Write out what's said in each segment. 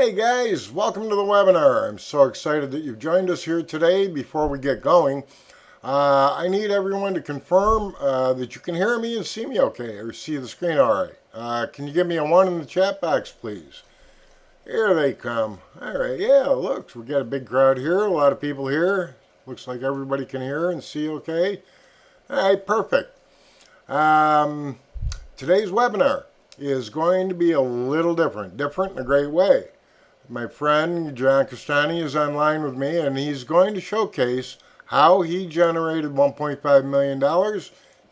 Hey guys, welcome to the webinar. I'm so excited that you've joined us here today. Before we get going, I need everyone to confirm that you can hear me and see me okay, or see the screen all right. Can you give me a 1 in the chat box, please? Here they come. All right, yeah, look, we got a big crowd here, a lot of people here. Looks like everybody can hear and see okay. All right, perfect. Today's webinar is going to be a little different in a great way. My friend John Crestani is online with me, and he's going to showcase how he generated $1.5 million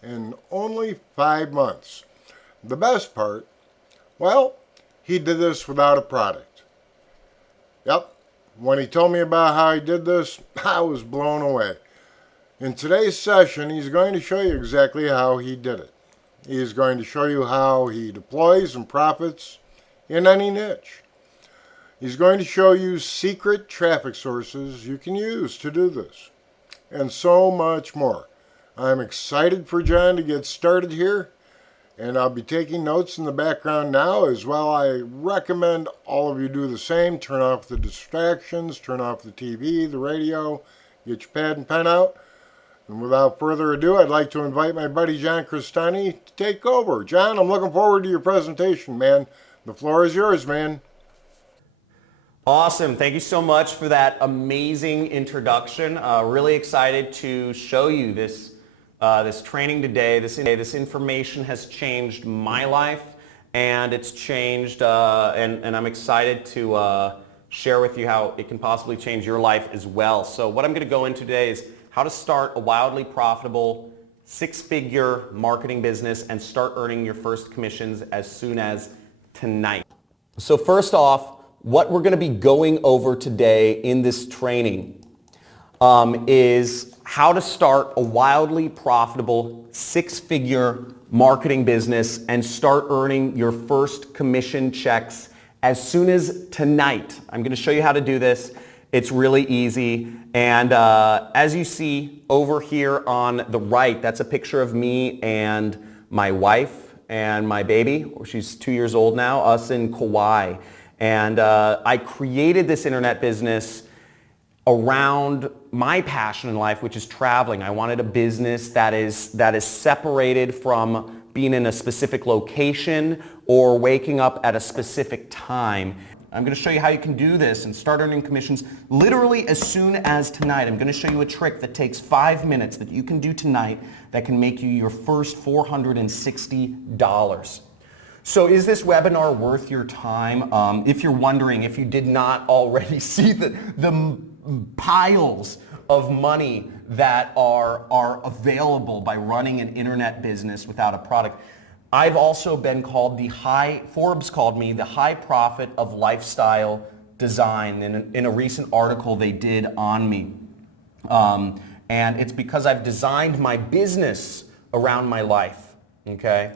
in only 5 months. The best part, well, he did this without a product. Yep, when he told me about how he did this, I was blown away. In today's session, he's going to show you exactly how he did it. He's going to show you how he deploys and profits in any niche. He's going to show you secret traffic sources you can use to do this, and so much more. I'm excited for John to get started here, and I'll be taking notes in the background now as well. I recommend all of you do the same. Turn off the distractions, turn off the TV, the radio, get your pad and pen out. And without further ado, I'd like to invite my buddy John Crestani to take over. John, I'm looking forward to your presentation, man. The floor is yours, man. Awesome. Thank you so much for that amazing introduction. Really excited to show you this training today. This information has changed my life, and it's changed, and I'm excited to share with you how it can possibly change your life as well. So what I'm going to go into today is how to start a wildly profitable 6-figure marketing business and start earning your first commissions as soon as tonight. So first off, what we're going to be going over today in this training is how to start a wildly profitable 6-figure marketing business and start earning your first commission checks as soon as tonight. I'm going to show you how to do this. It's really easy, and as you see over here on the right, that's a picture of me and my wife and my baby. She's 2 years old now, us in Kauai. And I created this internet business around my passion in life, which is traveling. I wanted a business that is separated from being in a specific location or waking up at a specific time. I'm going to show you how you can do this and start earning commissions literally as soon as tonight. I'm going to show you a trick that takes 5 minutes that you can do tonight that can make you your first $460. So is this webinar worth your time? If you're wondering, if you did not already see the piles of money that are available by running an internet business without a product, I've also been called Forbes called me the high prophet of lifestyle design in a recent article they did on me. And it's because I've designed my business around my life, okay?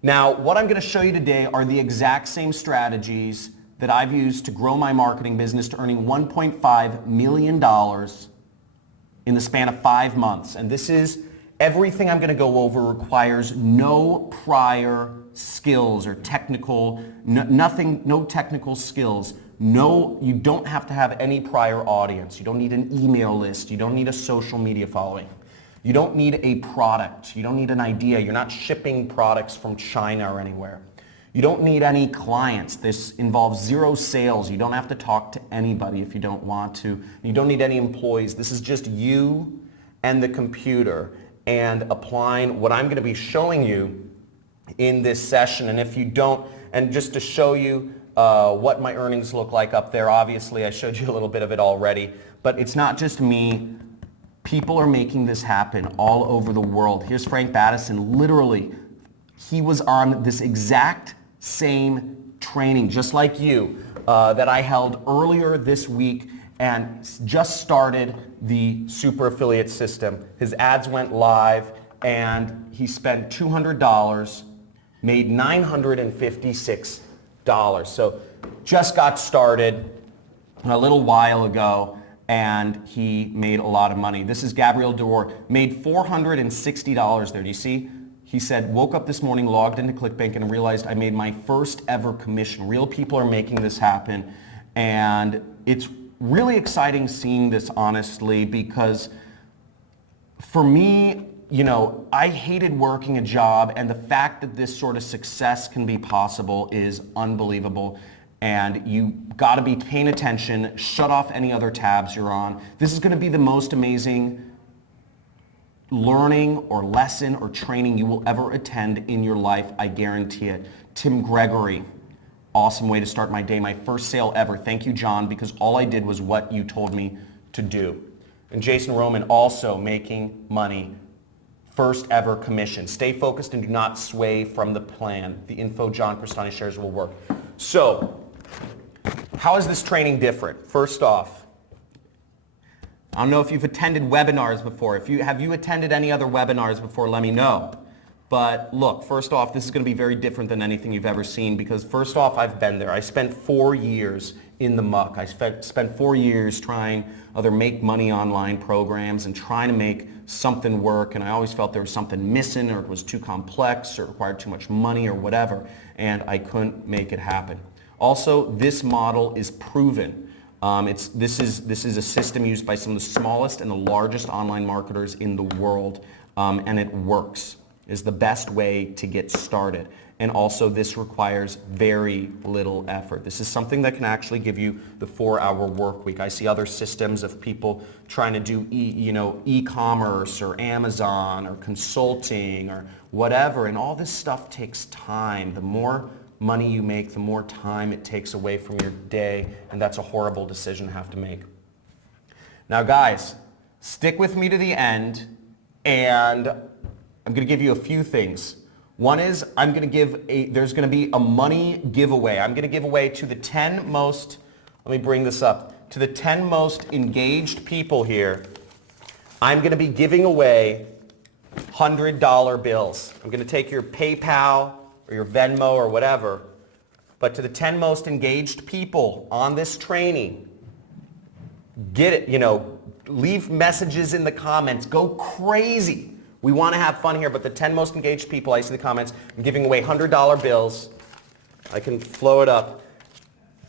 Now, what I'm going to show you today are the exact same strategies that I've used to grow my marketing business to earning $1.5 million in the span of 5 months. And this is everything I'm going to go over requires no prior skills or no technical skills. No, you don't have to have any prior audience. You don't need an email list. You don't need a social media following. You don't need a product. You don't need an idea. You're not shipping products from China or anywhere. You don't need any clients. This involves 0 sales. You don't have to talk to anybody if you don't want to. You don't need any employees. This is just you and the computer and applying what I'm going to be showing you in this session. And if you don't, and just to show you what my earnings look like up there, obviously I showed you a little bit of it already, but it's not just me. People are making this happen all over the world. Here's Frank Battison. Literally, he was on this exact same training, just like you, that I held earlier this week and just started the super affiliate system. His ads went live and he spent $200, made $956. So just got started a little while ago, and he made a lot of money. This is Gabriel Dor, made $460 there. Do you see? He said, woke up this morning, logged into ClickBank, and realized I made my first ever commission. Real people are making this happen. And it's really exciting seeing this, honestly, because for me, you know, I hated working a job, and the fact that this sort of success can be possible is unbelievable. And you got to be paying attention, shut off any other tabs you're on. This is going to be the most amazing learning or lesson or training you will ever attend in your life, I guarantee it. Tim Gregory, awesome way to start my day, my first sale ever. Thank you, John, because all I did was what you told me to do. And Jason Roman, also making money, first ever commission. Stay focused and do not sway from the plan. The info John Crestani shares will work. So, how is this training different? First off, I don't know if you've attended webinars before. Have you attended any other webinars before, let me know. But look, first off, this is going to be very different than anything you've ever seen, because first off, I've been there. I spent 4 years in the muck. I spent 4 years trying other make money online programs and trying to make something work, and I always felt there was something missing, or it was too complex, or it required too much money, or whatever, and I couldn't make it happen. Also, this model is proven. This is a system used by some of the smallest and the largest online marketers in the world, and it works. Is the best way to get started. And also, this requires very little effort. This is something that can actually give you the 4-hour work week. I see other systems of people trying to do e-commerce or Amazon or consulting or whatever, and all this stuff takes time. The more money you make, the more time it takes away from your day, and that's a horrible decision to have to make. Now guys, stick with me to the end, and I'm going to give you a few things. One is there's going to be a money giveaway. I'm going to give away to the 10 most, let me bring this up, to the 10 most engaged people here. I'm going to be giving away $100 bills. I'm going to take your PayPal or your Venmo or whatever, but to the 10 most engaged people on this training, get it, leave messages in the comments, go crazy. We want to have fun here, but the 10 most engaged people, I see the comments, I'm giving away $100 bills. I can flow it up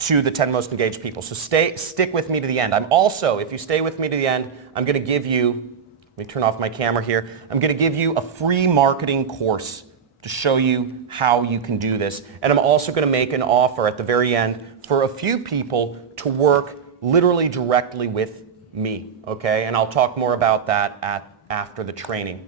to the 10 most engaged people. So stick with me to the end. I'm also, if you stay with me to the end, I'm going to give you, let me turn off my camera here, I'm going to give you a free marketing course to show you how you can do this. And I'm also going to make an offer at the very end for a few people to work literally directly with me, okay? And I'll talk more about that after the training.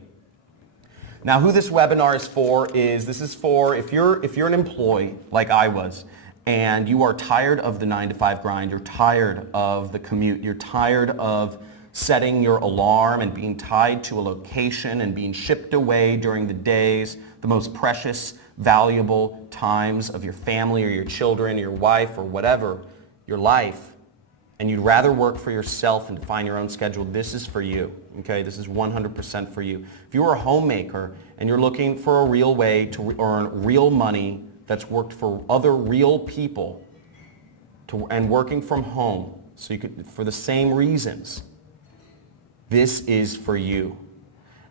Now, who this webinar is for is, this is for if you're an employee like I was, and you are tired of the 9-to-5 grind, you're tired of the commute, you're tired of setting your alarm and being tied to a location and being shipped away during the days, the most precious, valuable times of your family or your children or your wife or whatever, your life, and you'd rather work for yourself and define your own schedule, this is for you, okay? This is 100% for you. If you're a homemaker and you're looking for a real way to earn real money that's worked for other real people and working from home, so you could, for the same reasons, this is for you.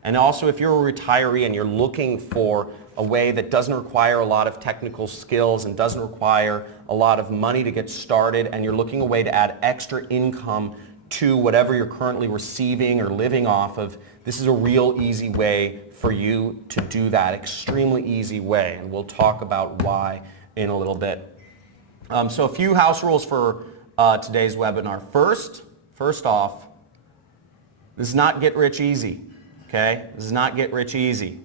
And also, if you're a retiree and you're looking for a way that doesn't require a lot of technical skills and doesn't require a lot of money to get started, and you're looking a way to add extra income to whatever you're currently receiving or living off of, this is a real easy way for you to do that, extremely easy way, and we'll talk about why in a little bit. So a few house rules for today's webinar. First off, this is not get rich easy, okay? This is not get rich easy,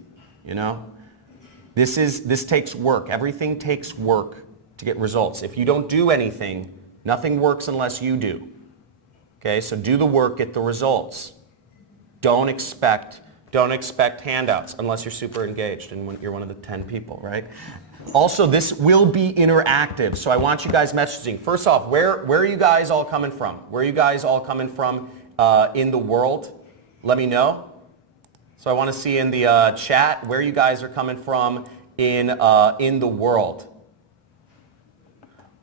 This takes work. Everything takes work to get results. If you don't do anything, nothing works unless you do. Okay, so do the work, get the results. Don't expect handouts unless you're super engaged and you're one of the 10 people, right? Also, this will be interactive, so I want you guys messaging. First off, where are you guys all coming from? Where are you guys all coming from in the world? Let me know. So I want to see in the chat where you guys are coming from in the world.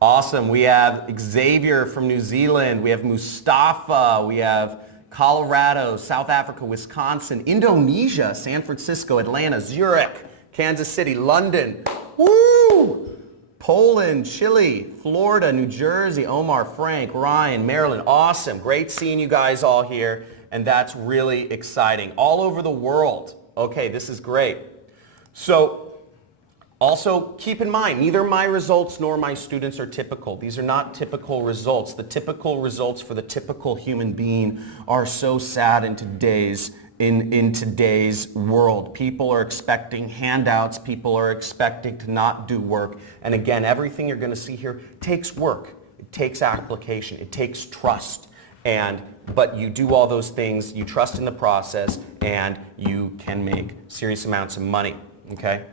Awesome. We have Xavier from New Zealand. We have Mustafa. We have Colorado, South Africa, Wisconsin, Indonesia, San Francisco, Atlanta, Zurich, Kansas City, London, woo! Poland, Chile, Florida, New Jersey, Omar, Frank, Ryan, Maryland. Awesome. Great seeing you guys all here. And that's really exciting. All over the world. Okay, this is great. So also keep in mind, neither my results nor my students are typical. These are not typical results. The typical results for the typical human being are so sad in today's world. People are expecting handouts. People are expecting to not do work. And again, everything you're going to see here takes work. It takes application. It takes trust. But you do all those things, you trust in the process, and you can make serious amounts of money. Okay?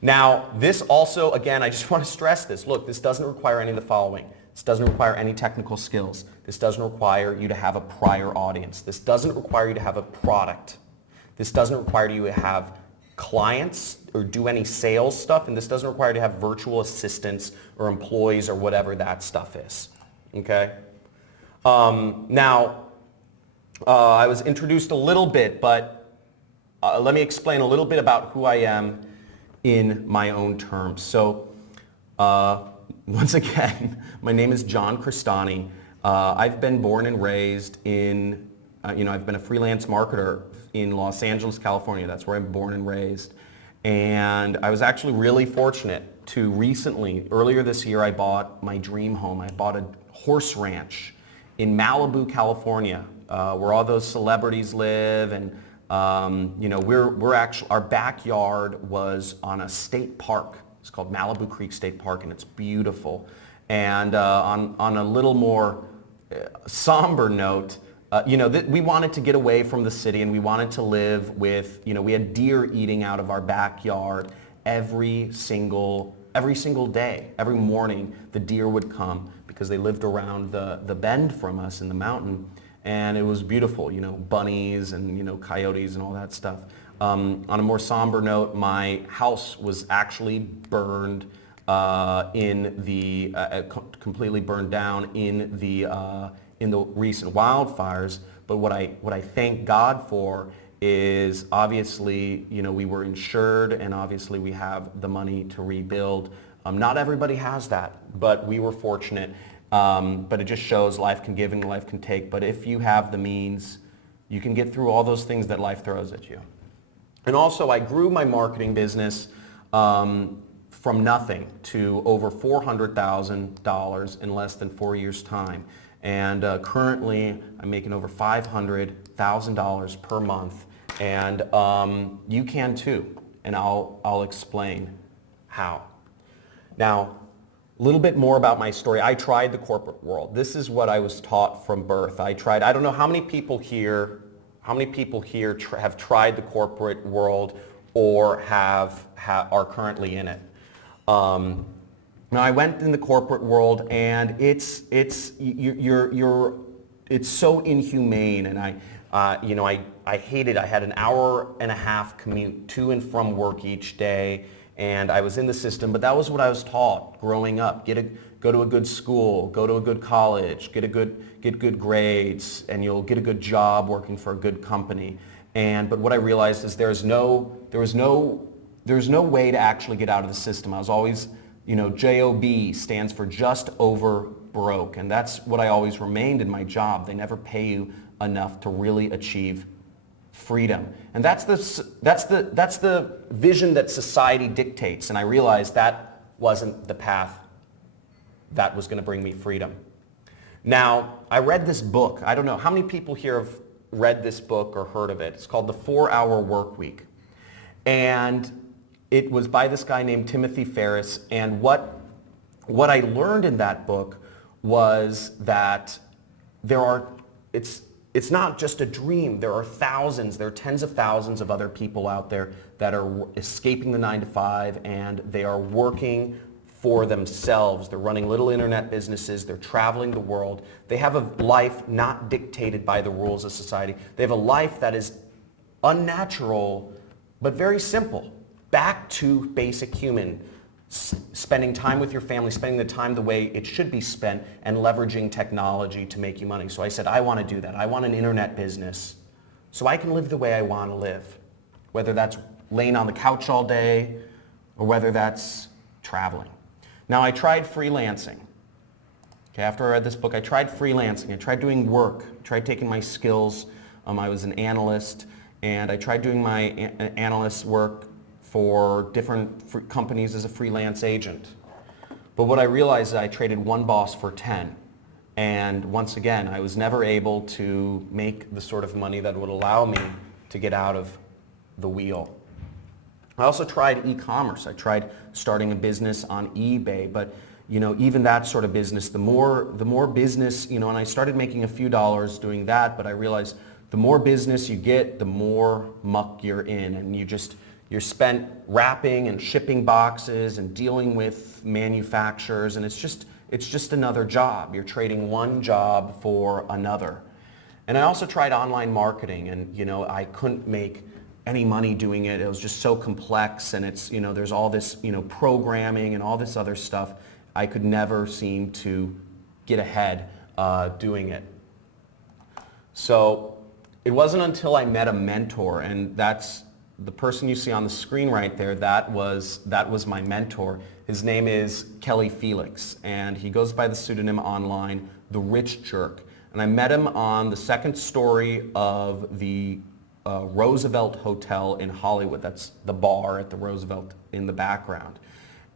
Now, this also, again, I just want to stress this. Look, this doesn't require any of the following. This doesn't require any technical skills. This doesn't require you to have a prior audience. This doesn't require you to have a product. This doesn't require you to have clients or do any sales stuff, and this doesn't require you to have virtual assistants or employees or whatever that stuff is. Okay? Now, I was introduced a little bit, but let me explain a little bit about who I am in my own terms. So, once again, my name is John Crestani. I've been born and raised in, I've been a freelance marketer in Los Angeles, California. That's where I'm born and raised. And I was actually really fortunate to recently, earlier this year, I bought my dream home. I bought a horse ranch in Malibu, California, where all those celebrities live, and we're actually, our backyard was on a state park. It's called Malibu Creek State Park, and it's beautiful. And on a little more somber note, we wanted to get away from the city, and we wanted to live with, we had deer eating out of our backyard every single day. Every morning, the deer would come because they lived around the bend from us in the mountain, and it was beautiful, bunnies and, coyotes and all that stuff. On a more somber note, my house was actually burned completely burned down in the recent wildfires. But what I thank God for is obviously, we were insured, and obviously we have the money to rebuild. Not everybody has that, but we were fortunate. But it just shows life can give and life can take. But if you have the means, you can get through all those things that life throws at you. And also, I grew my marketing business from nothing to over $400,000 in less than 4 years' time. And currently, I'm making over $500,000 per month. And you can too. And I'll explain how. Now, a little bit more about my story. I tried the corporate world. This is what I was taught from birth. I don't know how many people here have tried the corporate world or are currently in it. Now, I went in the corporate world, and it's so inhumane, and I hated. I had an hour and a half commute to and from work each day, and I was in the system. But that was what I was taught growing up: go to a good school, go to a good college, get good grades, and you'll get a good job working for a good company. But what I realized is there was no way to actually get out of the system. I was always, JOB stands for just over broke, and that's what I always remained in my job. They never pay you enough to really achieve freedom, and that's the vision that society dictates. And I realized that wasn't the path that was going to bring me freedom. Now, I read this book. I don't know how many people here have read this book or heard of it. It's called The 4-Hour Workweek. And it was by this guy named Timothy Ferriss. And what I learned in that book was that it's not just a dream. There are tens of thousands of other people out there that are escaping the 9-to-5, and they are working for themselves. They're running little internet businesses. They're traveling the world. They have a life not dictated by the rules of society. They have a life that is unnatural, but very simple. Back to basic human. spending time with your family, spending the time the way it should be spent, and leveraging technology to make you money. So I said, I want to do that. I want an internet business so I can live the way I want to live, whether that's laying on the couch all day or whether that's traveling. Now I tried freelancing. Okay, after I read this book, I tried freelancing. I tried doing work. I tried taking my skills. I was an analyst, and I tried doing my analyst work for different companies as a freelance agent. But what I realized is I traded one boss for 10. And once again, I was never able to make the sort of money that would allow me to get out of the wheel. I also tried e-commerce. I tried starting a business on eBay, but even that sort of business, the more business, and I started making a few dollars doing that, but I realized the more business you get, the more muck you're in, and you're spent wrapping and shipping boxes and dealing with manufacturers, and it's just another job. You're trading one job for another. And I also tried online marketing, and I couldn't make any money doing it. It was just so complex, and it's there's all this programming and all this other stuff. I could never seem to get ahead doing it. So it wasn't until I met a mentor, and that's the person you see on the screen right there. That was my mentor. His name is Kelly Felix, and he goes by the pseudonym online, The Rich Jerk. And I met him on the second story of the Roosevelt Hotel in Hollywood. That's the bar at the Roosevelt in the background.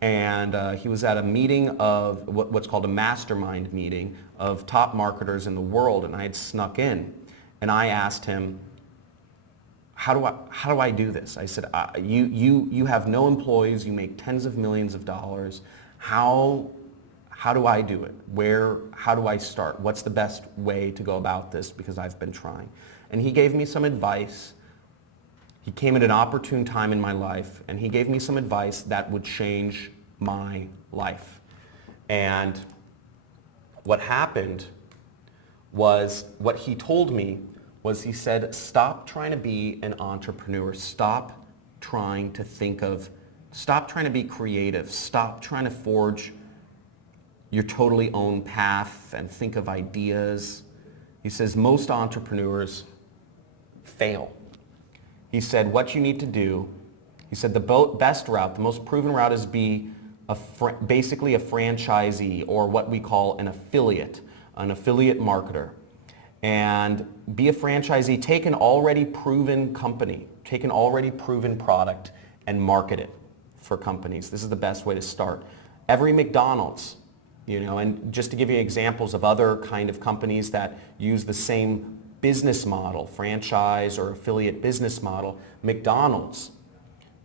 And he was at a meeting of what's called a mastermind meeting of top marketers in the world, and I had snuck in. And I asked him, how do I do this? I said, you have no employees, you make tens of millions of dollars. How do I do it? How do I start? What's the best way to go about this? Because I've been trying. And he gave me some advice. He came at an opportune time in my life, and he gave me some advice that would change my life. And what happened was, what he told me was, he said, stop trying to be an entrepreneur. Stop trying to be creative. Stop trying to forge your totally own path and think of ideas. He says most entrepreneurs fail. He said what you need to do, he said the best route, the most proven route is be basically a franchisee, or what we call an affiliate marketer. And be a franchisee, take an already proven company, take an already proven product and market it for companies. This is the best way to start. Every McDonald's, and just to give you examples of other kind of companies that use the same business model, franchise or affiliate business model, McDonald's.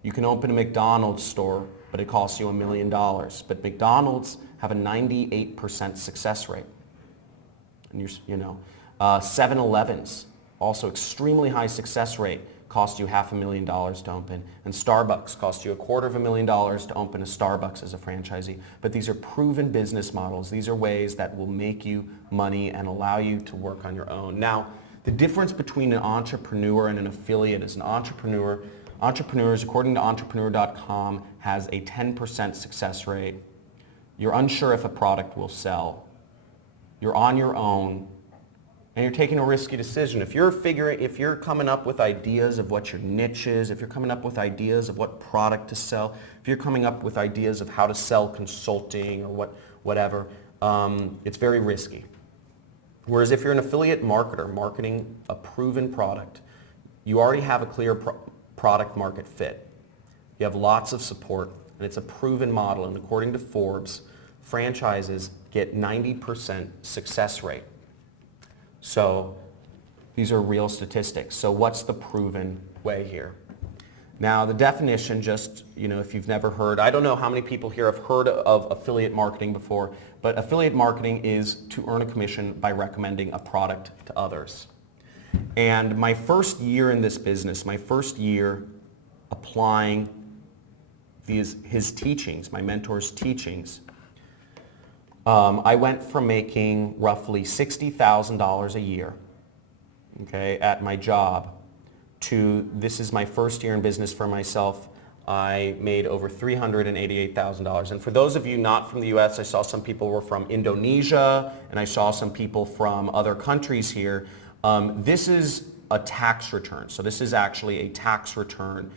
You can open a McDonald's store, but it costs you $1 million. But McDonald's have a 98% success rate. And 7-Elevens, also extremely high success rate, cost you $500,000 to open. And Starbucks cost you $250,000 to open a Starbucks as a franchisee. But these are proven business models. These are ways that will make you money and allow you to work on your own. Now, the difference between an entrepreneur and an affiliate is entrepreneurs, according to entrepreneur.com, has a 10% success rate. You're unsure if a product will sell. You're on your own, and you're taking a risky decision. If you're coming up with ideas of what your niche is, if you're coming up with ideas of what product to sell, if you're coming up with ideas of how to sell consulting or whatever, it's very risky. Whereas if you're an affiliate marketer marketing a proven product, you already have a clear product market fit. You have lots of support, and it's a proven model. And according to Forbes, franchises get 90% success rate. So these are real statistics. So what's the proven way here? Now the definition, just, if you've never heard, I don't know how many people here have heard of affiliate marketing before, but affiliate marketing is to earn a commission by recommending a product to others. And my first year in this business, my first year applying his teachings, my mentor's teachings, I went from making roughly $60,000 a year, okay, at my job, to this is my first year in business for myself, I made over $388,000. And for those of you not from the US, I saw some people were from Indonesia, and I saw some people from other countries here. This is a tax return. So this is actually a tax return.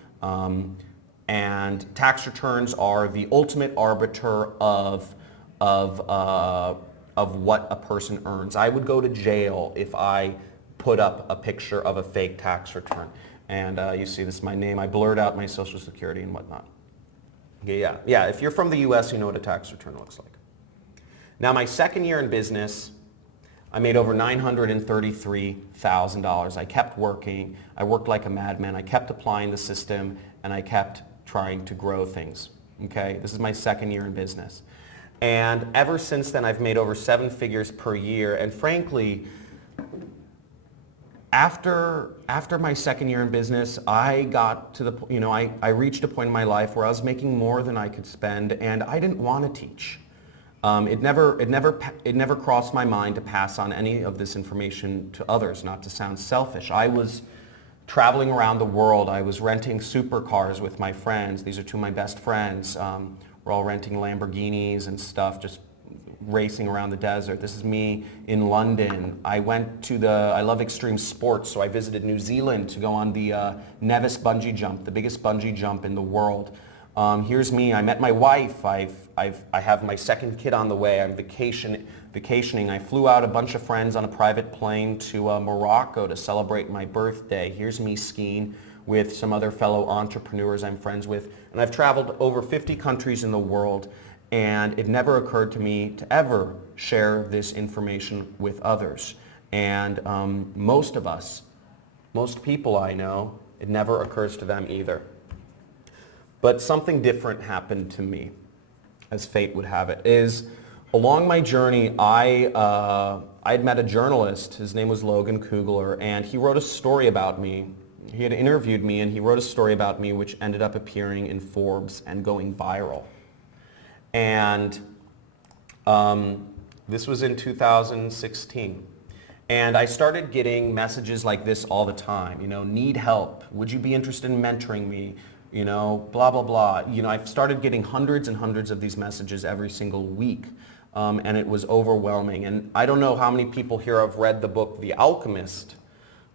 And tax returns are the ultimate arbiter of what a person earns. I would go to jail if I put up a picture of a fake tax return. And you see this is my name. I blurred out my social security and whatnot. Yeah. If you're from the US, you know what a tax return looks like. Now, my second year in business, I made over $933,000. I kept working. I worked like a madman. I kept applying the system, and I kept trying to grow things. Okay, this is my second year in business. And ever since then, I've made over 7 figures per year. And frankly, after my second year in business, I got to the, I reached a point in my life where I was making more than I could spend, and I didn't want to teach. It never crossed my mind to pass on any of this information to others, not to sound selfish. I was traveling around the world. I was renting supercars with my friends. These are 2 of my best friends. We're all renting Lamborghinis and stuff, just racing around the desert. This is me in London. I love extreme sports, so I visited New Zealand to go on the Nevis bungee jump, the biggest bungee jump in the world. Here's me. I met my wife. I have my second kid on the way. I'm vacationing. I flew out a bunch of friends on a private plane to Morocco to celebrate my birthday. Here's me skiing with some other fellow entrepreneurs I'm friends with. And I've traveled over 50 countries in the world. And it never occurred to me to ever share this information with others. And most people I know, it never occurs to them either. But something different happened to me, as fate would have it, is along my journey, I had met a journalist. His name was Logan Kugler, and he wrote a story about me. He had interviewed me, and he wrote a story about me which ended up appearing in Forbes and going viral. And this was in 2016. And I started getting messages like this all the time, need help, would you be interested in mentoring me, blah, blah, blah. I've started getting hundreds and hundreds of these messages every single week. And it was overwhelming. And I don't know how many people here have read the book, The Alchemist,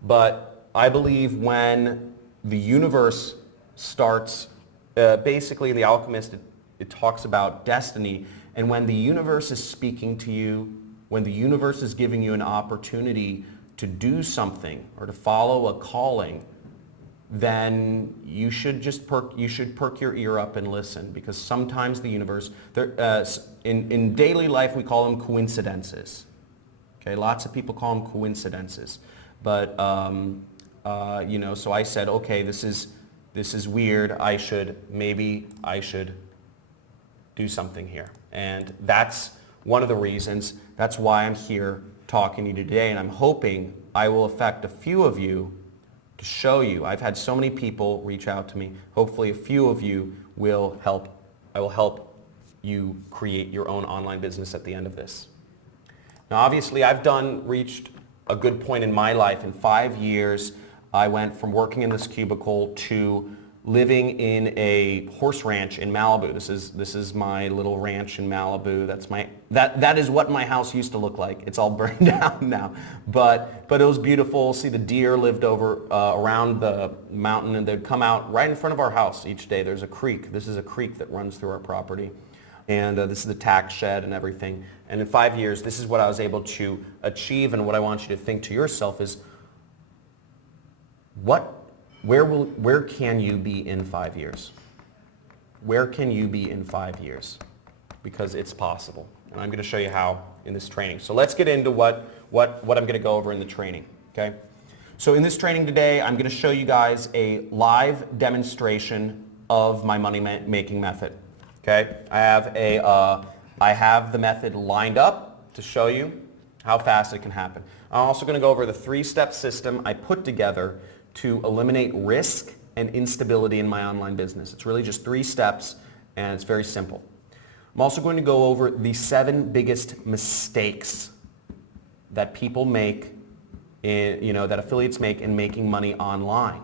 but I believe when the universe starts, basically The Alchemist, it talks about destiny, and when the universe is speaking to you, when the universe is giving you an opportunity to do something or to follow a calling, then you should just perk your ear up and listen, because sometimes the universe, in daily life we call them coincidences. Okay, lots of people call them coincidences, but so I said, okay, this is weird. I should do something here. And that's one of the reasons, that's why I'm here talking to you today, and I'm hoping I will affect a few of you to show you. I've had so many people reach out to me. Hopefully a few of you will help. I will help you create your own online business at the end of this. Now obviously I've reached a good point in my life. In 5 years, I went from working in this cubicle to living in a horse ranch in Malibu. This is my little ranch in Malibu. That is what my house used to look like. It's all burned down now, but it was beautiful. See, the deer lived over around the mountain, and they'd come out right in front of our house each day. There's a creek. This is a creek that runs through our property, and this is the tax shed and everything. And in 5 years, this is what I was able to achieve. And what I want you to think to yourself is, where can you be in 5 years? Where can you be in 5 years? Because it's possible. And I'm going to show you how in this training. So let's get into what I'm going to go over in the training. Okay? So in this training today, I'm going to show you guys a live demonstration of my money making method. Okay? I have the method lined up to show you how fast it can happen. I'm also going to go over the 3-step system I put together to eliminate risk and instability in my online business. It's really just 3 steps, and it's very simple. I'm also going to go over the 7 biggest mistakes that people make, that affiliates make in making money online.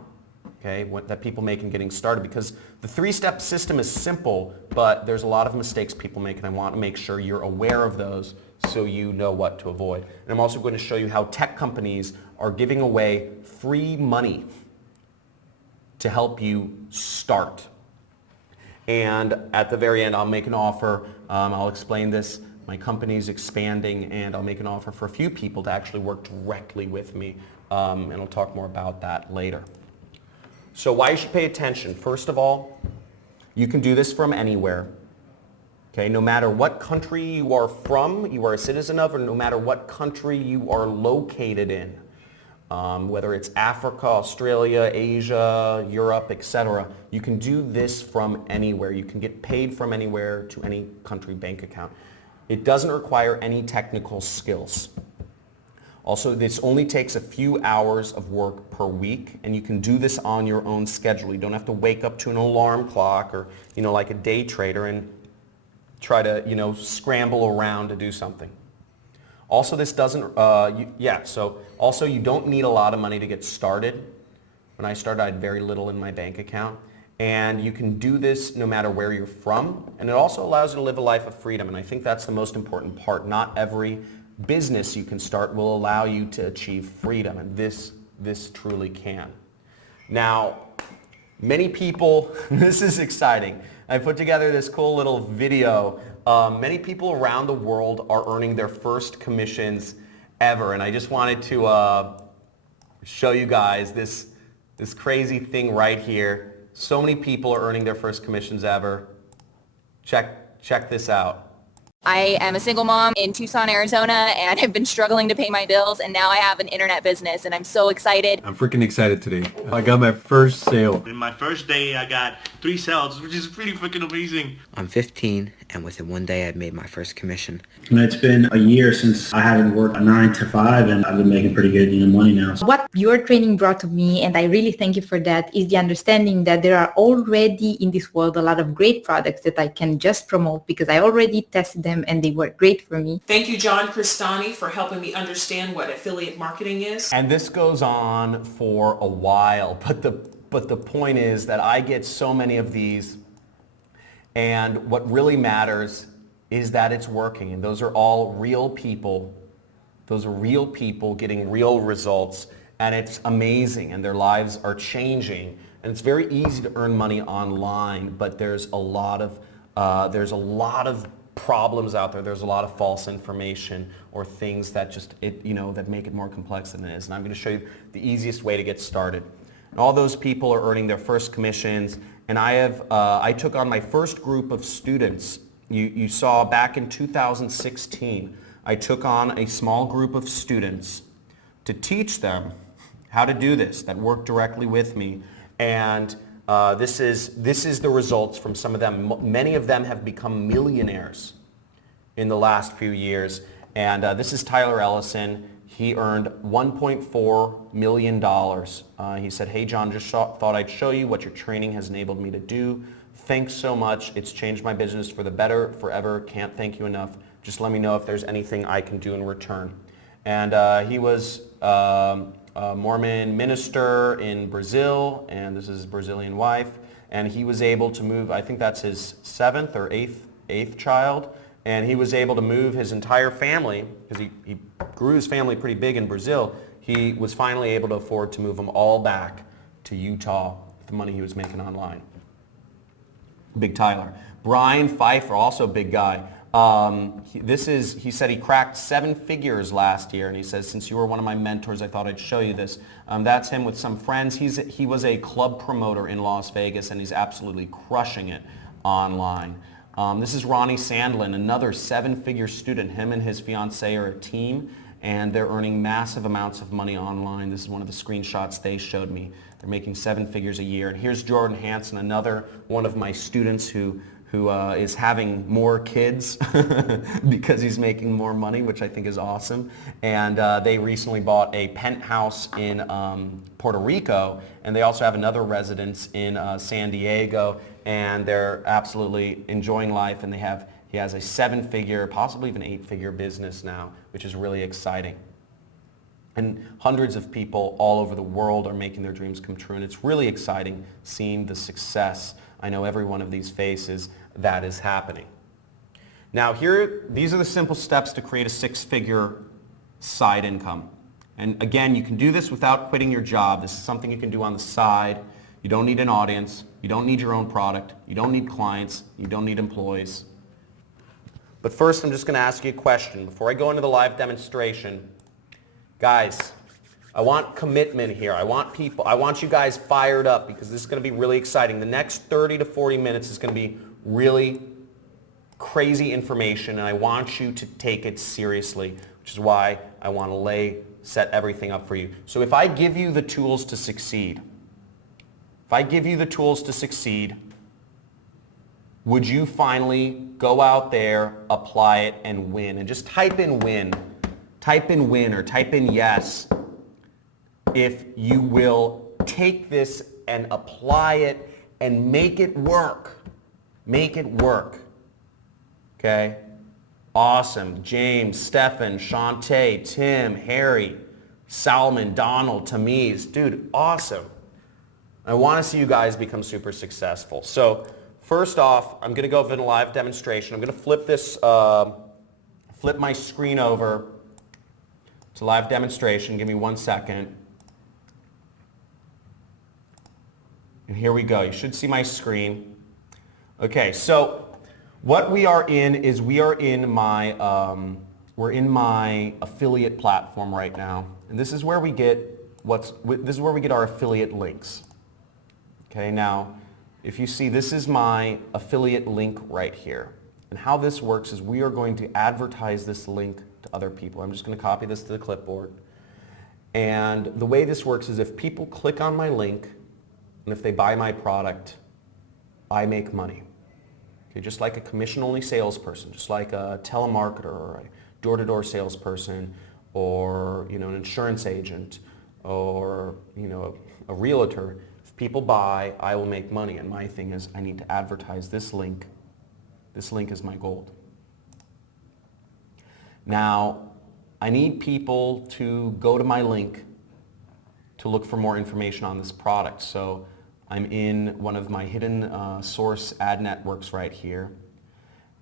okay, that people make in getting started, because the three-step system is simple, but there's a lot of mistakes people make, and I want to make sure you're aware of those so you know what to avoid. And I'm also going to show you how tech companies are giving away free money to help you start. And at the very end, I'll make an offer. I'll explain this. My company's expanding, and I'll make an offer for a few people to actually work directly with me. And I'll talk more about that later. So why you should pay attention. First of all, you can do this from anywhere. Okay, no matter what country you are from, you are a citizen of, or no matter what country you are located in, whether it's Africa, Australia, Asia, Europe, etc., you can do this from anywhere. You can get paid from anywhere to any country bank account. It doesn't require any technical skills. Also, this only takes a few hours of work per week, and you can do this on your own schedule. You don't have to wake up to an alarm clock or, like a day trader and try to, scramble around to do something. Also, this doesn't, also you don't need a lot of money to get started. When I started, I had very little in my bank account. And you can do this no matter where you're from, and it also allows you to live a life of freedom, and I think that's the most important part. Not every business you can start will allow you to achieve freedom, and this truly can. Now, many people, this is exciting. I put together this cool little video. Many people around the world are earning their first commissions ever, and I just wanted to show you guys this crazy thing right here. So many people are earning their first commissions ever. Check this out. I am a single mom in Tucson, Arizona, and I've been struggling to pay my bills, and now I have an internet business, and I'm so excited. I'm freaking excited today. I got my first sale. In my first day, I got 3 sales, which is pretty freaking amazing. I'm 15, and within one day, I've made my first commission. And it's been a year since I haven't worked a 9 to 5, and I've been making pretty good money now. What your training brought to me, and I really thank you for that, is the understanding that there are already in this world a lot of great products that I can just promote because I already tested them and they work great for me. Thank you, John Crestani, for helping me understand what affiliate marketing is. And this goes on for a while, but the point is that I get so many of these, and what really matters is that it's working, and those are all real people. Those are real people getting real results, and it's amazing, and their lives are changing. And it's very easy to earn money online, but there's a lot of problems out there. There's a lot of false information or things that that make it more complex than it is. And I'm going to show you the easiest way to get started. And all those people are earning their first commissions, and I took on my first group of students. You saw back in 2016, I took on a small group of students to teach them how to do this, that worked directly with me. And this is the results from some of them. Many of them have become millionaires in the last few years. And this is Tyler Ellison. He earned $1.4 million. He said, "Hey John, just thought I'd show you what your training has enabled me to do. Thanks so much. It's changed my business for the better forever. Can't thank you enough. Just let me know if there's anything I can do in return." And he was a Mormon minister in Brazil, and this is his Brazilian wife, and he was able to move, I think that's his 7th or 8th child, and he was able to move his entire family, because he grew his family pretty big in Brazil. He was finally able to afford to move them all back to Utah with the money he was making online. Big Tyler. Brian Pfeiffer, also a big guy. He said he cracked 7 figures last year, and he says, "Since you were one of my mentors, I thought I'd show you this." That's him with some friends. He was a club promoter in Las Vegas, and he's absolutely crushing it online. This is Ronnie Sandlin, another 7-figure student. Him and his fiancée are a team, and they're earning massive amounts of money online. This is one of the screenshots they showed me. They're making 7 figures a year. And here's Jordan Hansen, another one of my students who is having more kids because he's making more money, which I think is awesome. And they recently bought a penthouse in Puerto Rico, and they also have another residence in San Diego, and they're absolutely enjoying life, and he has a 7-figure, possibly even 8-figure business now, which is really exciting. And hundreds of people all over the world are making their dreams come true. And it's really exciting seeing the success. I know every one of these faces that is happening. Now these are the simple steps to create a six-figure side income. And again, you can do this without quitting your job. This is something you can do on the side. You don't need an audience. You don't need your own product. You don't need clients. You don't need employees. But first, I'm just going to ask you a question. Before I go into the live demonstration, guys, I want commitment here. I want you guys fired up because this is going to be really exciting. The next 30 to 40 minutes is going to be really crazy information, and I want you to take it seriously, which is why I want to set everything up for you. So if I give you the tools to succeed, would you finally go out there, apply it, and win? And just type in win. Type in win or type in yes if you will take this and apply it and make it work. Make it work. Okay? Awesome. James, Stefan, Shantae, Tim, Harry, Salman, Donald, Tamiz. Dude, awesome. I want to see you guys become super successful. So first off, I'm going to go over the live demonstration. I'm going to flip my screen over to live demonstration. Give me 1 second. And here we go. You should see my screen. Okay, so what we are in is we're in my affiliate platform right now, and this is where we get our affiliate links. Okay, now if you see, this is my affiliate link right here, and how this works is we are going to advertise this link to other people. I'm just going to copy this to the clipboard, and the way this works is if people click on my link and if they buy my product, I make money. Okay, just like a commission-only salesperson, just like a telemarketer or a door-to-door salesperson, or an insurance agent, or a realtor. If people buy, I will make money. And my thing is, I need to advertise this link. This link is my gold. Now, I need people to go to my link to look for more information on this product. So I'm in one of my hidden source ad networks right here.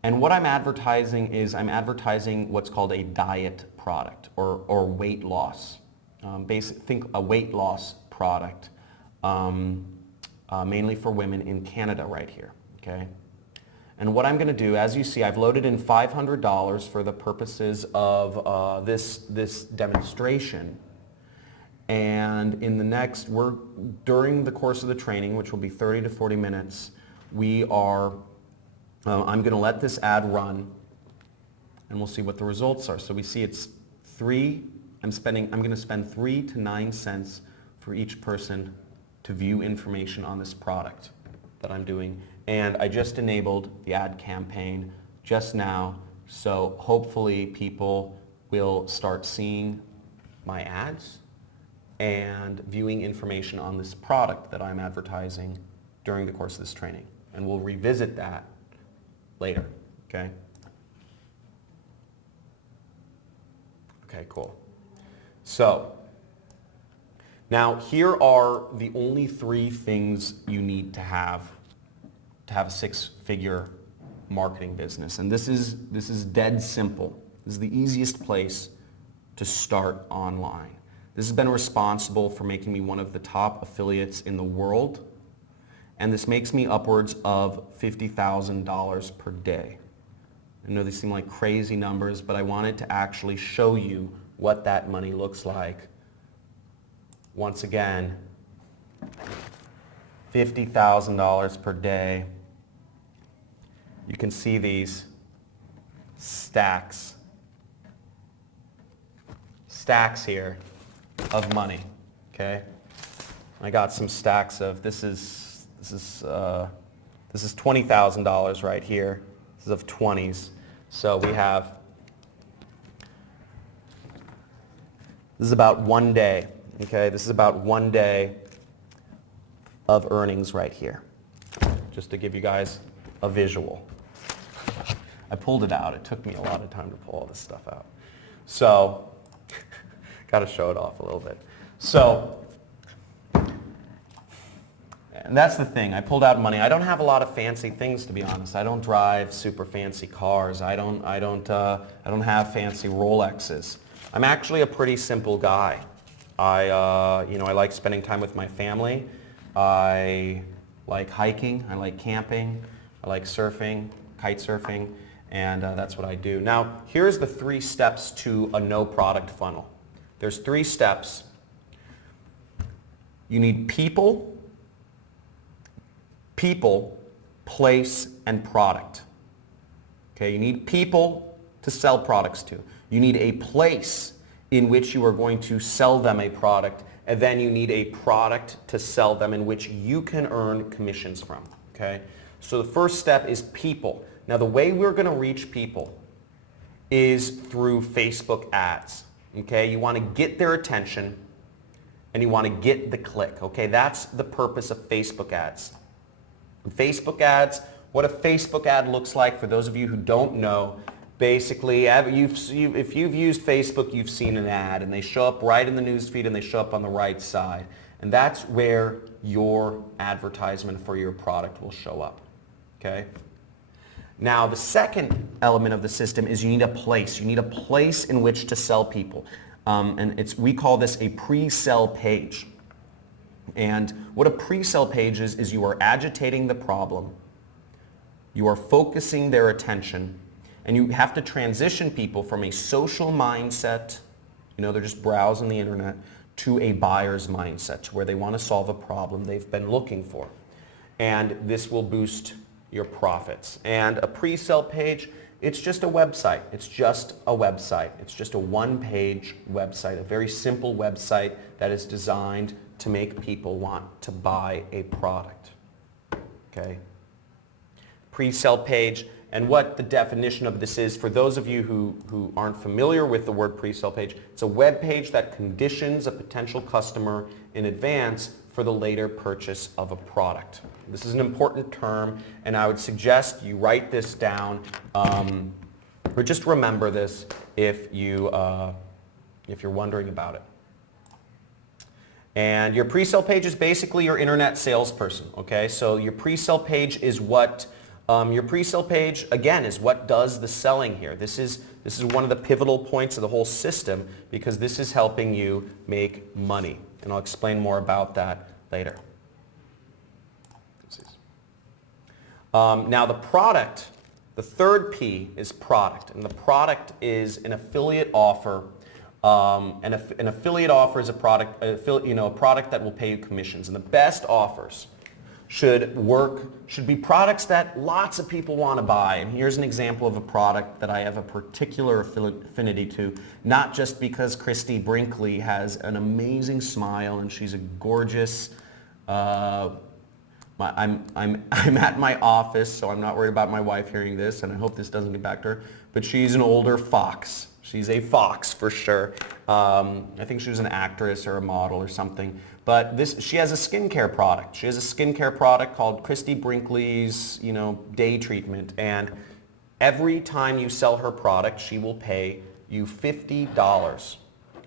And what I'm advertising is I'm advertising what's called a diet product or weight loss. Think a weight loss product, mainly for women in Canada right here. Okay. And what I'm going to do, as you see, I've loaded in $500 for the purposes of this demonstration. And during the course of the training, which will be 30 to 40 minutes, I'm going to let this ad run, and we'll see what the results are. So we see it's I'm going to spend 3 to 9 cents for each person to view information on this product that I'm doing. And I just enabled the ad campaign just now, so hopefully people will start seeing my ads and viewing information on this product that I'm advertising during the course of this training. And we'll revisit that later, okay? Okay, cool. So, now here are the only 3 things you need to have a 6-figure marketing business. And this is dead simple. This is the easiest place to start online. This has been responsible for making me one of the top affiliates in the world, and this makes me upwards of $50,000 per day. I know these seem like crazy numbers, but I wanted to actually show you what that money looks like. Once again, $50,000 per day. You can see these stacks here of money, okay? I got some stacks of, this is $20,000 right here. This is of 20s. So we have, this is about 1 day, okay? This is about 1 day of earnings right here, just to give you guys a visual. I pulled it out. It took me a lot of time to pull all this stuff out. So, Got to show it off a little bit. So, and that's the thing. I pulled out money. I don't have a lot of fancy things, to be honest. I don't drive super fancy cars. I don't have fancy Rolexes. I'm actually a pretty simple guy. I like spending time with my family. I like hiking. I like camping. I like surfing, kite surfing, and that's what I do. Now, here's the 3 steps to a no product funnel. There's 3 steps. You need people, place, and product. Okay, you need people to sell products to. You need a place in which you are going to sell them a product, and then you need a product to sell them in which you can earn commissions from. Okay, so the first step is people. Now, the way we're going to reach people is through Facebook ads. Okay, you want to get their attention and you want to get the click. Okay, that's the purpose of Facebook ads. Facebook ads, what a Facebook ad looks like, for those of you who don't know, basically, if you've used Facebook, you've seen an ad, and they show up right in the news feed and they show up on the right side. And that's where your advertisement for your product will show up. Okay? Now, the second element of the system is you need a place. You need a place in which to sell people. And we call this a pre-sell page. And what a pre-sell page is you are agitating the problem, you are focusing their attention, and you have to transition people from a social mindset, they're just browsing the internet, to a buyer's mindset, where they want to solve a problem they've been looking for. And this will boost your profits. And a pre-sell page, it's just a website. It's just a website. It's just a one-page website, a very simple website that is designed to make people want to buy a product. Okay? Pre-sell page, and what the definition of this is, for those of you who aren't familiar with the word pre-sell page, it's a web page that conditions a potential customer in advance for the later purchase of a product. This is an important term, and I would suggest you write this down, or just remember this if you're wondering about it. And your pre-sale page is basically your internet salesperson. Okay, so your pre-sale page is what again is what does the selling here. This is one of the pivotal points of the whole system, because this is helping you make money. And I'll explain more about that later. Now the product, the third P is product, and the product is an affiliate offer. An affiliate offer is a product that will pay you commissions. And the best offers should be products that lots of people want to buy. And here's an example of a product that I have a particular affinity to, not just because Christy Brinkley has an amazing smile and she's a gorgeous, I'm at my office, so I'm not worried about my wife hearing this, and I hope this doesn't get back to her, but she's an older fox. She's a fox for sure. I think she was an actress or a model or something. But she has a skincare product. She has a skincare product called Christy Brinkley's, Day Treatment. And every time you sell her product, she will pay you $50.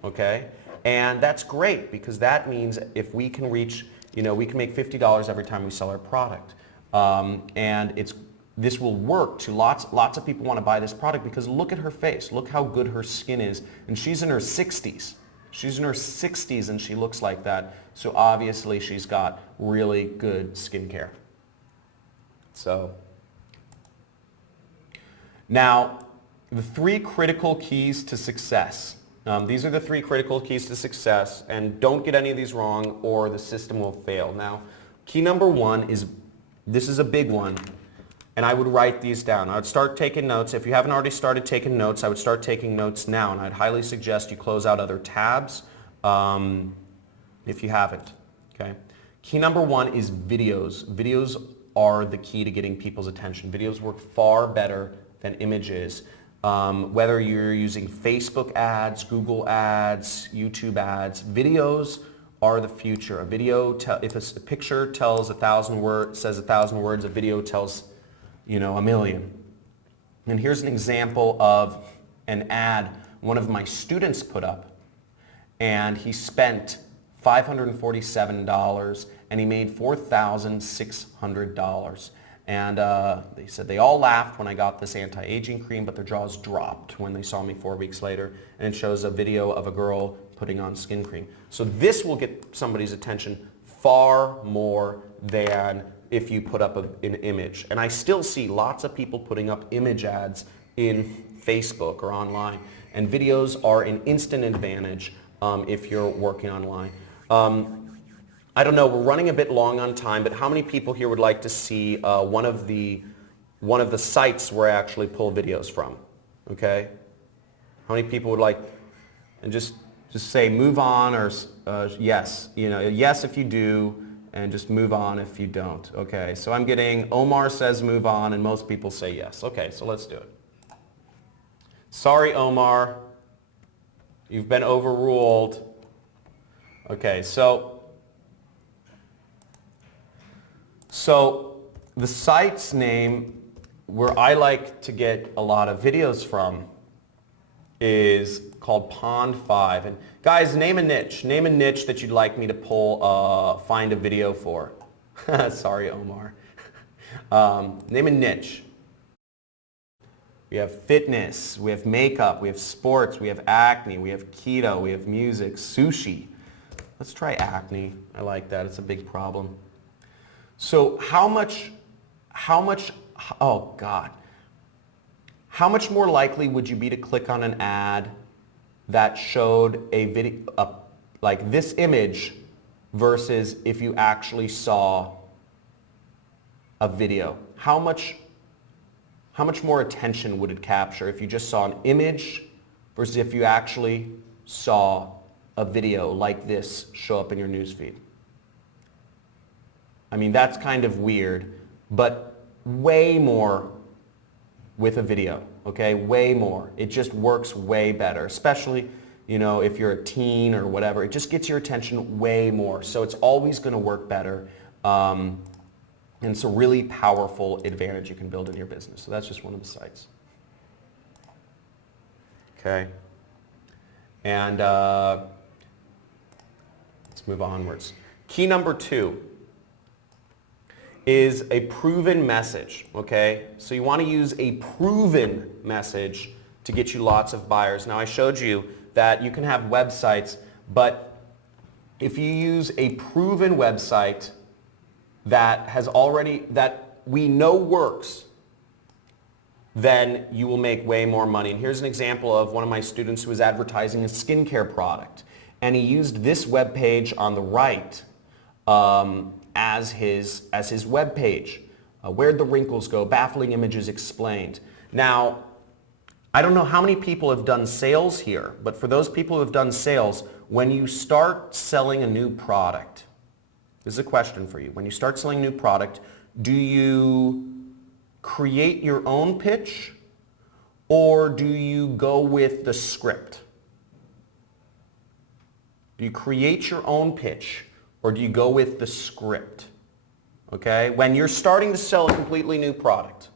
Okay? And that's great, because that means if we can reach, we can make $50 every time we sell our product. And this will work to lots of people want to buy this product, because look at her face. Look how good her skin is. And she's in her 60s. She's in her 60s and she looks like that. So obviously she's got really good skincare. So now the 3 critical keys to success. These are the 3 critical keys to success, and don't get any of these wrong or the system will fail. Now, key number 1 is, this is a big one, and I would write these down. I would start taking notes. If you haven't already started taking notes, I would start taking notes now, and I'd highly suggest you close out other tabs if you haven't. Okay. Key number 1 is videos. Videos are the key to getting people's attention. Videos work far better than images. Whether you're using Facebook ads, Google ads, YouTube ads, videos are the future. A video, if a picture tells 1,000 words, says 1,000 words, a video tells, a million. And here's an example of an ad one of my students put up. and he spent $547 and he made $4,600. And they said they all laughed when I got this anti-aging cream, but their jaws dropped when they saw me 4 weeks later. And it shows a video of a girl putting on skin cream. So this will get somebody's attention far more than if you put up an image. And I still see lots of people putting up image ads in Facebook or online. And videos are an instant advantage if you're working online. I don't know, we're running a bit long on time, but how many people here would like to see one of the sites where I actually pull videos from? Okay? How many people would like, and just say move on or yes, yes if you do, and just move on if you don't. Okay, so I'm getting Omar says move on, and most people say yes. Okay, so let's do it. Sorry, Omar, you've been overruled. Okay, so the site's name where I like to get a lot of videos from is called Pond 5. And guys, name a niche. Name a niche that you'd like me to find a video for. Sorry, Omar. Name a niche. We have fitness, we have makeup, we have sports, we have acne, we have keto, we have music, sushi. Let's try acne. I like that. It's a big problem. So how much, oh God. How much more likely would you be to click on an ad that showed a video, like this image, versus if you actually saw a video? How much more attention would it capture if you just saw an image versus if you actually saw a video like this show up in your newsfeed? I mean, that's kind of weird, but way more with a video, okay? Way more. It just works way better, especially, if you're a teen or whatever. It just gets your attention way more. So it's always going to work better. And it's a really powerful advantage you can build in your business. So that's just one of the sites. Okay. And let's move onwards. Key number 2 is a proven message, okay? So you want to use a proven message to get you lots of buyers. Now I showed you that you can have websites, but if you use a proven website that we know works, then you will make way more money. And here's an example of one of my students who was advertising a skincare product. And he used this web page on the right as his web page. Where'd the wrinkles go? Baffling images explained. Now, I don't know how many people have done sales here, but for those people who have done sales, when you start selling a new product, this is a question for you. When you start selling a new product, do you create your own pitch or do you go with the script? Do you create your own pitch or do you go with the script? Okay? When you're starting to sell a completely new product,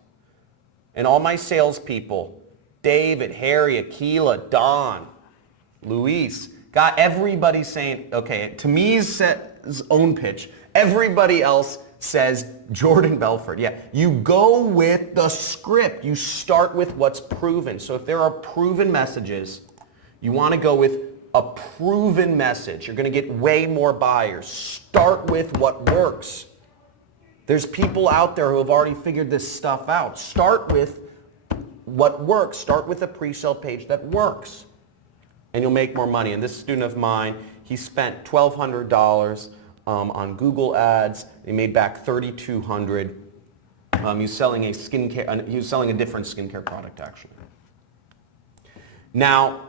and all my salespeople, David, Harry, Akila, Don, Luis, got everybody saying, okay, Tamiz says own pitch. Everybody else says Jordan Belfort. Yeah, you go with the script. You start with what's proven. So if there are proven messages, you want to go with a proven message. You're going to get way more buyers. Start with what works. There's people out there who have already figured this stuff out. Start with what works. Start with a pre-sale page that works. And you'll make more money. And this student of mine, he spent $1,200 on Google ads. He made back $3,200. He was selling a different skincare product actually. Now,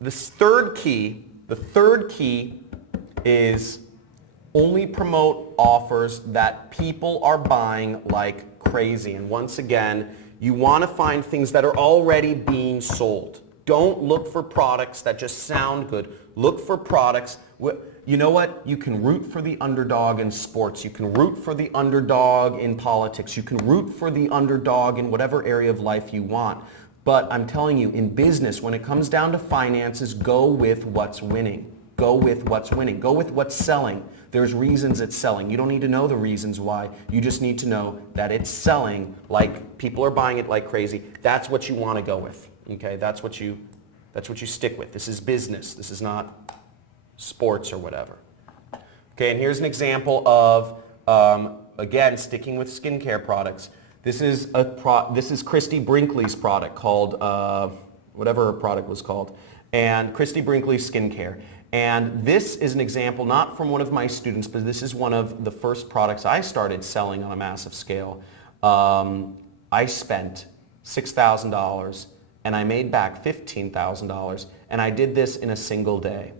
the third key is only promote offers that people are buying like crazy. And once again, you want to find things that are already being sold. Don't look for products that just sound good. Look for products. You know what? You can root for the underdog in sports. You can root for the underdog in politics. You can root for the underdog in whatever area of life you want. But I'm telling you, in business, when it comes down to finances, go with what's winning. Go with what's winning. Go with what's selling. There's reasons it's selling. You don't need to know the reasons why. You just need to know that it's selling, like people are buying it like crazy. That's what you want to go with. Okay, that's what you stick with. This is business. This is not sports or whatever. Okay, and here's an example of again sticking with skincare products. This is Christy Brinkley's product called whatever her product was called, and Christy Brinkley Skincare. And this is an example not from one of my students, but this is one of the first products I started selling on a massive scale. I spent $6,000 and I made back $15,000, and I did this in a single day.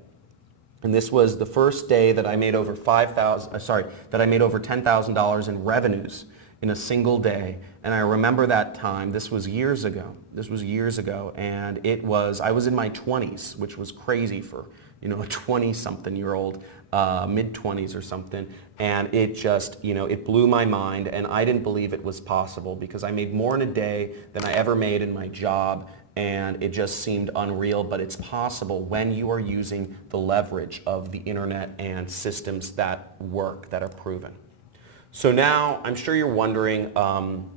And this was the first day that I made over $10,000 in revenues in a single day. And I remember that time. This was years ago. And I was in my 20s, which was crazy for, a 20-something-year-old, mid-20s or something. And it just, it blew my mind, and I didn't believe it was possible because I made more in a day than I ever made in my job. And it just seemed unreal, but it's possible when you are using the leverage of the internet and systems that work, that are proven. So now I'm sure you're wondering, and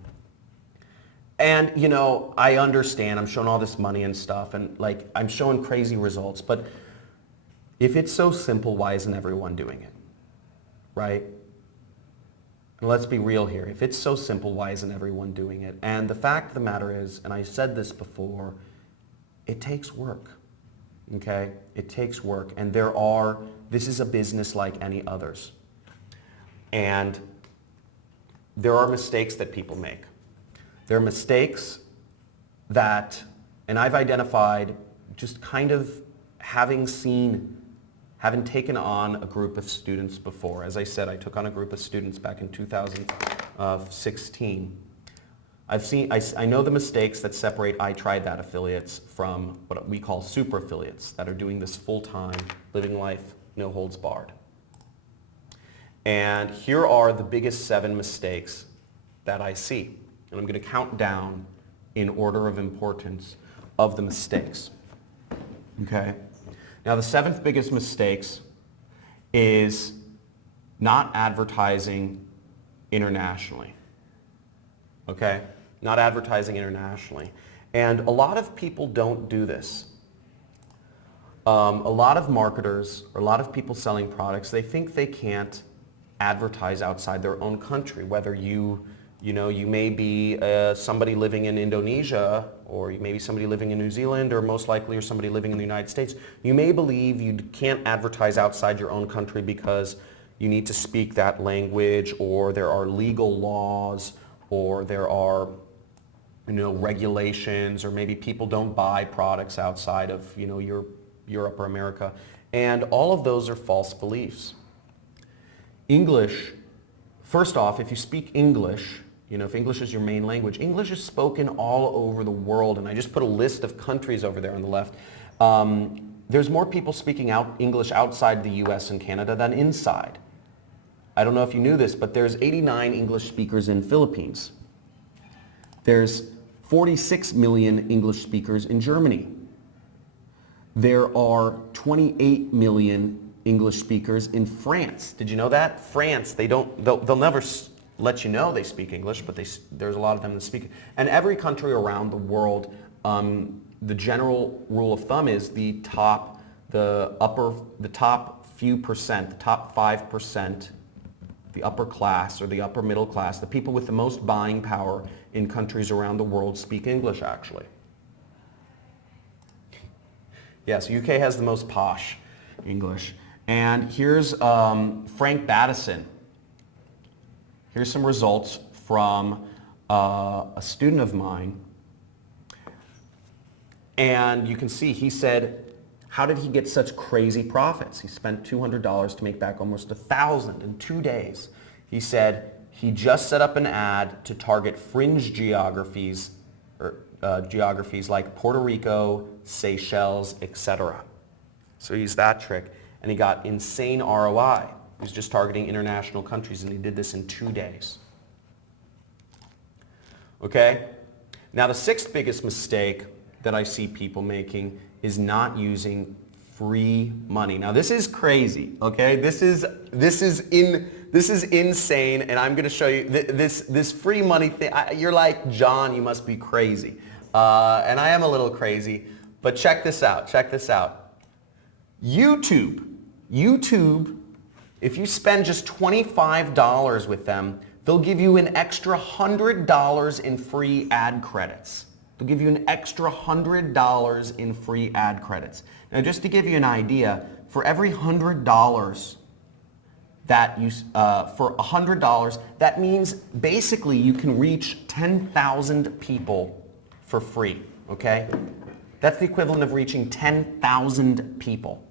I understand I'm showing all this money and stuff, and like I'm showing crazy results, but if it's so simple, why isn't everyone doing it, right? And let's be real here. If it's so simple, why isn't everyone doing it? And the fact of the matter is, and I said this before, it takes work, okay? It takes work, and this is a business like any others. And there are mistakes that people make. There are mistakes that, and I've identified just kind of having taken on a group of students before. As I said, I took on a group of students back in 2016. I know the mistakes that separate I Tried That affiliates from what we call super affiliates that are doing this full-time, living life, no holds barred. And here are the biggest 7 mistakes that I see. And I'm going to count down in order of importance of the mistakes. Okay? Now the 7th biggest mistakes is not advertising internationally. Okay? Not advertising internationally. And a lot of people don't do this. A lot of marketers, or a lot of people selling products, they think they can't advertise outside their own country, whether you may be somebody living in Indonesia, or you may be somebody living in New Zealand, or most likely you're somebody living in the United States. You may believe you can't advertise outside your own country because you need to speak that language, or there are legal laws, or there are regulations, or maybe people don't buy products outside of Europe or America. And all of those are false beliefs. English, first off, if you speak English, if English is your main language, English is spoken all over the world, and I just put a list of countries over there on the left. There's more people speaking English outside the US and Canada than inside. I don't know if you knew this, but there's 89 English speakers in Philippines. There's 46 million English speakers in Germany. There are 28 million English speakers in France. Did you know that? France, they'll never let you know they speak English, but there's a lot of them that speak it. And every country around the world, the general rule of thumb is the top few percent, the top 5%, the upper class or the upper middle class, the people with the most buying power in countries around the world speak English, actually. Yes, UK has the most posh English. And here's Frank Battison. Here's some results from a student of mine. And you can see he said, how did he get such crazy profits? He spent $200 to make back almost $1,000 in 2 days. He said he just set up an ad to target fringe geographies, geographies like Puerto Rico, Seychelles, etc. So he used that trick, and he got insane ROI. He was just targeting international countries, and he did this in 2 days. Okay? Now the 6th biggest mistake that I see people making is not using free money. Now this is crazy, okay? This is insane, and I'm gonna show you this free money thing. You're like, John, you must be crazy. And I am a little crazy, but check this out, YouTube, if you spend just $25 with them, they'll give you an extra $100 in free ad credits. They'll give you an extra $100 in free ad credits. Now, just to give you an idea, for every $100 that you, for $100, that means basically you can reach 10,000 people for free, okay? That's the equivalent of reaching 10,000 people.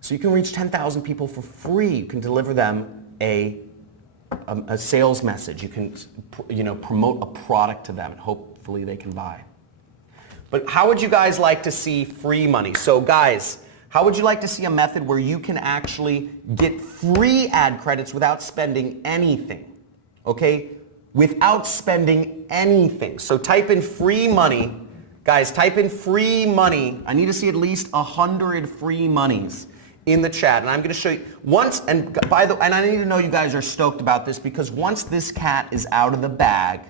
So you can reach 10,000 people for free. You can deliver them a sales message. You can, promote a product to them, and hopefully they can buy. But how would you guys like to see free money? So guys, how would you like to see a method where you can actually get free ad credits without spending anything? Okay? Without spending anything. So type in free money. Guys, type in free money. I need to see at least 100 free monies in the chat, and I'm going to show you once. And by the way, and I need to know you guys are stoked about this, because once this cat is out of the bag,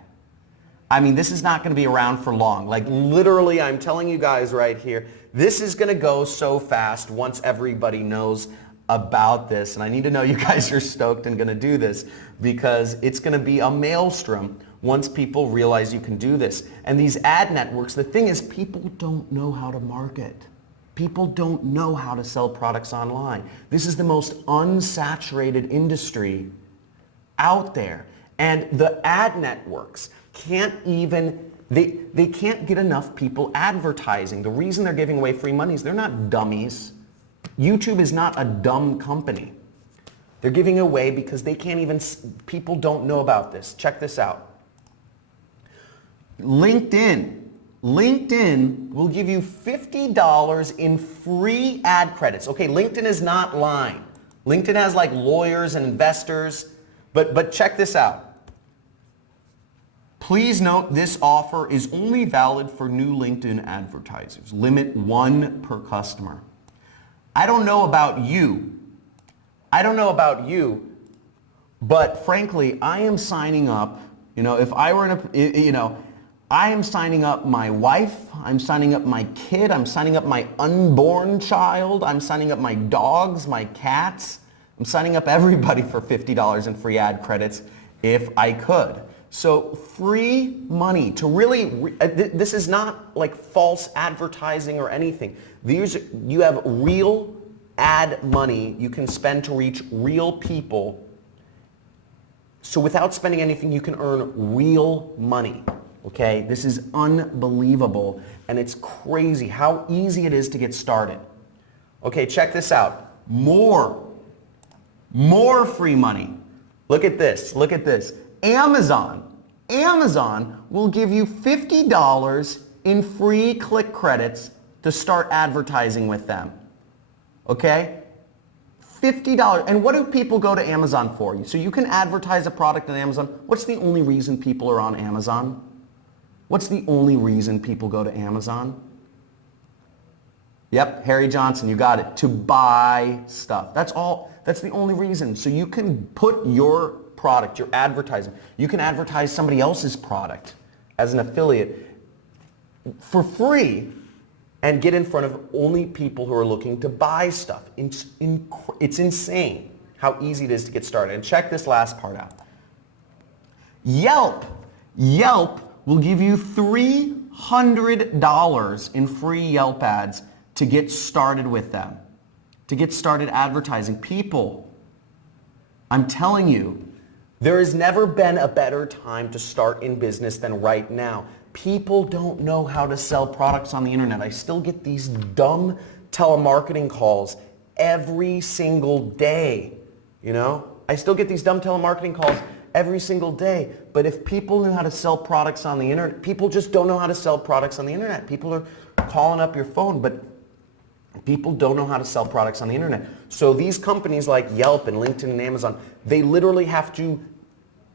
I mean, this is not going to be around for long. Like literally, I'm telling you guys right here, this is going to go so fast once everybody knows about this. And I need to know you guys are stoked and going to do this, because it's going to be a maelstrom once people realize you can do this. And these ad networks, the thing is, people don't know how to market. People don't know how to sell products online. This is the most unsaturated industry out there. And the ad networks can't even, they can't get enough people advertising. The reason they're giving away free money is they're not dummies. YouTube is not a dumb company. They're giving away because they can't even, people don't know about this. Check this out. LinkedIn will give you $50 in free ad credits. Okay, LinkedIn is not lying. LinkedIn has like lawyers and investors, but check this out. Please note this offer is only valid for new LinkedIn advertisers. Limit 1 per customer. I don't know about you, but frankly, I am signing up, if I were in a, I am signing up my wife, I'm signing up my kid, I'm signing up my unborn child, I'm signing up my dogs, my cats, I'm signing up everybody for $50 in free ad credits if I could. So free money to really, this is not like false advertising or anything. You have real ad money you can spend to reach real people. So without spending anything, you can earn real money. Okay, this is unbelievable, and it's crazy how easy it is to get started. Okay, check this out. More free money. Look at this. Amazon will give you $50 in free click credits to start advertising with them. Okay? $50. And what do people go to Amazon for? So you can advertise a product on Amazon. What's the only reason people are on Amazon? What's the only reason people go to Amazon? Yep, Harry Johnson, you got it. To buy stuff. That's all. That's the only reason. So you can put your product, your advertising, you can advertise somebody else's product as an affiliate for free and get in front of only people who are looking to buy stuff. It's insane how easy it is to get started. And check this last part out. Yelp will give you $300 in free Yelp ads to get started with them, to get started advertising. People, I'm telling you, there has never been a better time to start in business than right now. People don't know how to sell products on the internet. I still get these dumb telemarketing calls every single day, I still get these dumb telemarketing calls every single day. But if people knew how to sell products on the internet, people just don't know how to sell products on the internet. People are calling up your phone, but people don't know how to sell products on the internet. So these companies like Yelp and LinkedIn and Amazon, they literally have to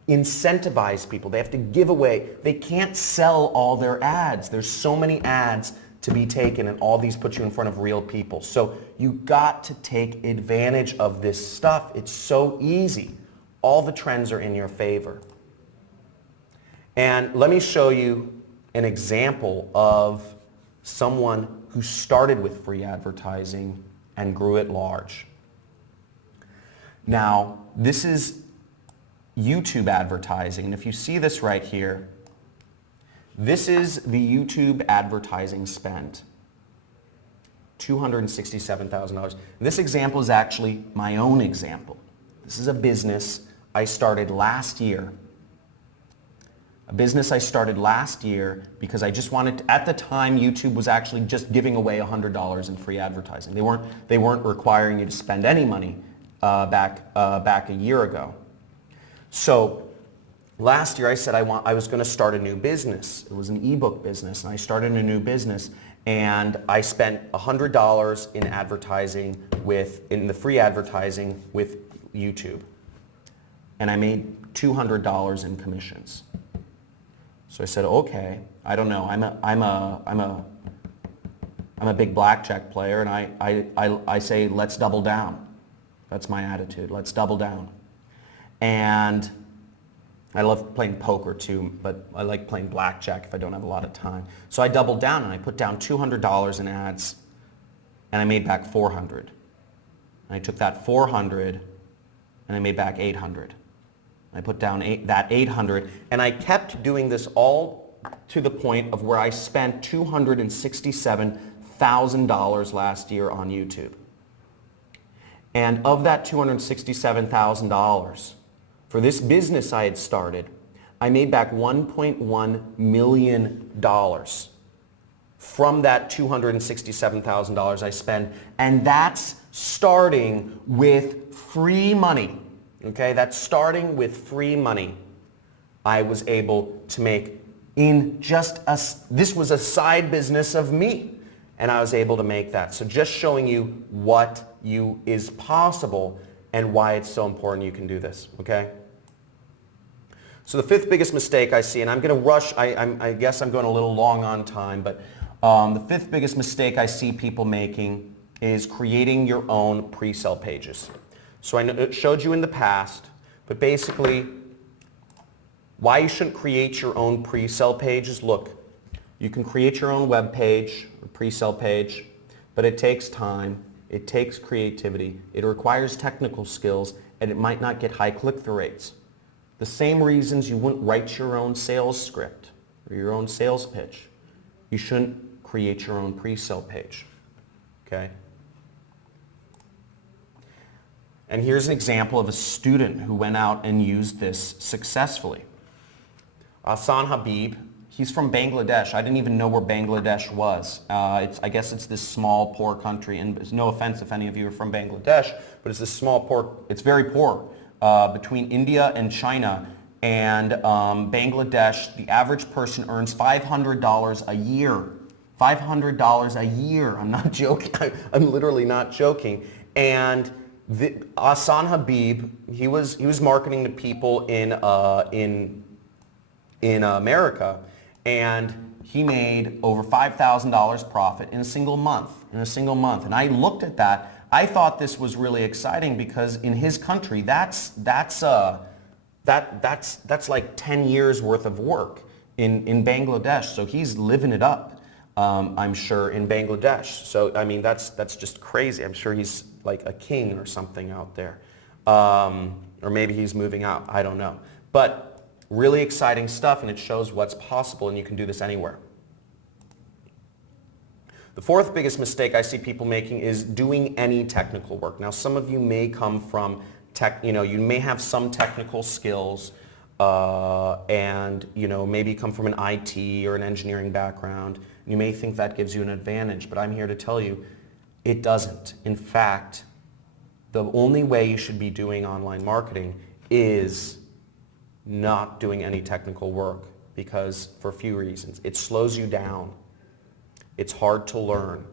incentivize people. They have to give away. They can't sell all their ads. There's so many ads to be taken, and all these put you in front of real people. So you got to take advantage of this stuff. It's so easy. All the trends are in your favor. And let me show you an example of someone who started with free advertising and grew it large. Now, this is YouTube advertising, and if you see this right here, this is the YouTube advertising spend, $267,000. This example is actually my own example. This is a business I started last year. A business I started last year because I just wanted to, at the time YouTube was actually just giving away $100 in free advertising. They weren't requiring you to spend any money back a year ago. So last year I said I was going to start a new business. It was an ebook business, and I started a new business, and I spent $100 in advertising in the free advertising with YouTube, and I made $200 in commissions. So I said, okay, I don't know. I'm a big blackjack player, and I say let's double down. That's my attitude. Let's double down. And I love playing poker too, but I like playing blackjack if I don't have a lot of time. So I doubled down and I put down $200 in ads, and I made back $400. And I took that $400 and I made back $800. I put down that $800, and I kept doing this all to the point of where I spent $267,000 last year on YouTube. And of that $267,000, for this business I had started, I made back $1.1 million from that $267,000 I spent, and that's starting with free money. Okay, that's starting with free money. I was able to make this was a side business of me, and I was able to make that. So just showing you what is possible and why it's so important you can do this, okay? So the fifth biggest mistake I see, and I'm going to rush, I guess I'm going a little long on time, but the fifth biggest mistake I see people making is creating your own pre-sale pages. So I showed you in the past, but basically why you shouldn't create your own pre-sale pages. Look, you can create your own web page or pre-sale page, but it takes time, it takes creativity, it requires technical skills, and it might not get high click-through rates. The same reasons you wouldn't write your own sales script or your own sales pitch. You shouldn't create your own pre-sale page, okay? And here's an example of a student who went out and used this successfully. Ahsan Habib, he's from Bangladesh. I didn't even know where Bangladesh was. I guess it's this small, poor country, and there's no offense if any of you are from Bangladesh, but it's this small, poor, it's very poor between India and China. And Bangladesh, the average person earns $500 a year. $500 a year. I'm not joking. I'm literally not joking. And Ahsan Habib, he was marketing to people in America, and he made over $5,000 profit in a single month. And I looked at that. I thought this was really exciting because in his country, that's like 10 years worth of work in Bangladesh. So he's living it up, I'm sure, in Bangladesh. So I mean, that's just crazy. I'm sure he's like a king or something out there. Or maybe he's moving out, I don't know. But really exciting stuff, and it shows what's possible, and you can do this anywhere. The fourth biggest mistake I see people making is doing any technical work. Now, some of you may come from you may have some technical skills, and maybe come from an IT or an engineering background. You may think that gives you an advantage, but I'm here to tell you it doesn't. In fact, the only way you should be doing online marketing is not doing any technical work, because for a few reasons. It slows you down. It's hard to learn.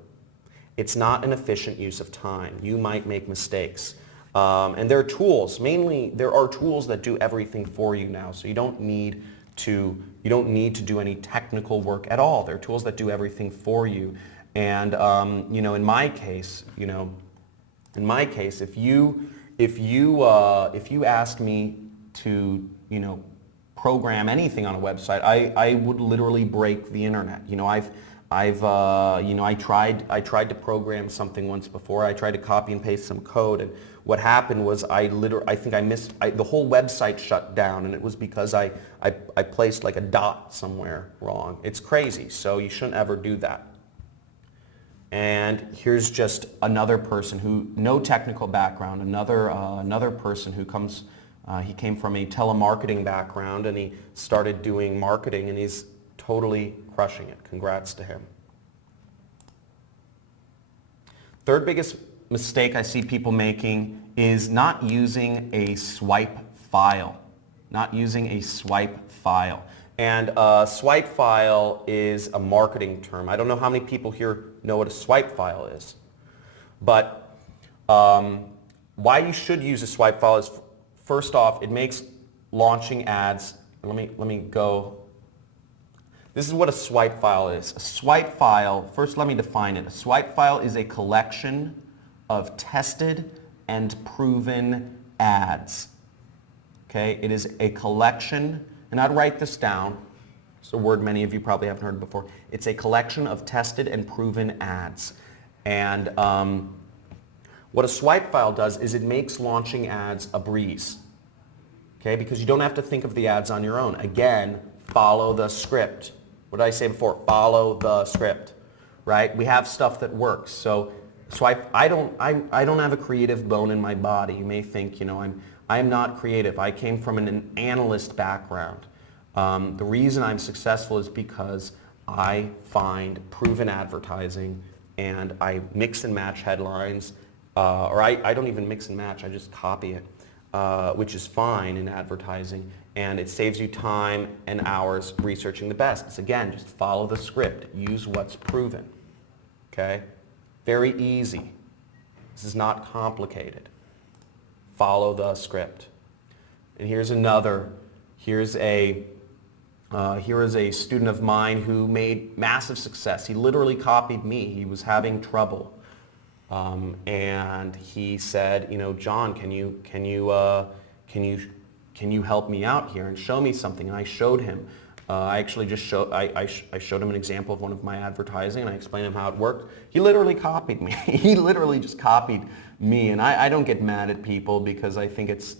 It's not an efficient use of time. You might make mistakes. And there are tools, mainly there are tools that do everything for you now, so you don't need to need to do any technical work at all. There are tools that do everything for you. And in my case, if you ask me to program anything on a website, I would literally break the internet. I tried to program something once before. I tried to copy and paste some code, and what happened was the whole website shut down, and it was because I placed like a dot somewhere wrong. It's crazy, so you shouldn't ever do that. And here's just another person who, no technical background, another person who comes, he came from a telemarketing background, and he started doing marketing, and he's totally crushing it. Congrats to him. Third biggest mistake I see people making is not using a swipe file. Not using a swipe file. And swipe file is a marketing term. I don't know how many people here know what a swipe file is. But why you should use a swipe file is, first off, it makes launching ads. Let me go. This is what a swipe file is. A swipe file, first let me define it. A swipe file is a collection of tested and proven ads. Okay, it is a collection, and I'd write this down. It's a word many of you probably haven't heard before. It's a collection of tested and proven ads. And what a swipe file does is it makes launching ads a breeze. Okay, because you don't have to think of the ads on your own. Again, follow the script. What did I say before? Follow the script, right? We have stuff that works. So I don't have a creative bone in my body. You may think, I'm not creative. I came from an analyst background. The reason I'm successful is because I find proven advertising, and I mix and match headlines, or I don't even mix and match, I just copy it, which is fine in advertising, and it saves you time and hours researching the best. It's, again, just follow the script, use what's proven, okay? Very easy. This is not complicated. Follow the script. And here is a student of mine who made massive success. He literally copied me. He was having trouble. And he said, John, can you help me out here and show me something? And I showed him. I showed him an example of one of my advertising, and I explained him how it worked. He literally copied me. He literally just copied me, and I don't get mad at people because I think it's,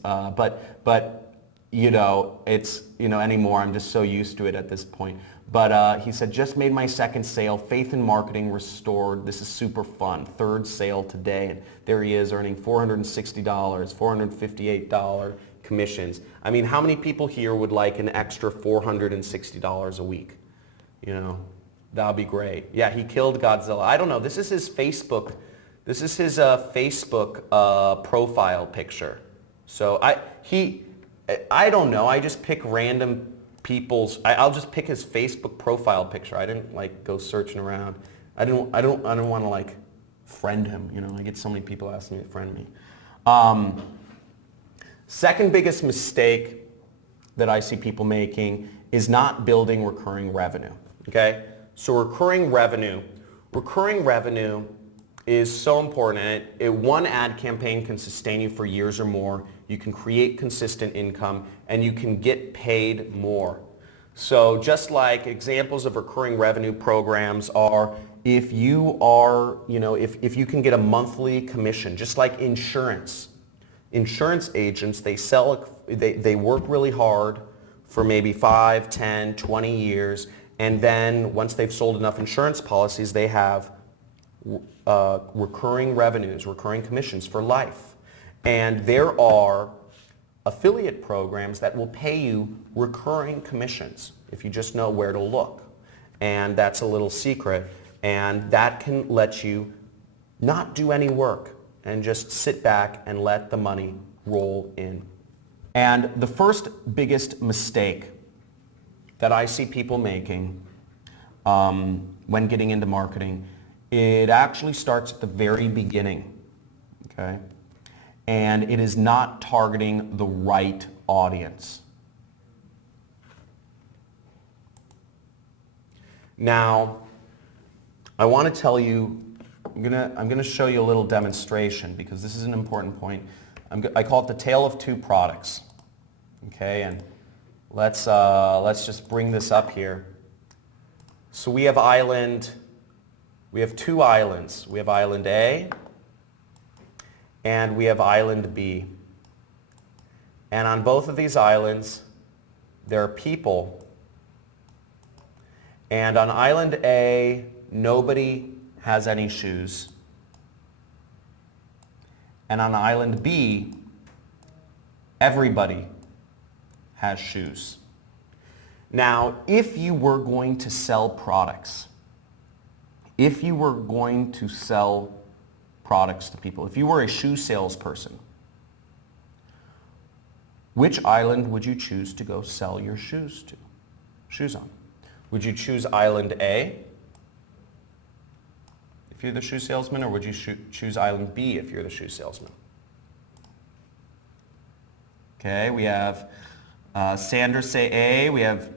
it's, anymore. I'm just so used to it at this point. But he said, just made my second sale, faith in marketing restored. This is super fun. Third sale today. And there he is earning $460, $458 commissions. I mean, how many people here would like an extra $460 a week? That'll be great. Yeah, he killed Godzilla. I don't know. This is his Facebook. This is his Facebook profile picture. So I don't know. I just pick random people's. I'll just pick his Facebook profile picture. I didn't go searching around. I don't want to friend him. I get so many people asking me to friend me. Second biggest mistake that I see people making is not building recurring revenue. Okay, so recurring revenue is so important, and one ad campaign can sustain you for years or more. You can create consistent income, and you can get paid more. So just like examples of recurring revenue programs are, if you are, if you can get a monthly commission, just like insurance. Insurance agents, they work really hard for maybe 5, 10, 20 years, and then once they've sold enough insurance policies, they have recurring revenues, recurring commissions for life. And there are affiliate programs that will pay you recurring commissions if you just know where to look. And that's a little secret, and that can let you not do any work and just sit back and let the money roll in. And the first biggest mistake that I see people making when getting into marketing, it actually starts at the very beginning, okay? And it is not targeting the right audience. Now, I want to tell you, I'm gonna show you a little demonstration because this is an important point. I call it the tale of two products. Okay, and let's just bring this up here. So we have two islands. We have island A and we have island B. And on both of these islands, there are people. And on island A, nobody has any shoes. And on island B, everybody has shoes. Now, if you were going to sell products, to people, if you were a shoe salesperson, which island would you choose to go sell your shoes on? Would you choose island A if you're the shoe salesman, or would you choose island B if you're the shoe salesman? Okay, we have Sandra say A, we have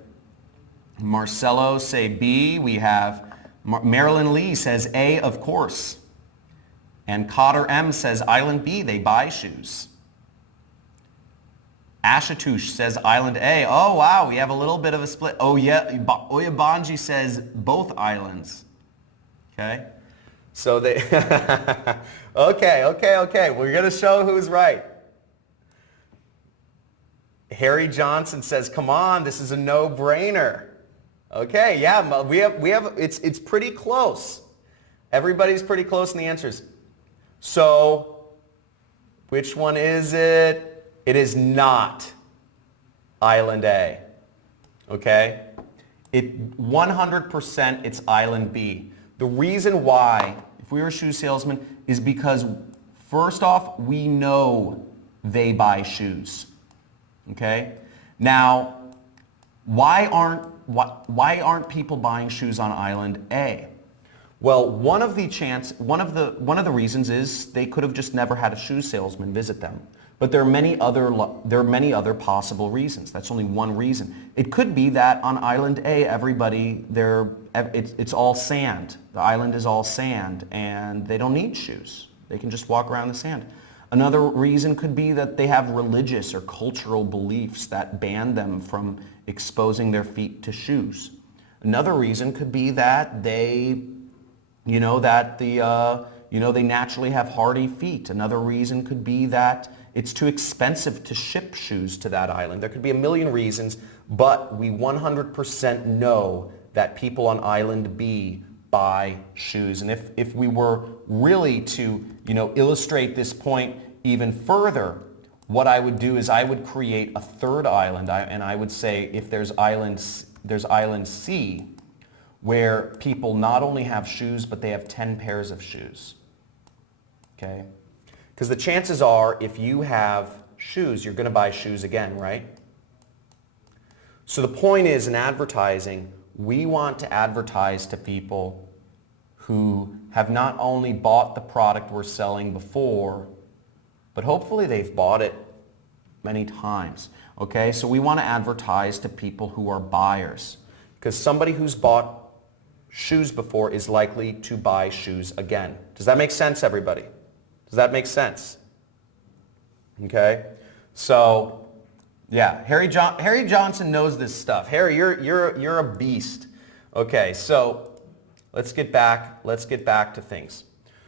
Marcelo say B, we have Marilyn Lee says A, of course. And Cotter M says island B, they buy shoes. Ashatush says island A. Oh wow, we have a little bit of a split. Oh yeah, Oyabanji says both islands. Okay, so they, okay, we're gonna show who's right. Harry Johnson says, come on, this is a no-brainer. Okay, yeah, we have, it's pretty close. Everybody's pretty close in the answers. So, which one is it? It is not island A, okay? 100% it's island B. The reason why, if we were a shoe salesman, is because first off, we know they buy shoes, okay? Now, why aren't people buying shoes on island A? Well, one of the reasons is they could have just never had a shoe salesman visit them. But there are many other possible reasons. That's only one reason. It could be that on island A, it's all sand. The island is all sand, and they don't need shoes. They can just walk around the sand. Another reason could be that they have religious or cultural beliefs that ban them from exposing their feet to shoes. Another reason could be that they naturally have hardy feet. Another reason could be that it's too expensive to ship shoes to that island. There could be a million reasons, but we 100% know that people on island B buy shoes. And if we were really to, illustrate this point even further, what I would do is I would create a third island, and I would say if there's island C, where people not only have shoes, but they have 10 pairs of shoes. Okay? Because the chances are, if you have shoes, you're going to buy shoes again, right? So the point is, in advertising, we want to advertise to people who have not only bought the product we're selling before, but hopefully they've bought it many times. Okay? So we want to advertise to people who are buyers. Because somebody who's bought shoes before is likely to buy shoes again. Does that make sense, everybody? Does that make sense? Okay, so yeah, Harry Johnson knows this stuff. Harry, you're a beast. Okay, so let's get back to things.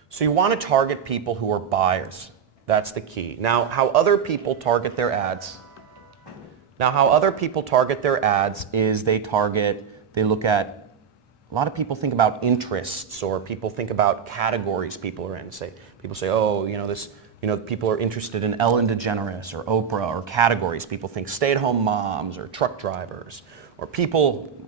So you want to target people who are buyers. That's the key. Now, how other people target their ads is they look at, a lot of people think about interests, or people think about categories people are in. People say, oh, people are interested in Ellen DeGeneres or Oprah, or categories. People think stay-at-home moms or truck drivers, or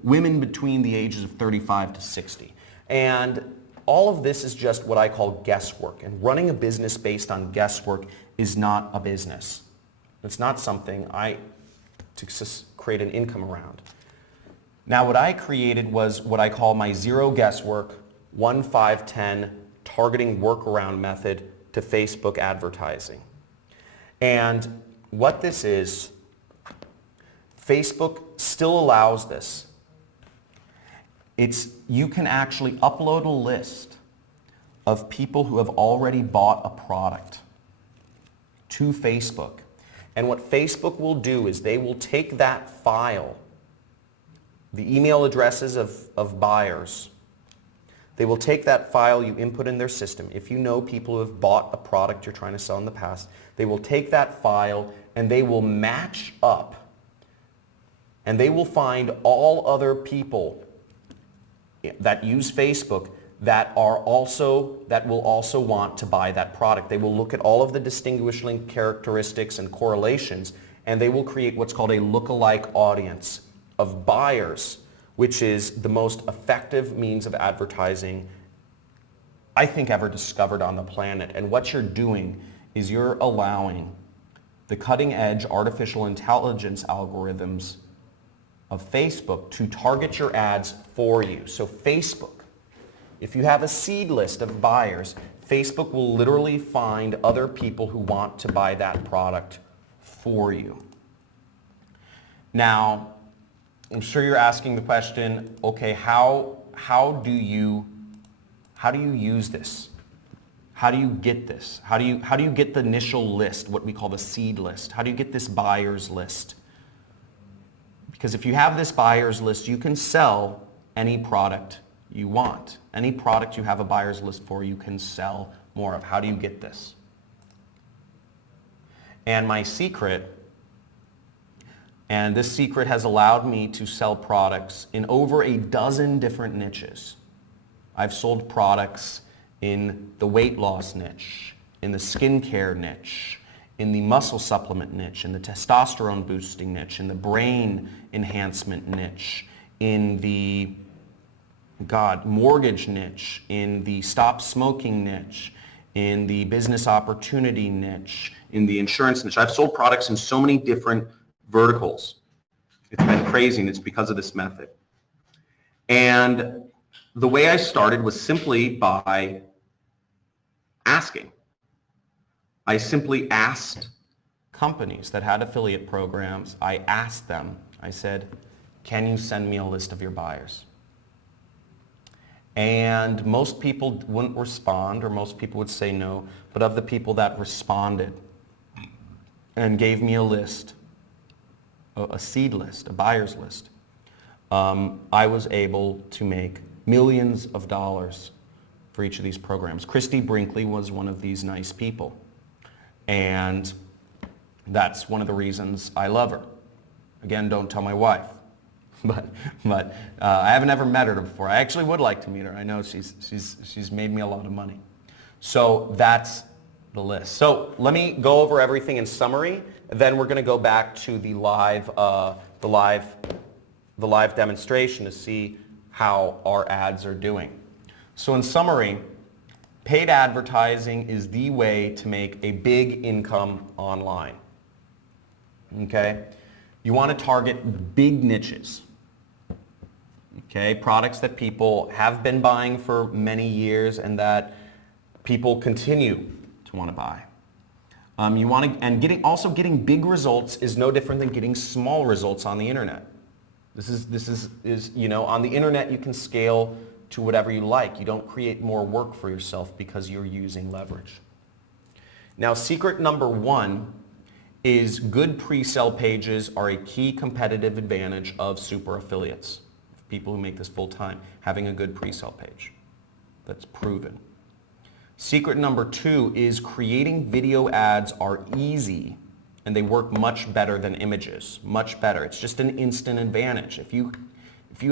women between the ages of 35 to 60. And all of this is just what I call guesswork. And running a business based on guesswork is not a business. It's not something to create an income around. Now, what I created was what I call my zero guesswork, 1-5-10 targeting workaround method to Facebook advertising. And what this is, Facebook still allows this. You can actually upload a list of people who have already bought a product to Facebook. And what Facebook will do is they will take that file, the email addresses of buyers, they will take that file you input in their system. If you know people who have bought a product you're trying to sell in the past, they will take that file and they will match up and they will find all other people that use Facebook that will also want to buy that product. They will look at all of the distinguishing characteristics and correlations, and they will create what's called a lookalike audience of buyers, which is the most effective means of advertising I think ever discovered on the planet. And what you're doing is you're allowing the cutting edge artificial intelligence algorithms of Facebook to target your ads for you. So Facebook, if you have a seed list of buyers, Facebook will literally find other people who want to buy that product for you. Now, I'm sure you're asking the question, okay, how do you use this? How do you get this? How do you get the initial list, what we call the seed list? How do you get this buyer's list? Because if you have this buyer's list, you can sell any product you want. Any product you have a buyer's list for, you can sell more of. How do you get this? And my secret, and this secret has allowed me to sell products in over a dozen different niches. I've sold products in the weight loss niche, in the skincare niche, in the muscle supplement niche, in the testosterone boosting niche, in the brain enhancement niche, in the mortgage niche, in the stop smoking niche, in the business opportunity niche, in the insurance niche. I've sold products in so many different verticals. It's been crazy, and it's because of this method. And the way I started was simply by asking. I simply asked companies that had affiliate programs, I asked them, I said, can you send me a list of your buyers? And most people wouldn't respond, or most people would say no, but of the people that responded and gave me a list, a seed list, a buyer's list, I was able to make millions of dollars for each of these programs. Christy Brinkley was one of these nice people. And that's one of the reasons I love her. Again, don't tell my wife. But I haven't ever met her before. I actually would like to meet her. I know she's made me a lot of money. So that's the list. So let me go over everything in summary. Then we're going to go back to the live demonstration to see how our ads are doing. So in summary, paid advertising is the way to make a big income online. Okay? You want to target big niches. Okay? Products that people have been buying for many years and that people continue to want to buy. Getting big results is no different than getting small results on the internet. This is on the internet you can scale to whatever you like. You don't create more work for yourself because you're using leverage. Now, secret number one is good pre-sale pages are a key competitive advantage of super affiliates. People who make this full time, having a good pre-sale page. That's proven. Secret number two is creating video ads are easy and they work much better than images, much better. It's just an instant advantage. If you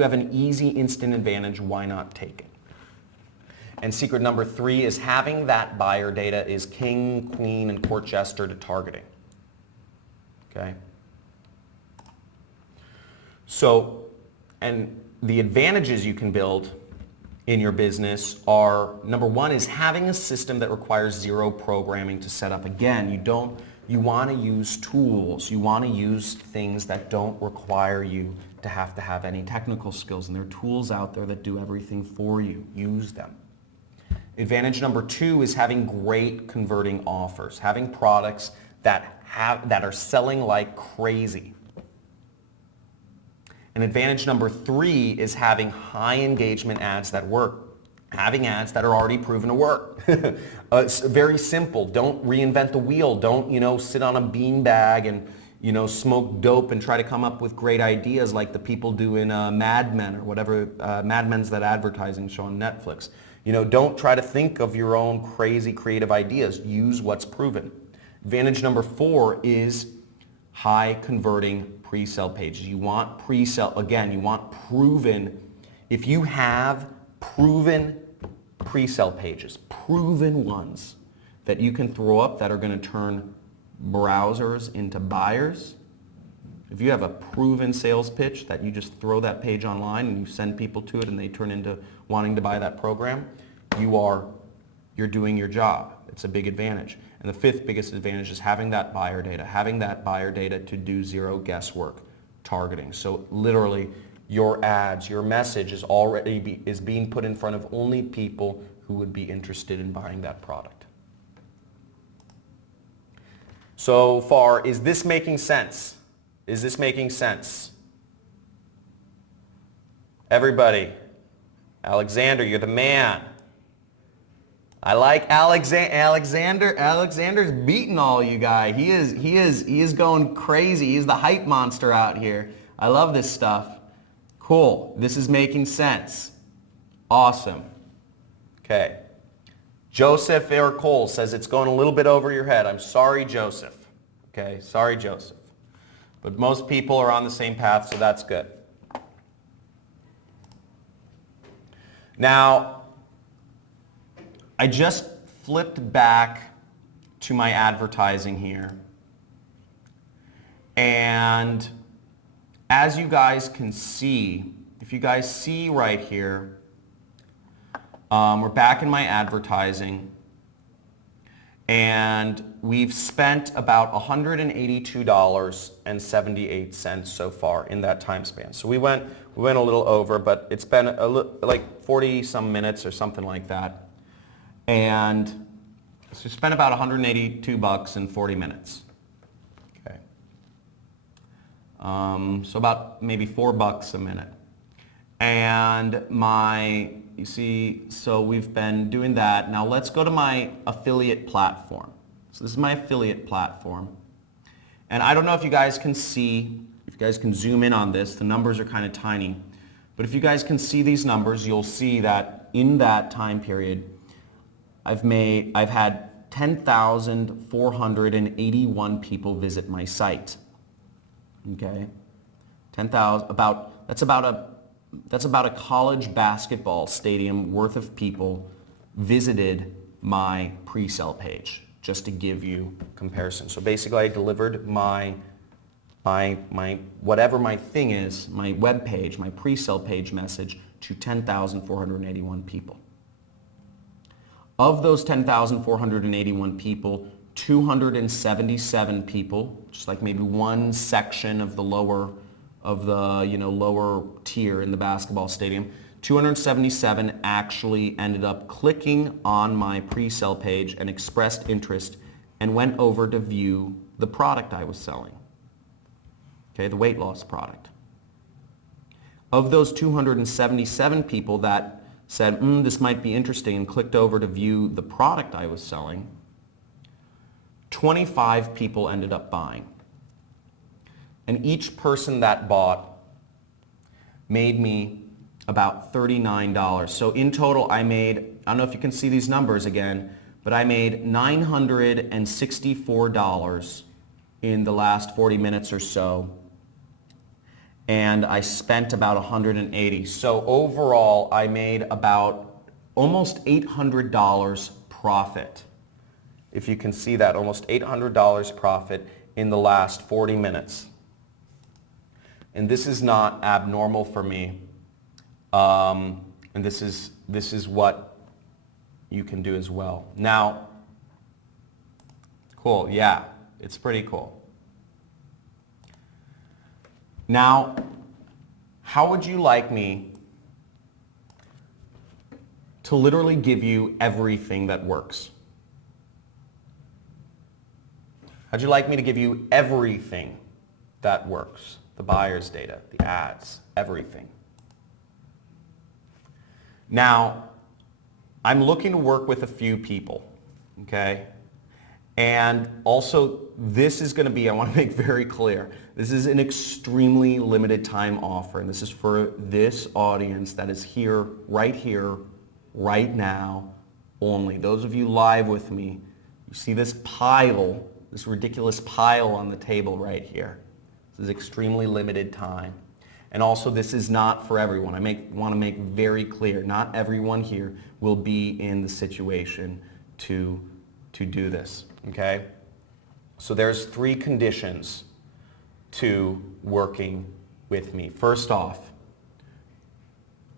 have an easy instant advantage, why not take it? And secret number three is having that buyer data is king, queen, and court jester to targeting. Okay? So, and the advantages you can build in your business are, number one is having a system that requires zero programming to set up. Again, you want to use tools. You want to use things that don't require you to have any technical skills, and there are tools out there that do everything for you. Use them. Advantage number two is having great converting offers, having products that are selling like crazy. And advantage number 3 is having high engagement ads that work. Having ads that are already proven to work. It's very simple. Don't reinvent the wheel. Don't, sit on a beanbag and, smoke dope and try to come up with great ideas like the people do in Mad Men or whatever. Mad Men's that advertising show on Netflix. Don't try to think of your own crazy creative ideas. Use what's proven. Advantage number 4 is high converting pre-sale pages. You want pre-sale, again, you want proven. If you have proven pre-sale pages, proven ones that you can throw up that are going to turn browsers into buyers, if you have a proven sales pitch that you just throw that page online and you send people to it and they turn into wanting to buy that program, you're doing your job. It's a big advantage. And the 5th biggest advantage is having that buyer data to do zero guesswork targeting. So literally your ads, your message is is being put in front of only people who would be interested in buying that product. So far, is this making sense? Is this making sense? Everybody, Alexander, you're the man. I like Alexander. Alexander's beating all you guys. He is going crazy. He's the hype monster out here. I love this stuff. Cool. This is making sense. Awesome. Okay. Joseph Air Cole says it's going a little bit over your head. I'm sorry, Joseph. Okay. Sorry, Joseph. But most people are on the same path, so that's good. Now, I just flipped back to my advertising here. And as you guys can see, if you guys see right here, we're back in my advertising. And we've spent about $182.78 so far in that time span. So we went a little over, but it's been like 40 some minutes or something like that. And so we spent about $182 in 40 minutes. Okay. So about maybe $4 a minute. And you see, so we've been doing that. Now let's go to my affiliate platform. So this is my affiliate platform. And I don't know if you guys can see, if you guys can zoom in on this, the numbers are kind of tiny. But if you guys can see these numbers, you'll see that in that time period, I've had 10,481 people visit my site. Okay? 10,000, that's about a college basketball stadium worth of people visited my pre-sale page, just to give you comparison. So basically I delivered my whatever my thing is, my web page, my pre-sale page message to 10,481 people. Of those 10,481 people, 277 people, just like maybe one section of the lower tier in the basketball stadium, 277 actually ended up clicking on my pre-sale page and expressed interest and went over to view the product I was selling. Okay, the weight loss product. Of those 277 people that said, this might be interesting, and clicked over to view the product I was selling, 25 people ended up buying. And each person that bought made me about $39. So in total, I don't know if you can see these numbers again, but I made $964 in the last 40 minutes or so. And I spent about $180. So overall, I made about almost $800 profit. If you can see that, almost $800 profit in the last 40 minutes. And this is not abnormal for me. And this is what you can do as well. Now, cool, yeah, it's pretty cool. Now, how would you like me to literally give you everything that works? How'd you like me to give you everything that works? the buyer's data, the ads, everything. Now, I'm looking to work with a few people, okay? And also, this is going to be, I want to make very clear, this is an extremely limited time offer, and this is for this audience that is here, right now, only. Those of you live with me, you see this pile, this ridiculous pile on the table right here. This is extremely limited time. And also, this is not for everyone. Want to make very clear, not everyone here will be in the situation to do this, okay? So there's 3 conditions to working with me. First off,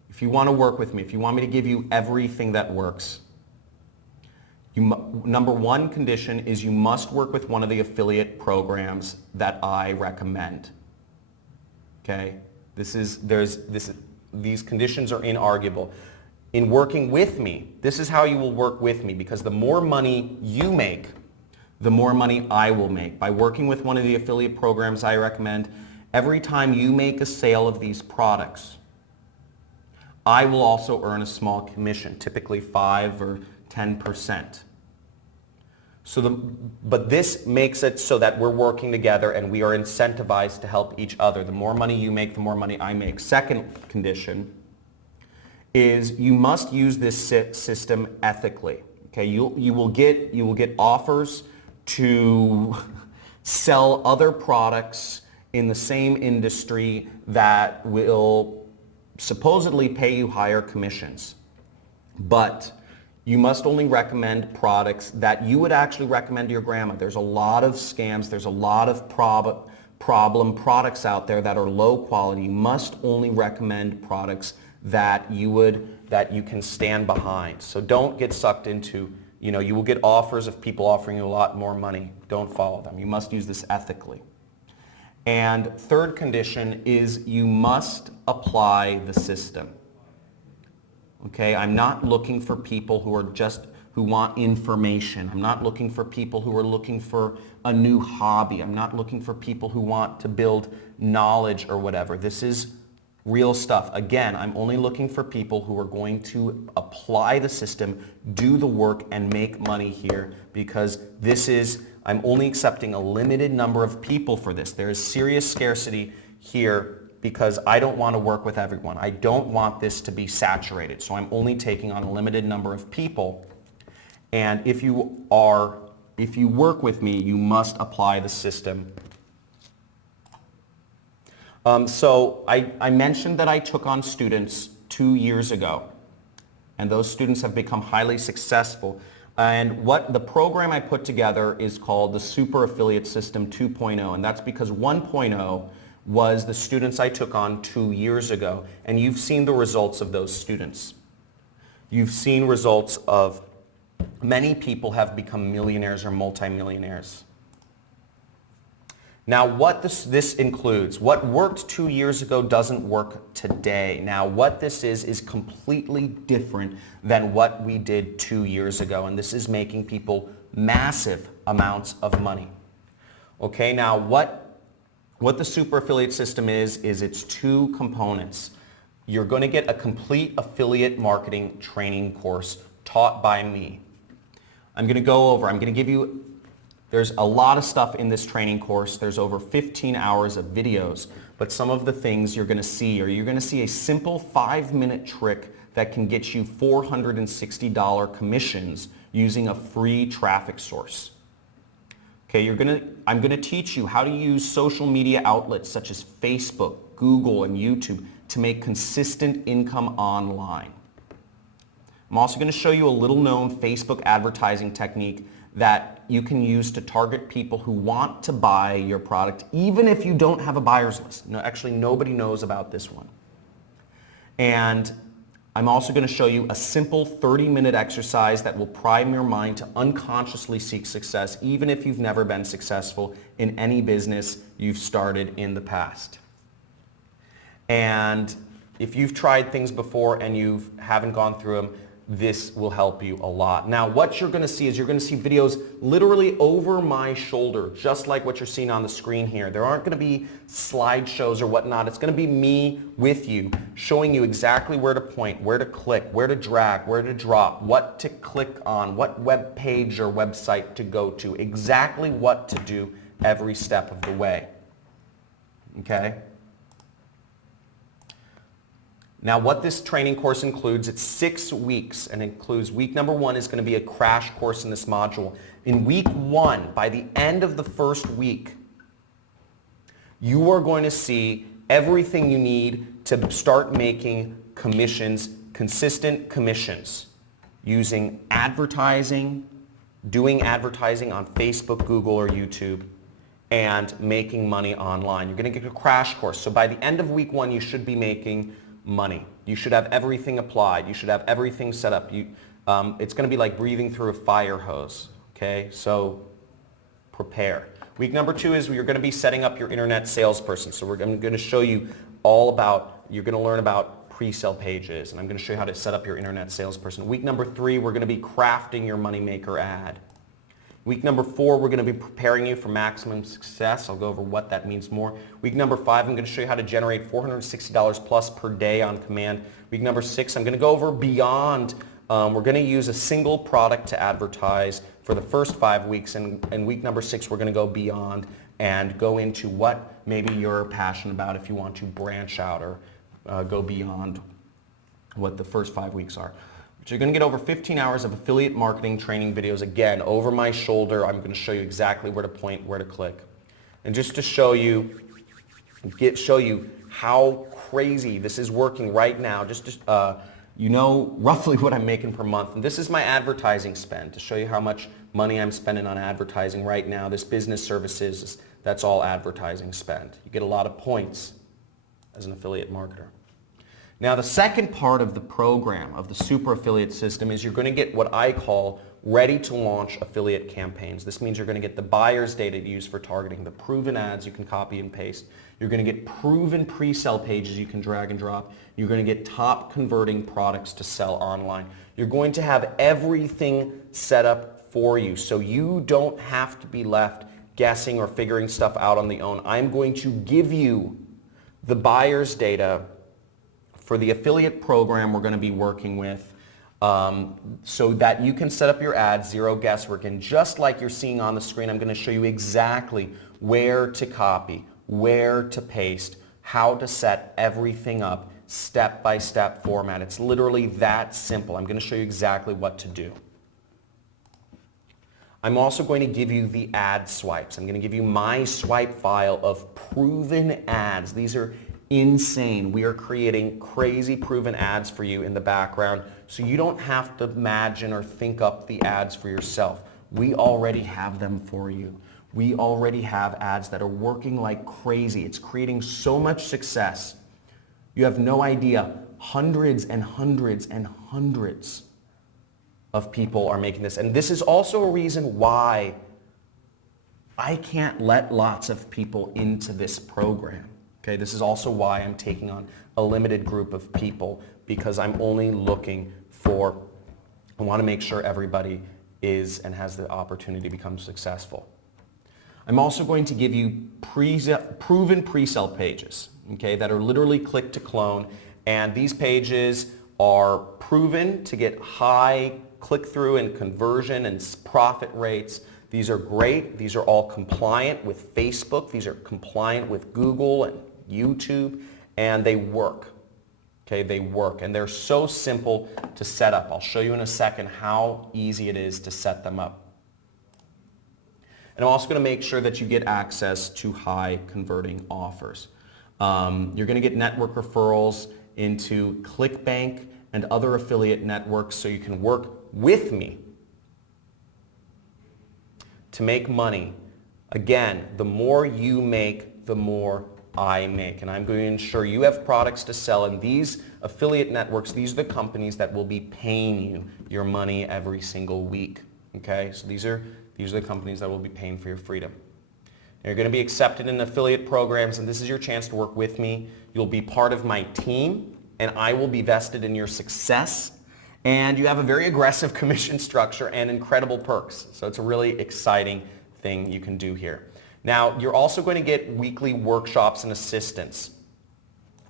if you want to work with me, if you want me to give you everything that works, number 1 condition is you must work with one of the affiliate programs that I recommend, okay? These conditions are inarguable. In working with me, this is how you will work with me, because the more money you make, the more money I will make. By working with one of the affiliate programs I recommend, every time you make a sale of these products, I will also earn a small commission, typically 5 or 10%. But this makes it so that we're working together and we are incentivized to help each other. The more money you make, the more money I make. Second condition is you must use this system ethically. Okay, you will get offers to sell other products in the same industry that will supposedly pay you higher commissions, but you must only recommend products that you would actually recommend to your grandma. There's a lot of scams, there's a lot of problem products out there that are low quality. You must only recommend products that you can stand behind. So don't get sucked into, you will get offers of people offering you a lot more money. Don't follow them. You must use this ethically. And third condition is you must apply the system. Okay, I'm not looking for people who want information. I'm not looking for people who are looking for a new hobby. I'm not looking for people who want to build knowledge or whatever. This is real stuff. Again, I'm only looking for people who are going to apply the system, do the work, and make money here, because I'm only accepting a limited number of people for this. There is serious scarcity here because I don't want to work with everyone. I don't want this to be saturated. So I'm only taking on a limited number of people. And if you work with me, you must apply the system. So I mentioned that I took on students 2 years ago, and those students have become highly successful. And what the program I put together is called the Super Affiliate System 2.0, and that's because 1.0 was the students I took on 2 years ago, and you've seen the results of those students. You've seen results of many people have become millionaires or multimillionaires. Now, what this includes, what worked 2 years ago doesn't work today. Now, what this is completely different than what we did 2 years ago, and this is making people massive amounts of money. Okay, now what the super affiliate system is it's 2 components. You're going to get a complete affiliate marketing training course taught by me. I'm going to give you, there's a lot of stuff in this training course. There's over 15 hours of videos, but some of the things you're going to see a simple 5-minute trick that can get you $460 commissions using a free traffic source. Okay, I'm going to teach you how to use social media outlets such as Facebook, Google, and YouTube to make consistent income online. I'm also going to show you a little-known Facebook advertising technique that you can use to target people who want to buy your product, even if you don't have a buyer's list. No, actually, nobody knows about this one. And I'm also going to show you a simple 30-minute exercise that will prime your mind to unconsciously seek success, even if you've never been successful in any business you've started in the past. And if you've tried things before and you haven't gone through them, this will help you a lot. Now, what you're going to see is you're going to see videos literally over my shoulder, just like what you're seeing on the screen here. There aren't going to be slideshows or whatnot. It's going to be me with you, showing you exactly where to point, where to click, where to drag, where to drop, what to click on, what web page or website to go to, exactly what to do every step of the way. Okay? Now, what this training course includes, it's 6 weeks, and includes week number 1 is going to be a crash course in this module. In week 1, by the end of the first week, you are going to see everything you need to start making commissions, consistent commissions, using advertising, doing advertising on Facebook, Google, or YouTube, and making money online. You're going to get a crash course. So by the end of week 1, you should be making money. You should have everything applied. You should have everything set up. It's going to be like breathing through a fire hose. Okay, so prepare. Week number 2 is you're going to be setting up your internet salesperson. So I'm going to show you all about, you're going to learn about pre-sale pages, and I'm going to show you how to set up your internet salesperson. Week number 3, we're going to be crafting your moneymaker ad. Week number 4, we're going to be preparing you for maximum success. I'll go over what that means more. Week number 5, I'm going to show you how to generate $460 plus per day on command. Week number 6, I'm going to go over beyond. We're going to use a single product to advertise for the first 5 weeks. And week number 6, we're going to go beyond and go into what maybe you're passionate about if you want to branch out or go beyond what the first 5 weeks are. So you're going to get over 15 hours of affiliate marketing training videos, again, over my shoulder. I'm going to show you exactly where to point, where to click. And just to show you how crazy this is working right now, you know roughly what I'm making per month. And this is my advertising spend, to show you how much money I'm spending on advertising right now. This business services, that's all advertising spend. You get a lot of points as an affiliate marketer. Now, the second part of the program, of the super affiliate system, is you're going to get what I call ready to launch affiliate campaigns. This means you're going to get the buyer's data to use for targeting, the proven ads you can copy and paste. You're going to get proven pre-sale pages you can drag and drop. You're going to get top converting products to sell online. You're going to have everything set up for you, so you don't have to be left guessing or figuring stuff out on the own. I'm going to give you the buyer's data for the affiliate program we're going to be working with, so that you can set up your ads, zero guesswork. And just like you're seeing on the screen, I'm going to show you exactly where to copy, where to paste, how to set everything up, step-by-step format. It's literally that simple. I'm going to show you exactly what to do. I'm also going to give you the ad swipes. I'm going to give you my swipe file of proven ads. These are insane. We are creating crazy proven ads for you in the background, so you don't have to imagine or think up the ads for yourself. We already have them for you. We already have ads that are working like crazy. It's creating so much success. You have no idea. Hundreds and hundreds and hundreds of people are making this. And this is also a reason why I can't let lots of people into this program. Okay, this is also why I'm taking on a limited group of people, because I'm only looking for, I want to make sure everybody is and has the opportunity to become successful. I'm also going to give you proven pre-sale pages, okay, that are literally click to clone, and these pages are proven to get high click-through and conversion and profit rates. These are great. These are all compliant with Facebook. These are compliant with Google and YouTube, and they work. Okay, they work, and they're so simple to set up. I'll show you in a second how easy it is to set them up. And I'm also going to make sure that you get access to high converting offers. You're going to get network referrals into ClickBank and other affiliate networks, so you can work with me to make money. Again, the more you make, the more I make, and I'm going to ensure you have products to sell, and these affiliate networks, these are the companies that will be paying you your money every single week. Okay, so these are the companies that will be paying for your freedom. You're going to be accepted in affiliate programs, and this is your chance to work with me. You'll be part of my team, and I will be vested in your success, And you have a very aggressive commission structure and incredible perks. So it's a really exciting thing you can do here. Now, you're also going to get weekly workshops and assistance.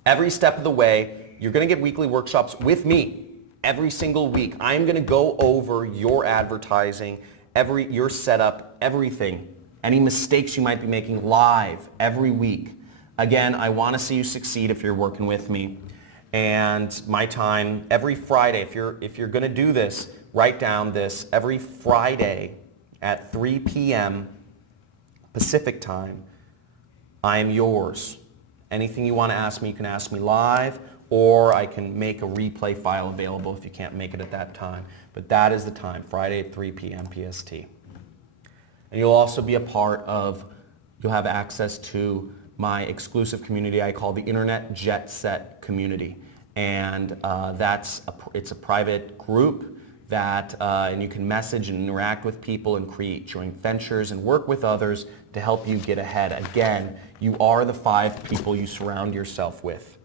Every step of the way, you're going to get weekly workshops with me every single week. I'm going to go over your advertising, your setup, everything. Any mistakes you might be making live every week. Again, I want to see you succeed if you're working with me. And my time every Friday, if you're going to do this, write down this, every Friday at 3 p.m. Pacific time, I am yours. Anything you want to ask me, you can ask me live, or I can make a replay file available if you can't make it at that time. But that is the time, Friday at 3 p.m. PST. And you'll also be a part of, you'll have access to my exclusive community I call the Internet Jet Set community. And it's a private group that, and you can message and interact with people and create joint ventures and work with others to help you get ahead. Again, you are the 5 people you surround yourself with.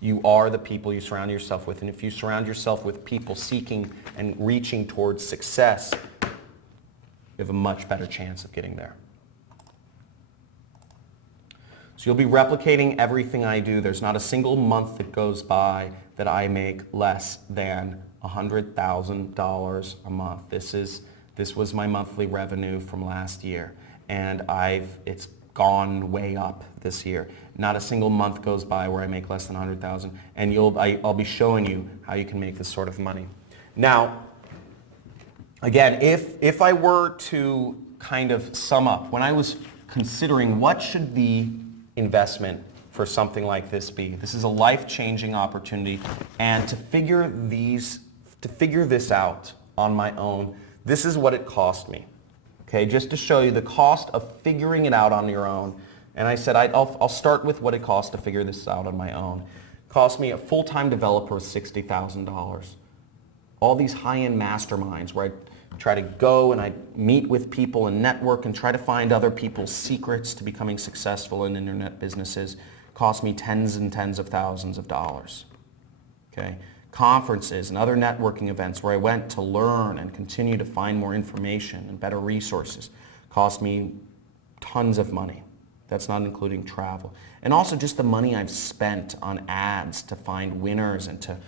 You are the people you surround yourself with. And if you surround yourself with people seeking and reaching towards success, you have a much better chance of getting there. So you'll be replicating everything I do. There's not a single month that goes by that I make less than $100,000 a month. This was my monthly revenue from last year, and it's gone way up this year. Not a single month goes by where I make less than $100,000, and I'll be showing you how you can make this sort of money. Now, again, if I were to kind of sum up, when I was considering what should the investment for something like this be, this is a life-changing opportunity, and to figure this out on my own, this is what it cost me. Okay, just to show you the cost of figuring it out on your own. And I said I'll start with what it costs to figure this out on my own. It cost me a full-time developer $60,000. All these high-end masterminds where I try to go and I meet with people and network and try to find other people's secrets to becoming successful in internet businesses cost me tens and tens of thousands of dollars. Okay? Conferences and other networking events where I went to learn and continue to find more information and better resources cost me tons of money. That's not including travel. And also just the money I've spent on ads to find winners and to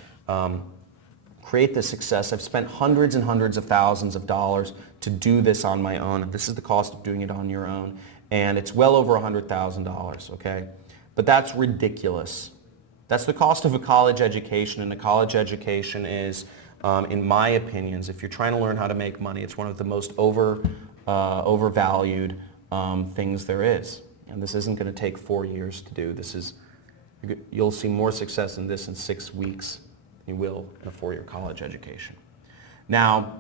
create this success. I've spent hundreds and hundreds of thousands of dollars to do this on my own. This is the cost of doing it on your own. And it's well over $100,000, okay? But that's ridiculous. That's the cost of a college education, and a college education is, in my opinions, if you're trying to learn how to make money, it's one of the most overvalued things there is. And this isn't going to take 4 years to do. You'll see more success in this in 6 weeks than you will in a 4-year college education. Now,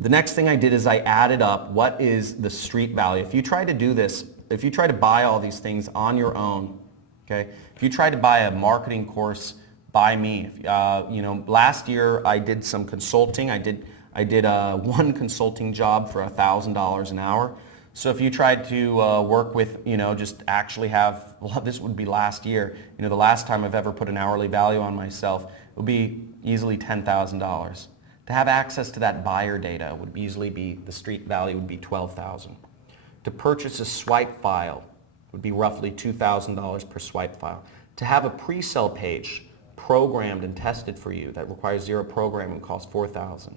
the next thing I did is I added up what is the street value. If you try to do this, if you try to buy all these things on your own, okay? If you try to buy a marketing course by me, last year I did some consulting. I did one consulting job for $1,000 an hour. So if you tried to work with, just actually have, well, this would be last year, the last time I've ever put an hourly value on myself, it would be easily $10,000. To have access to that buyer data would easily be, the street value would be $12,000. To purchase a swipe file would be roughly $2,000 per swipe file. To have a pre-sell page programmed and tested for you that requires zero programming costs $4,000.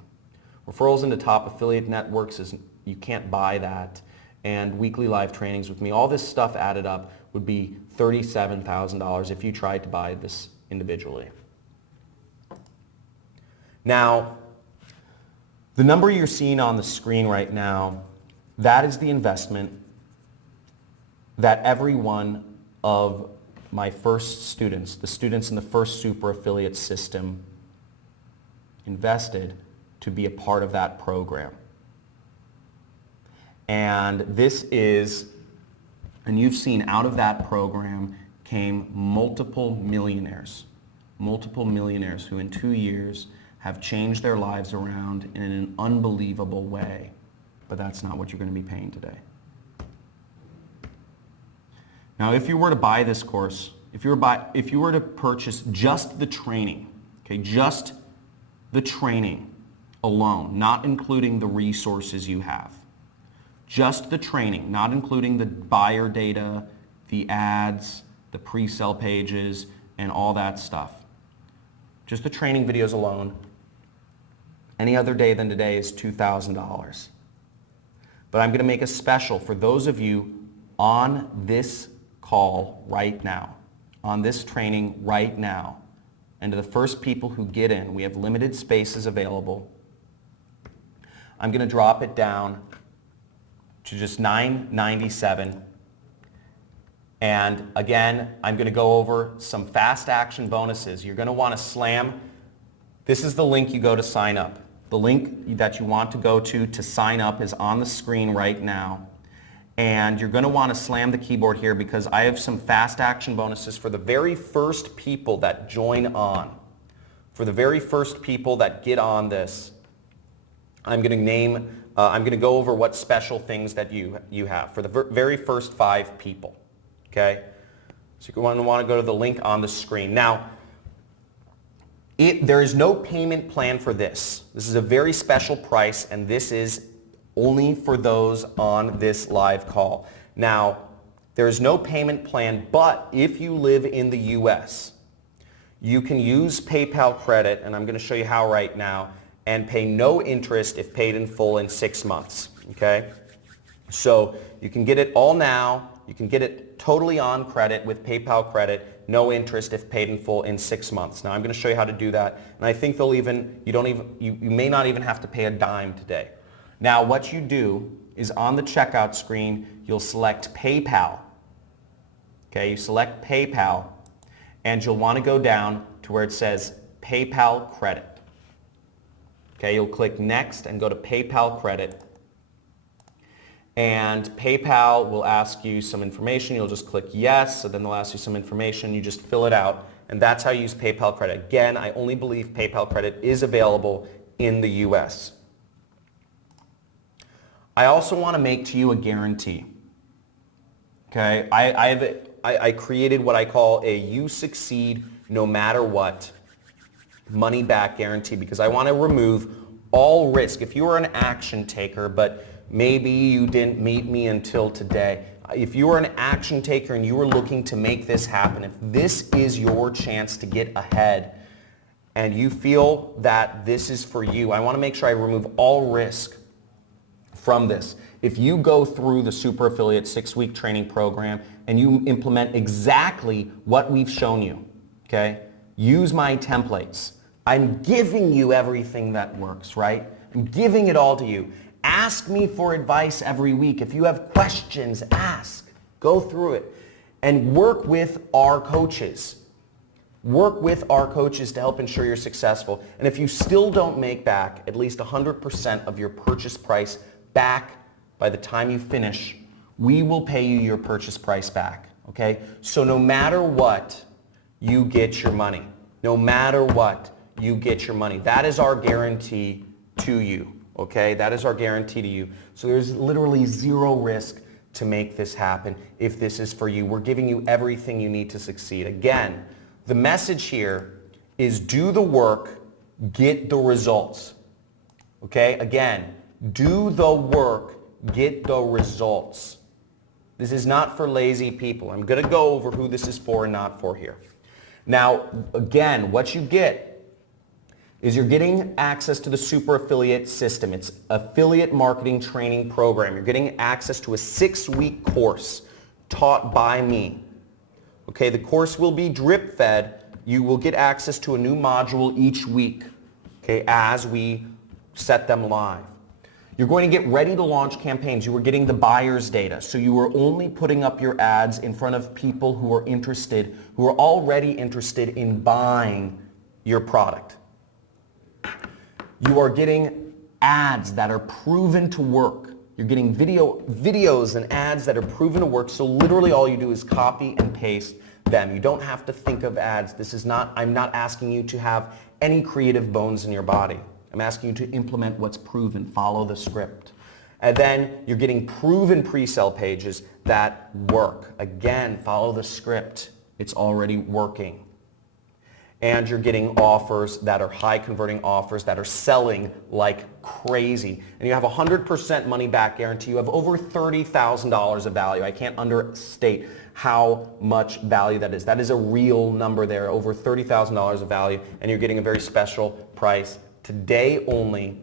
Referrals into top affiliate networks, you can't buy that. And weekly live trainings with me, all this stuff added up would be $37,000 if you tried to buy this individually. Now, the number you're seeing on the screen right now, that is the investment that every one of my first students, the students in the first super affiliate system, invested to be a part of that program. And you've seen out of that program came multiple millionaires who in 2 years have changed their lives around in an unbelievable way. But that's not what you're going to be paying today. Now, if you were to buy this course, if you were to purchase just the training, okay, just the training alone, not including the resources you have. Just the training, not including the buyer data, the ads, the pre-sale pages, and all that stuff. Just the training videos alone, any other day than today is $2,000. But I'm going to make a special for those of you on this call right now, on this training right now, and to the first people who get in. We have limited spaces available. I'm going to drop it down to just $997. And again, I'm going to go over some fast action bonuses. You're going to want to slam. This is the link you go to sign up. The link that you want to go to sign up is on the screen right now. And you're going to want to slam the keyboard here because I have some fast action bonuses for the very first people that join on. For the very first people that get on this, I'm going to go over what special things that you have for the very first 5 people. Okay? So you're going to want to go to the link on the screen. Now, there is no payment plan for this. This is a very special price, and this is only for those on this live call. Now, there is no payment plan, but if you live in the US, you can use PayPal credit, and I'm going to show you how right now, and pay no interest if paid in full in 6 months. Okay? So you can get it all now. You can get it totally on credit with PayPal credit, no interest if paid in full in 6 months. Now I'm going to show you how to do that, and I think you may not even have to pay a dime today. Now what you do is on the checkout screen, you'll select PayPal. Okay, you select PayPal, and you'll want to go down to where it says PayPal credit. Okay, you'll click next and go to PayPal credit. And PayPal will ask you some information. You'll just click yes, so then they'll ask you some information. You just fill it out, and that's how you use PayPal credit. Again, I only believe PayPal credit is available in the US. I also want to make to you a guarantee. Okay, I created what I call a you succeed no matter what money back guarantee because I want to remove all risk. If you are an action taker, but maybe you didn't meet me until today. If you are an action taker and you are looking to make this happen, if this is your chance to get ahead and you feel that this is for you, I want to make sure I remove all risk from this. If you go through the Super Affiliate 6-week training program and you implement exactly what we've shown you, okay? Use my templates. I'm giving you everything that works, right? I'm giving it all to you. Ask me for advice every week. If you have questions, ask. Go through it. And work with our coaches. Work with our coaches to help ensure you're successful. And if you still don't make back at least 100% of your purchase price back by the time you finish, we will pay you your purchase price back. Okay? So no matter what, you get your money. No matter what, you get your money. That is our guarantee to you. Okay, that is our guarantee to you. So there's literally zero risk to make this happen if this is for you. We're giving you everything you need to succeed. Again, the message here is do the work, get the results. Okay, again, do the work, get the results. This is not for lazy people. I'm going to go over who this is for and not for here. Now, again, what you get is you're getting access to the Super Affiliate system. It's affiliate marketing training program. You're getting access to a 6-week course taught by me. Okay, the course will be drip fed. You will get access to a new module each week, okay, as we set them live. You're going to get ready to launch campaigns. You are getting the buyer's data. So you are only putting up your ads in front of people who are interested, who are already interested in buying your product. You are getting ads that are proven to work. You're getting videos and ads that are proven to work. So literally all you do is copy and paste them. You don't have to think of ads. I'm not asking you to have any creative bones in your body. I'm asking you to implement what's proven. Follow the script. And then you're getting proven pre-sale pages that work. Again, follow the script. It's already working. and you're getting offers that are high converting offers that are selling like crazy. And you have 100% money back guarantee. You have over $30,000 of value. I can't understate how much value that is. That is a real number there, over $30,000 of value, and you're getting a very special price today only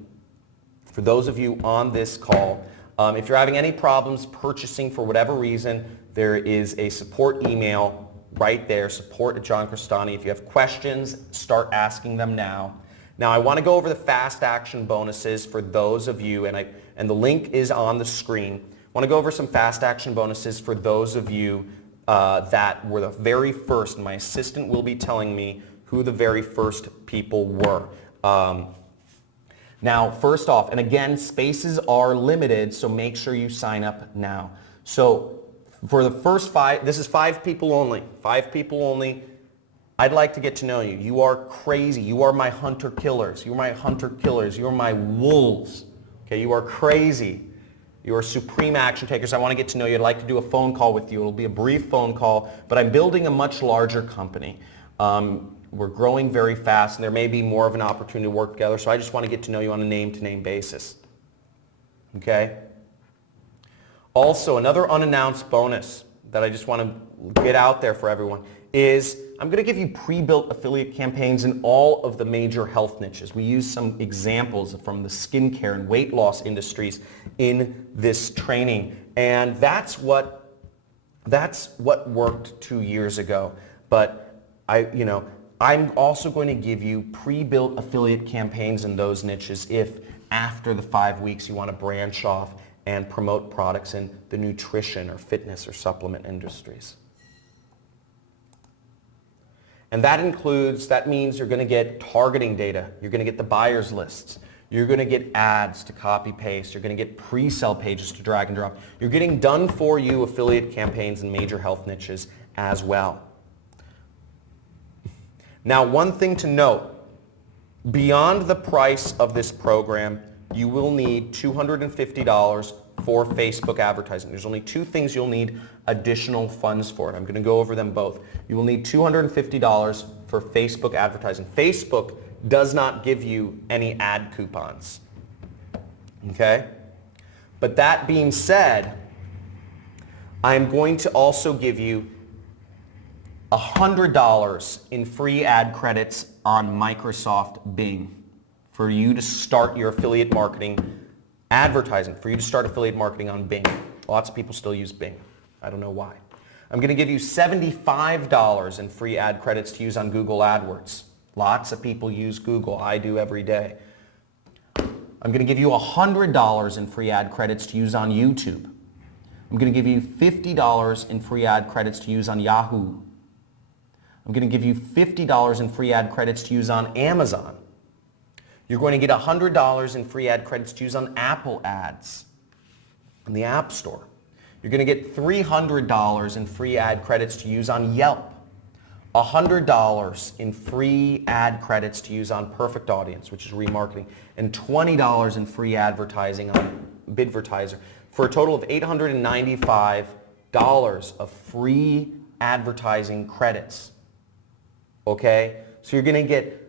for those of you on this call. If you're having any problems purchasing for whatever reason, there is a support email right there, support@Crestani. If you have questions, start asking them now. Now, I want to go over the fast action bonuses for those of you, and the link is on the screen. I want to go over some fast action bonuses for those of you that were the very first, and my assistant will be telling me who the very first people were. Now, first off, and again, spaces are limited, so make sure you sign up now. So for the first 5, this is 5 people only. 5 people only. I'd like to get to know you. You are crazy. You are my hunter killers. You are my hunter killers. You are my wolves. Okay, you are crazy. You are supreme action takers. I want to get to know you. I'd like to do a phone call with you. It'll be a brief phone call, but I'm building a much larger company. We're growing very fast, and there may be more of an opportunity to work together, so I just want to get to know you on a name-to-name basis. Okay? Also, another unannounced bonus that I just want to get out there for everyone is I'm going to give you pre-built affiliate campaigns in all of the major health niches. We use some examples from the skincare and weight loss industries in this training, and that's what worked 2 years ago. But I'm also going to give you pre-built affiliate campaigns in those niches if after the 5 weeks you want to branch off and promote products in the nutrition or fitness or supplement industries. And that means you're going to get targeting data, you're going to get the buyers lists, you're going to get ads to copy paste, you're going to get pre-sell pages to drag and drop. You're getting done for you affiliate campaigns in major health niches as well. Now, one thing to note, beyond the price of this program, you will need $250 for Facebook advertising. There's only 2 things you'll need additional funds for, and I'm going to go over them both. You will need $250 for Facebook advertising. Facebook does not give you any ad coupons. Okay? But that being said, I'm going to also give you $100 in free ad credits on Microsoft Bing for you to start your affiliate marketing advertising, for you to start affiliate marketing on Bing. Lots of people still use Bing. I don't know why. I'm going to give you $75 in free ad credits to use on Google AdWords. Lots of people use Google. I do every day. I'm going to give you $100 in free ad credits to use on YouTube. I'm going to give you $50 in free ad credits to use on Yahoo. I'm going to give you $50 in free ad credits to use on Amazon. You're going to get $100 in free ad credits to use on Apple ads in the App Store. You're going to get $300 in free ad credits to use on Yelp. $100 in free ad credits to use on Perfect Audience, which is remarketing, and $20 in free advertising on Bidvertiser, for a total of $895 of free advertising credits. Okay? So you're going to get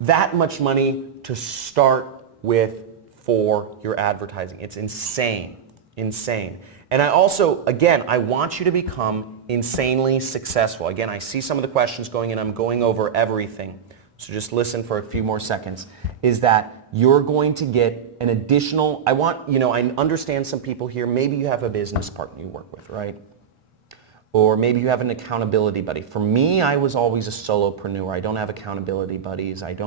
that much money to start with for your advertising. It's insane. Insane. And I also, again, I want you to become insanely successful. Again, I see some of the questions going in. I'm going over everything. So just listen for a few more seconds. Is that you're going to get an additional, I understand some people here, maybe you have a business partner you work with, right? Or maybe you have an accountability buddy. For me, I was always a solopreneur. I don't have accountability buddies. I've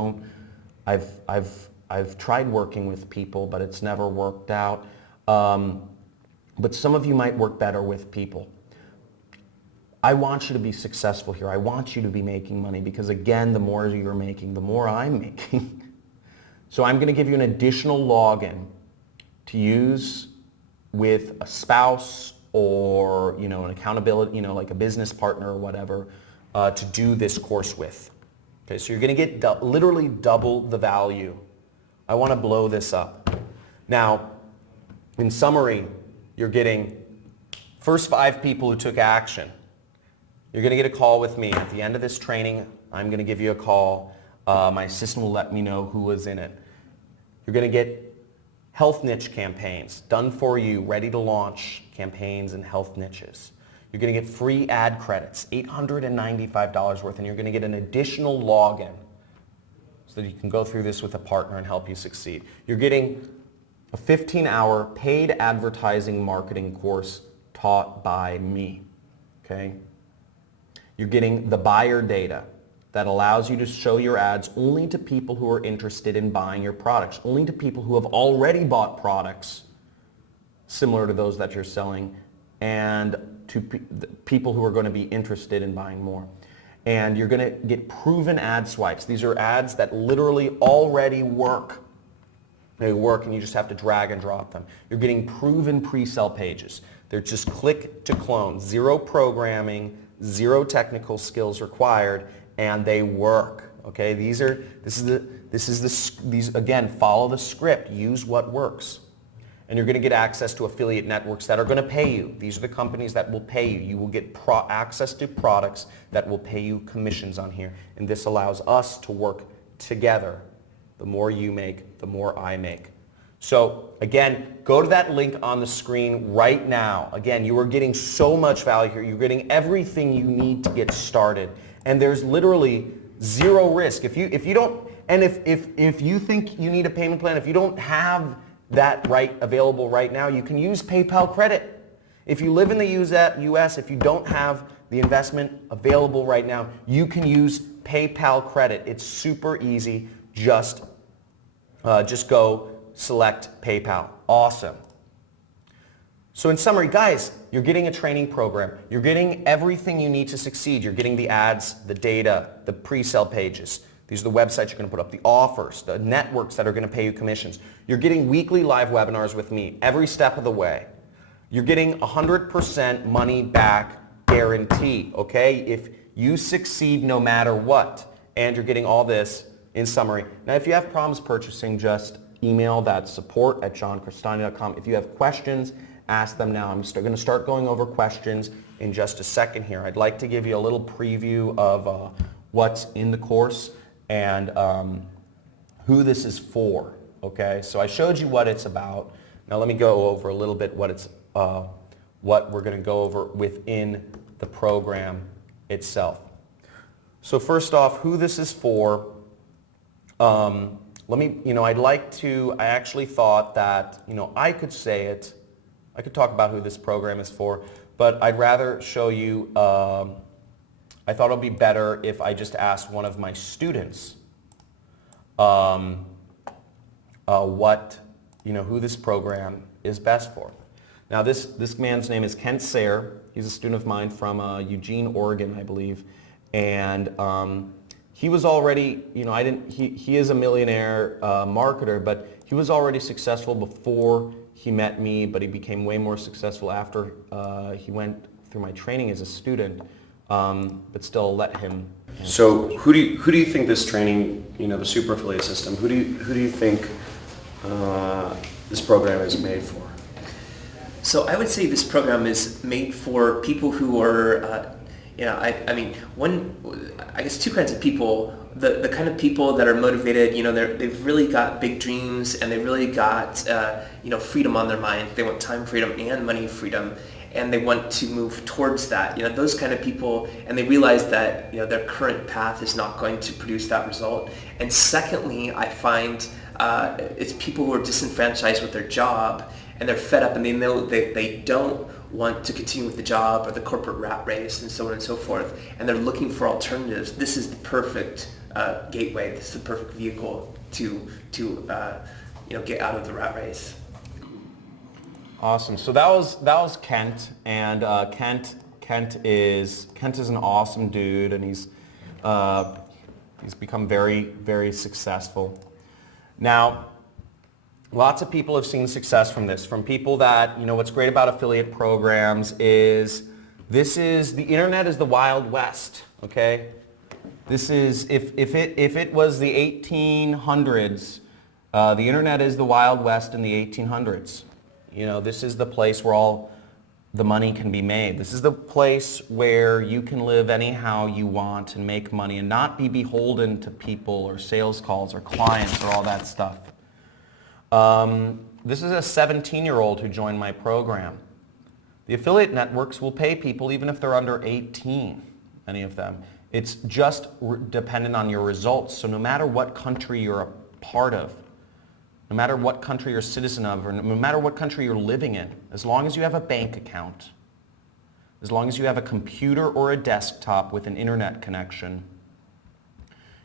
tried working with people, but it's never worked out. But some of you might work better with people. I want you to be successful here. I want you to be making money because, again, the more you're making, the more I'm making. So I'm going to give you an additional login to use with a spouse or an accountability, like a business partner or whatever, to do this course with. Okay, so you're going to get literally double the value. I want to blow this up. Now, in summary, you're getting first 5 people who took action. You're going to get a call with me at the end of this training I'm going to give you a call. My assistant will let me know who was in it. You're going to get health niche campaigns done for you, ready to launch campaigns in health niches. You're going to get free ad credits, $895 worth, and you're going to get an additional login so that you can go through this with a partner and help you succeed. You're getting a 15-hour paid advertising marketing course taught by me, okay? You're getting the buyer data that allows you to show your ads only to people who are interested in buying your products, only to people who have already bought products similar to those that you're selling, and to people who are going to be interested in buying more. And you're going to get proven ad swipes. These are ads that literally already work. They work and you just have to drag and drop them. You're getting proven pre-sale pages. They're just click to clone, zero programming, zero technical skills required, and they work. Okay, these again, follow the script, use what works. And you're going to get access to affiliate networks that are going to pay you. These are the companies that will pay you. You will get access to products that will pay you commissions on here. And this allows us to work together. The more you make, the more I make. So again, go to that link on the screen right now. Again, you are getting so much value here. You're getting everything you need to get started. And there's literally zero risk. If you think you need a payment plan, if you don't have that available right now, you can use PayPal credit. If you live in the US, if you don't have the investment available right now, you can use PayPal credit. It's super easy. Just go select PayPal. Awesome. So in summary, guys, you're getting a training program. You're getting everything you need to succeed. You're getting the ads, the data, the pre-sale pages. These are the websites you're going to put up, the offers, the networks that are going to pay you commissions. You're getting weekly live webinars with me every step of the way. You're getting 100% money back guarantee, okay? If you succeed no matter what, and you're getting all this in summary. Now, if you have problems purchasing, just email that support@johncrestani.com. If you have questions, ask them now. I'm going to start going over questions in just a second here. I'd like to give you a little preview of what's in the course and who this is for, okay? So I showed you what it's about. Now let me go over a little bit what we're going to go over within the program itself. So first off, who this is for, I actually thought that, I could say it, I could talk about who this program is for, but I'd rather show you, I thought it would be better if I just asked one of my students who this program is best for. Now this man's name is Kent Sayre. He's a student of mine from Eugene, Oregon, I believe. And he was already, he is a millionaire marketer, but he was already successful before he met me, but he became way more successful after he went through my training as a student, but still let him. So who do you think this training, the super affiliate system, who do you think this program is made for? So I would say this program is made for people who are, two kinds of people. The kind of people that are motivated, they've really got big dreams and they've really got, freedom on their mind. They want time freedom and money freedom, and they want to move towards that. Those kind of people, and they realize that, their current path is not going to produce that result. And secondly, I find it's people who are disenfranchised with their job, and they're fed up, and they know they don't want to continue with the job or the corporate rat race and so on and so forth, and they're looking for alternatives. This is the perfect gateway. This is the perfect vehicle to get out of the rat race. Awesome. So that was Kent, and Kent is an awesome dude, and he's become very, very successful. Now, lots of people have seen success from this, from people that, what's great about affiliate programs is the internet is the Wild West, okay? This is, if it was the 1800s, the internet is the Wild West in the 1800s. This is the place where all the money can be made. This is the place where you can live anyhow you want and make money and not be beholden to people or sales calls or clients or all that stuff. This is a 17-year-old who joined my program. The affiliate networks will pay people even if they're under 18, many of them. It's just dependent on your results. So no matter what country you're a part of, no matter what country you're a citizen of, or no matter what country you're living in, as long as you have a bank account, as long as you have a computer or a desktop with an internet connection,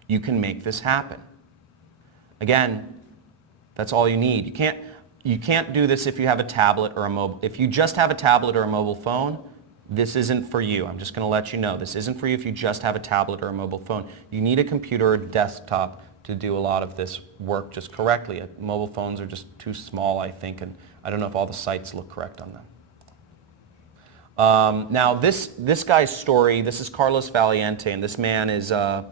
you can make this happen. Again, that's all you need. You can't do this if you have a tablet or a mobile. If you just have a tablet or a mobile phone, this isn't for you. I'm just going to let you know. This isn't for you if you just have a tablet or a mobile phone. You need a computer or desktop to do a lot of this work just correctly. Mobile phones are just too small, I think, and I don't know if all the sites look correct on them. Now, this guy's story, this is Carlos Valiente, and this man is a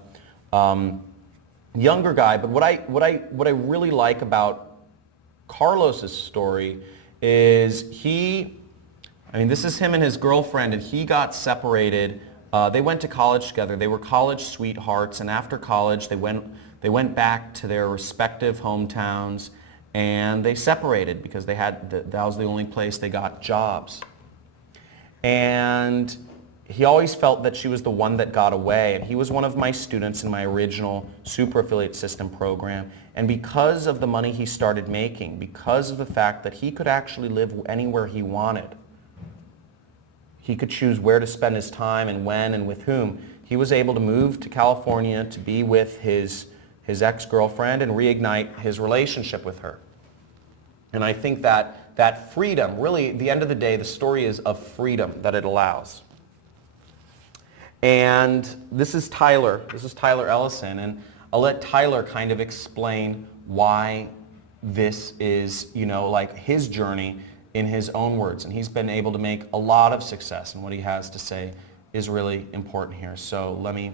younger guy, but what I really like about Carlos's story is this is him and his girlfriend, and he got separated. They went to college together. They were college sweethearts, and after college, they went back to their respective hometowns, and they separated because that was the only place they got jobs. And he always felt that she was the one that got away, and he was one of my students in my original super affiliate system program. And because of the money he started making, because of the fact that he could actually live anywhere he wanted, he could choose where to spend his time and when and with whom, he was able to move to California to be with his ex-girlfriend and reignite his relationship with her. And I think that freedom, really, at the end of the day, the story is of freedom that it allows. And this is Tyler Ellison, and I'll let Tyler kind of explain why this is, like his journey in his own words. And he's been able to make a lot of success, and what he has to say is really important here. So let me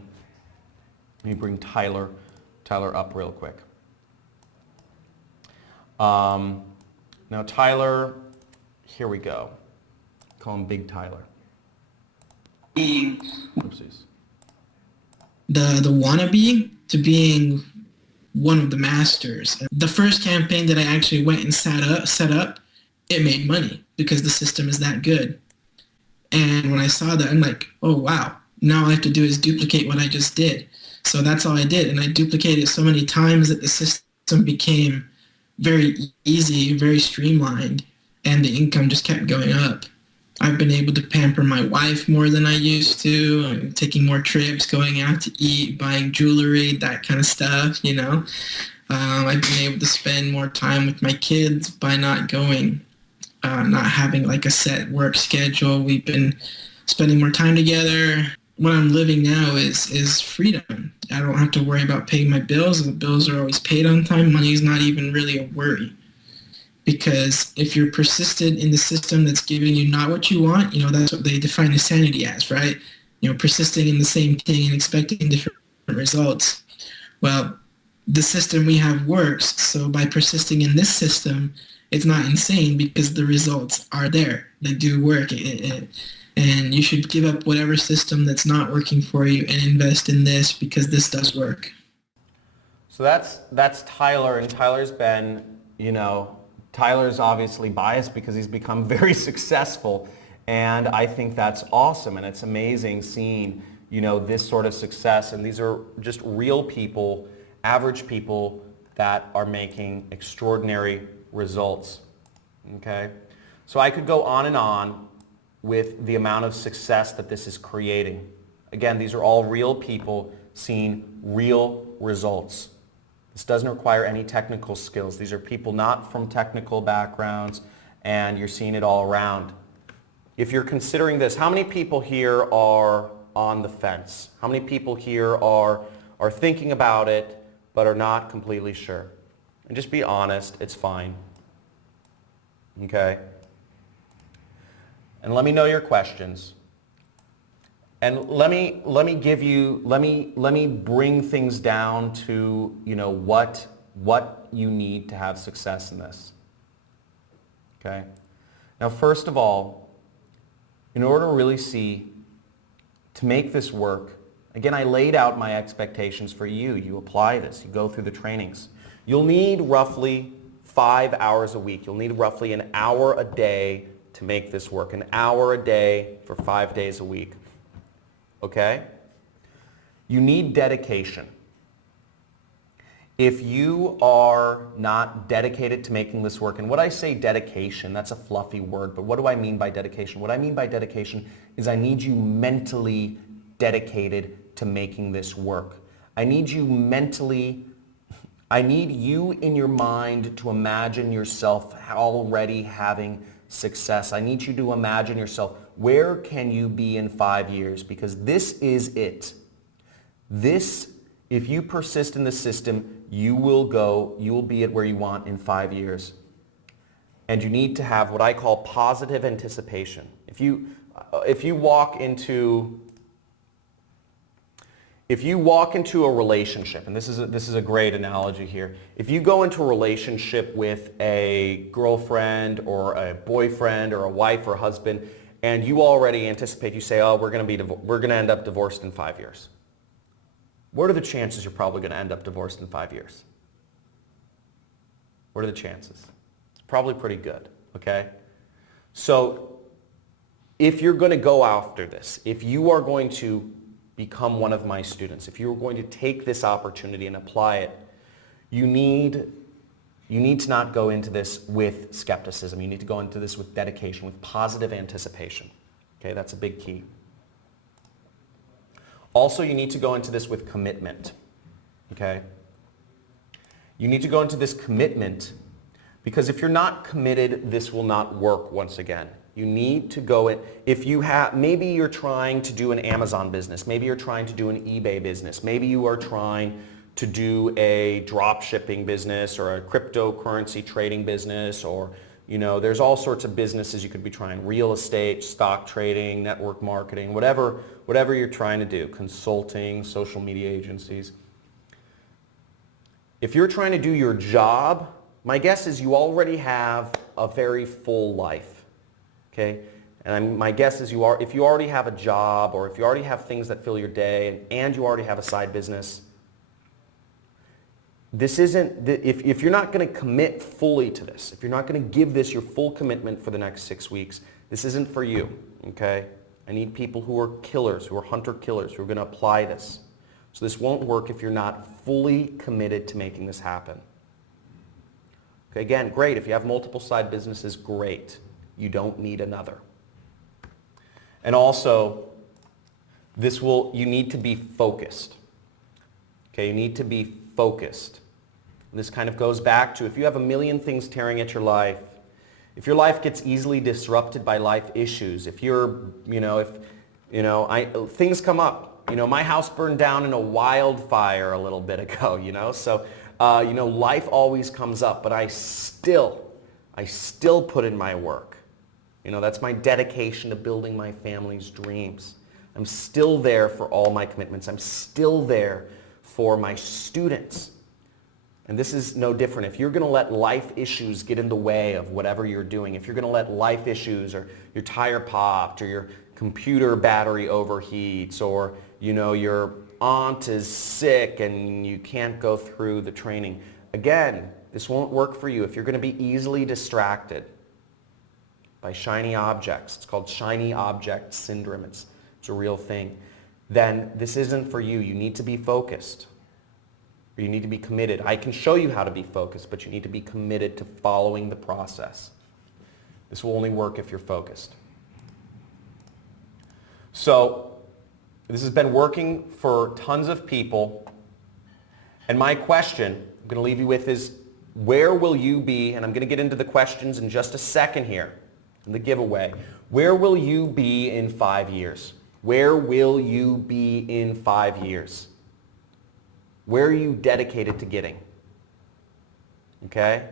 bring Tyler up real quick. Now Tyler, here we go. Call him Big Tyler. Being Oopsies. the wannabe to being one of the masters. The first campaign that I actually went and set up, it made money because the system is that good. And when I saw that, I'm like, oh wow, now all I have to do is duplicate what I just did. So that's all I did, and I duplicated it so many times that the system became very easy, very streamlined, and the income just kept going up. I've been able to pamper my wife more than I used to. I'm taking more trips, going out to eat, buying jewelry, that kind of stuff, I've been able to spend more time with my kids by not having like a set work schedule. We've been spending more time together. What I'm living now is freedom. I don't have to worry about paying my bills. The bills are always paid on time. Money is not even really a worry. Because if you're persistent in the system that's giving you not what you want, that's what they define insanity as, right? Persisting in the same thing and expecting different results. Well, the system we have works, so by persisting in this system, it's not insane because the results are there. They do work. And you should give up whatever system that's not working for you and invest in this because this does work. So that's Tyler, and Tyler's been, Tyler's obviously biased because he's become very successful, and I think that's awesome, and it's amazing seeing, this sort of success, and these are just real people, average people that are making extraordinary results, okay? So I could go on and on with the amount of success that this is creating. Again, these are all real people seeing real results. This doesn't require any technical skills. These are people not from technical backgrounds, and you're seeing it all around. If you're considering this, how many people here are on the fence? How many people here are thinking about it but are not completely sure? And just be honest, it's fine. Okay? And let me know your questions. And let me bring things down to, what you need to have success in this. Okay? Now, first of all, in order to really see, to make this work, again, I laid out my expectations for you. You apply this, you go through the trainings. You'll need roughly 5 hours a week. You'll need roughly an hour a day to make this work. An hour a day for 5 days a week. Okay? You need dedication. If you are not dedicated to making this work, and when I say dedication, that's a fluffy word, but what do I mean by dedication? What I mean by dedication is I need you mentally dedicated to making this work. I need you in your mind to imagine yourself already having success. I need you to imagine yourself, where can you be in 5 years? Because this is it. This, if you persist in the system, you will be at where you want in 5 years. And you need to have what I call positive anticipation. If you walk into a relationship, and this is a great analogy here. If you go into a relationship with a girlfriend or a boyfriend or a wife or a husband, and you already anticipate, you say, oh, we're going to end up divorced in 5 years. What are the chances you're probably going to end up divorced in 5 years? What are the chances? It's probably pretty good, okay? So if you're going to go after this, if you are going to become one of my students, if you're going to take this opportunity and apply it, you need to not go into this with skepticism. You need to go into this with dedication, with positive anticipation. Okay, that's a big key. Also, you need to go into this with commitment. Okay? You need to go into this commitment because if you're not committed, this will not work once again. You need to go in, maybe you're trying to do an Amazon business, maybe you're trying to do an eBay business, maybe you are trying to do a drop shipping business or a cryptocurrency trading business, or there's all sorts of businesses you could be trying, real estate, stock trading, network marketing, whatever you're trying to do, consulting, social media agencies. If you're trying to do your job, my guess is you already have a very full life. Okay? And my guess is if you already have a job, or if you already have things that fill your day, and you already have a side business, this isn't, if you're not going to commit fully to this, if you're not going to give this your full commitment for the next 6 weeks, this isn't for you, okay? I need people who are killers, who are hunter killers, who are going to apply this. So this won't work if you're not fully committed to making this happen. Okay, again, great. If you have multiple side businesses, great. You don't need another. And also, you need to be focused. Okay, you need to be focused. And this kind of goes back to if you have a million things tearing at your life, if your life gets easily disrupted by life issues, things come up. My house burned down in a wildfire a little bit ago, so life always comes up, but I still put in my work. That's my dedication to building my family's dreams. I'm still there for all my commitments. I'm still there for my students. And this is no different. If you're going to let life issues get in the way of whatever you're doing, if you're going to let life issues, or your tire popped, or your computer battery overheats, or your aunt is sick and you can't go through the training, again, this won't work for you. If you're going to be easily distracted by shiny objects, it's called shiny object syndrome, it's a real thing, then this isn't for you. You need to be focused. Or you need to be committed. I can show you how to be focused, but you need to be committed to following the process. This will only work if you're focused. So this has been working for tons of people. And my question I'm going to leave you with is, where will you be? And I'm going to get into the questions in just a second here, in the giveaway. Where will you be in 5 years? Where will you be in 5 years? Where are you dedicated to getting? Okay?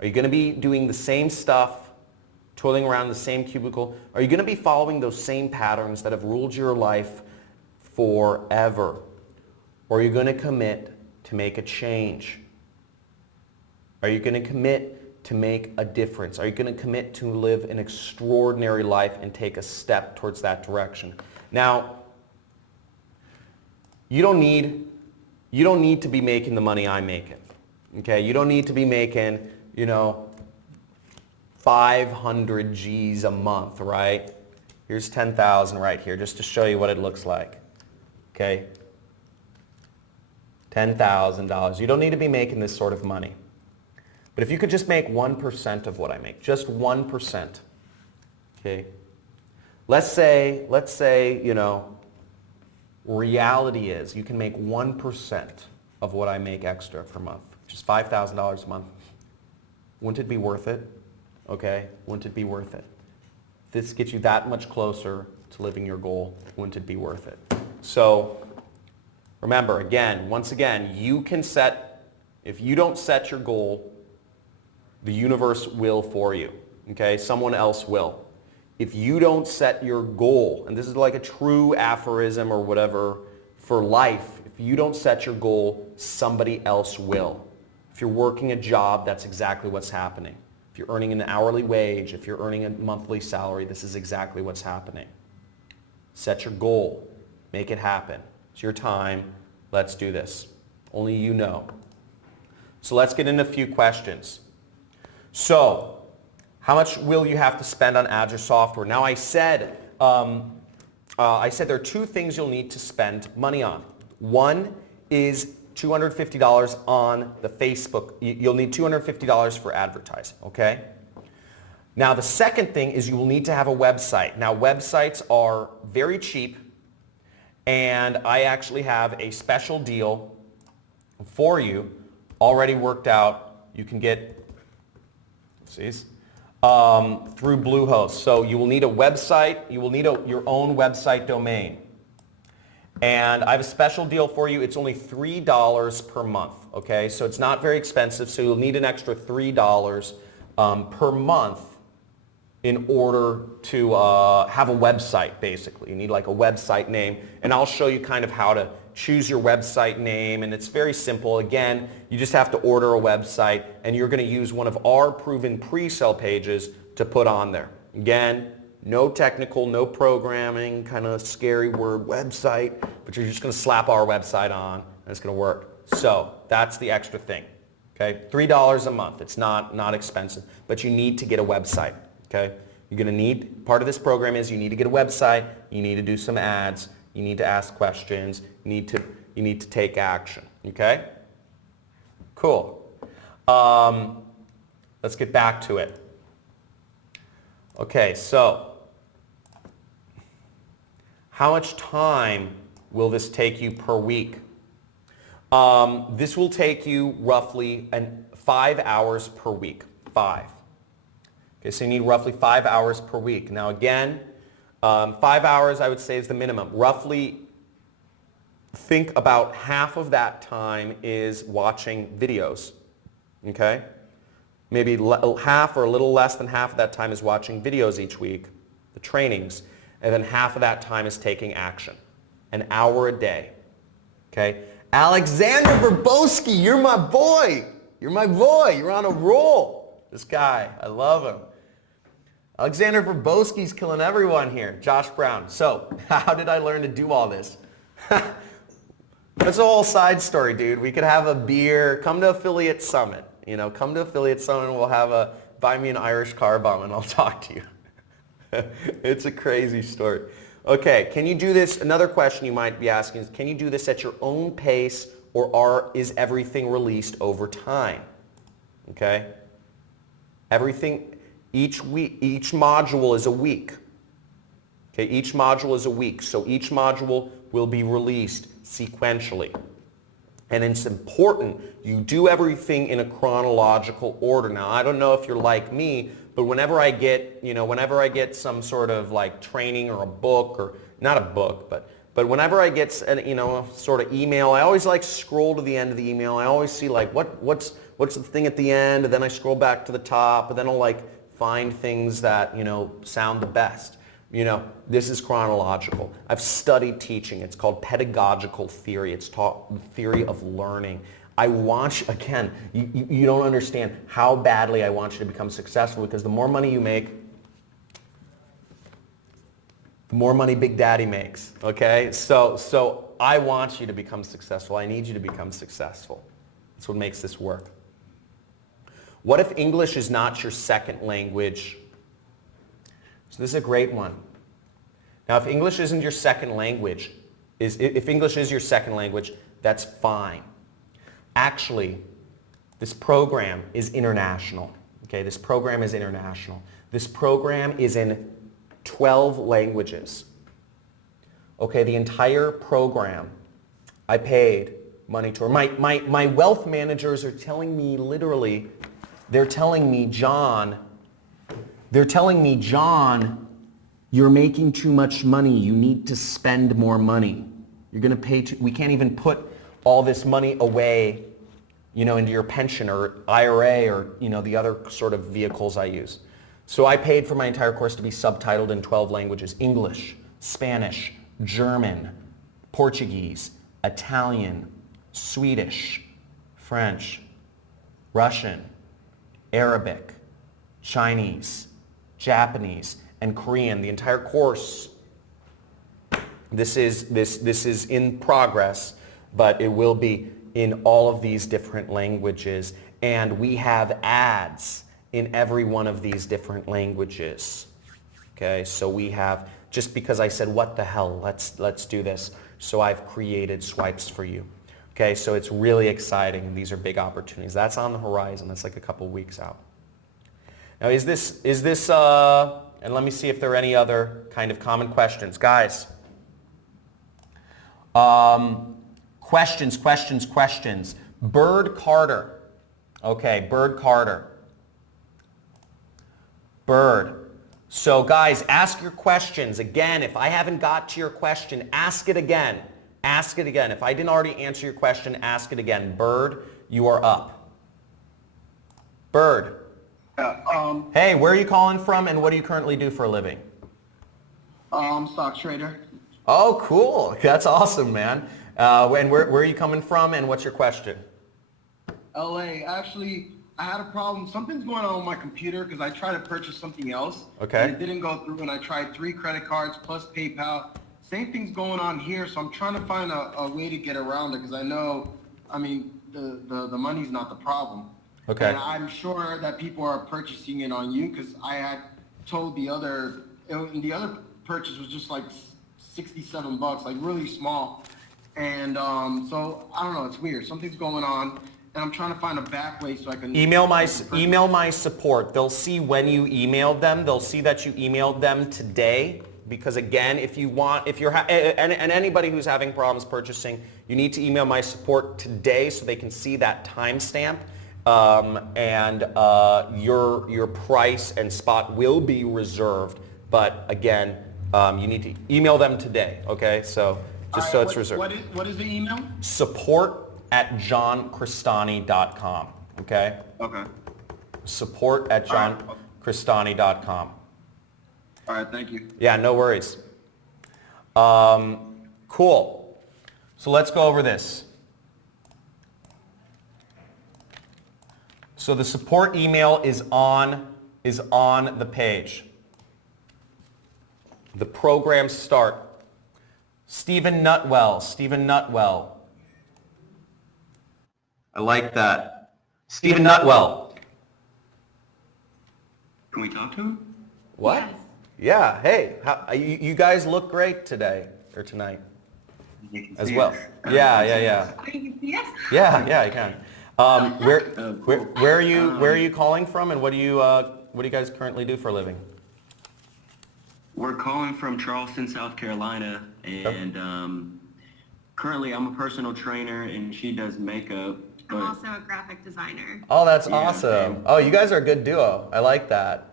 Are you going to be doing the same stuff, toiling around the same cubicle? Are you going to be following those same patterns that have ruled your life forever? Or are you going to commit to make a change? Are you going to commit to make a difference? Are you going to commit to live an extraordinary life and take a step towards that direction? Now, you don't need to be making the money I'm making. Okay? You don't need to be making, 500 G's a month, right? Here's 10,000 right here, just to show you what it looks like. Okay? $10,000. You don't need to be making this sort of money. But if you could just make 1% of what I make, just 1%. Okay? Let's say, reality is you can make 1% of what I make extra per month, which is $5,000 a month. Wouldn't it be worth it? Okay? Wouldn't it be worth it? If this gets you that much closer to living your goal, wouldn't it be worth it? So, remember, once again, if you don't set your goal, the universe will for you, okay? Someone else will. If you don't set your goal, and this is like a true aphorism or whatever for life, if you don't set your goal, somebody else will. If you're working a job, that's exactly what's happening. If you're earning an hourly wage, if you're earning a monthly salary, this is exactly what's happening. Set your goal. Make it happen. It's your time. Let's do this. Only you know. So let's get into a few questions. So, how much will you have to spend on ads or software? Now I said there are two things you'll need to spend money on. One is $250 on the Facebook. You'll need $250 for advertising, okay? Now the second thing is you will need to have a website. Now websites are very cheap, and I actually have a special deal for you already worked out. You can get through Bluehost. So you will need a website. You will need your own website domain. And I have a special deal for you. It's only $3 per month. Okay, so it's not very expensive. So you'll need an extra $3 per month in order to have a website, basically. You need like a website name. And I'll show you kind of how to choose your website name, and it's very simple. Again, you just have to order a website, and you're going to use one of our proven pre-sale pages to put on there. Again, no technical, no programming, kind of scary word website, but you're just going to slap our website on, and it's going to work. So that's the extra thing. Okay, $3 a month. It's not expensive, but you need to get a website. Okay, you're going to need, part of this program is you need to get a website, you need to do some ads, you need to ask questions, you need to take action, okay? Cool. Let's get back to it. Okay, so how much time will this take you per week? This will take you roughly 5 hours per week. 5. Okay, so you need roughly 5 hours per week. Now again, 5 hours I would say is the minimum. Roughly, think about half of that time is watching videos, okay? Maybe half or a little less than half of that time is watching videos each week, the trainings, and then half of that time is taking action. An hour a day, okay? Alexander Verbowski, you're my boy. You're my boy. You're on a roll. This guy, I love him. Alexander Verbowski's killing everyone here. Josh Brown. So, how did I learn to do all this? That's a whole side story, dude. We could have a beer. Come to Affiliate Summit. Come to Affiliate Summit and we'll have buy me an Irish car bomb and I'll talk to you. It's a crazy story. Okay, can you do this? Another question you might be asking is, can you do this at your own pace, or is everything released over time? Okay? Everything, each week, each module is a week. Okay, each module is a week. So each module will be released sequentially. And it's important you do everything in a chronological order. Now, I don't know if you're like me, but whenever I get some sort of like training or a book, or not a book, but whenever I get sort of email, I always like scroll to the end of the email. I always see like what's the thing at the end, and then I scroll back to the top, and then I'll like find things that sound the best. This is chronological. I've studied teaching. It's called pedagogical theory. It's taught the theory of learning. I want you, again, you don't understand how badly I want you to become successful, because the more money you make, the more money Big Daddy makes, okay? So I want you to become successful. I need you to become successful. That's what makes this work. What if English is not your second language? So this is a great one. Now, if English isn't your second language, if English is your second language, that's fine. Actually, this program is international. Okay, this program is international. This program is in 12 languages. Okay, the entire program, I paid money to her. My wealth managers are telling me literally, they're telling me, John, you're making too much money. You need to spend more money. You're going to pay we can't even put all this money away, into your pension or IRA or, the other sort of vehicles I use. So I paid for my entire course to be subtitled in 12 languages: English, Spanish, German, Portuguese, Italian, Swedish, French, Russian, Arabic, Chinese, Japanese, and Korean. The entire course. This is in progress, but it will be in all of these different languages, and we have ads in every one of these different languages. Okay, so we have, just because I said what the hell, let's do this. So I've created swipes for you. Okay, so it's really exciting, and these are big opportunities. That's on the horizon. That's like a couple weeks out. Now, is this and let me see if there are any other kind of common questions. Guys, questions. Bird Carter. Okay, Bird Carter. Bird. So guys, ask your questions. Again, if I haven't got to your question, ask it again. Ask it again. If I didn't already answer your question, ask it again. Bird, you are up. Bird. Hey, where are you calling from, and what do you currently do for a living? Stock trader. Oh, cool. That's awesome, man. And where are you coming from, and what's your question? LA. Actually, I had a problem. Something's going on with my computer because I tried to purchase something else. Okay. And it didn't go through, and I tried 3 credit cards plus PayPal. Same thing's going on here, so I'm trying to find a way to get around it because I know, the money's not the problem. Okay. And I'm sure that people are purchasing it on you because I had told the other purchase was just like $67, like really small. And so I don't know, it's weird. Something's going on, and I'm trying to find a back way so I can email my support. They'll see when you emailed them. They'll see that you emailed them today. Because again, if you're and anybody who's having problems purchasing, you need to email my support today so they can see that timestamp. And your price and spot will be reserved. But again, you need to email them today. Okay, so just so it's reserved. What is the email? Support@johncrestani.com. Okay. Okay. Support@johncrestani.com. All right, thank you. Yeah, no worries. Cool. So let's go over this. So the support email is on the page. The program start. Stephen Nutwell. I like that. Stephen Nutwell. Can we talk to him? What? Yes. Yeah, hey, you guys look great today, or tonight, as well. Yeah. Yeah, I can. Where are you calling from, and what do you guys currently do for a living? We're calling from Charleston, South Carolina, and currently I'm a personal trainer, and she does makeup. I'm also a graphic designer. Oh, that's awesome. Oh, you guys are a good duo. I like that.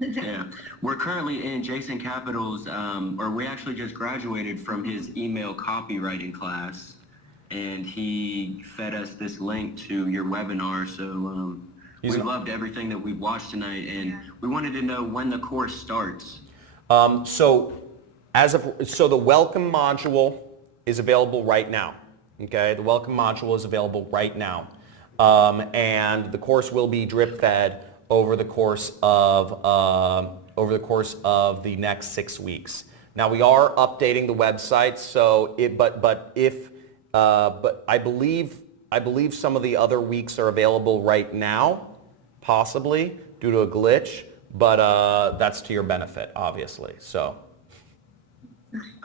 Yeah, we're currently in Jason Capital's, we actually just graduated from his email copywriting class, and he fed us this link to your webinar. So we loved everything that we've watched tonight, and we wanted to know when the course starts. So the welcome module is available right now. Okay, the welcome module is available right now. And the course will be drip fed over the course of the next 6 weeks. Now we are updating the website, so but I believe some of the other weeks are available right now, possibly due to a glitch, but that's to your benefit, obviously. So.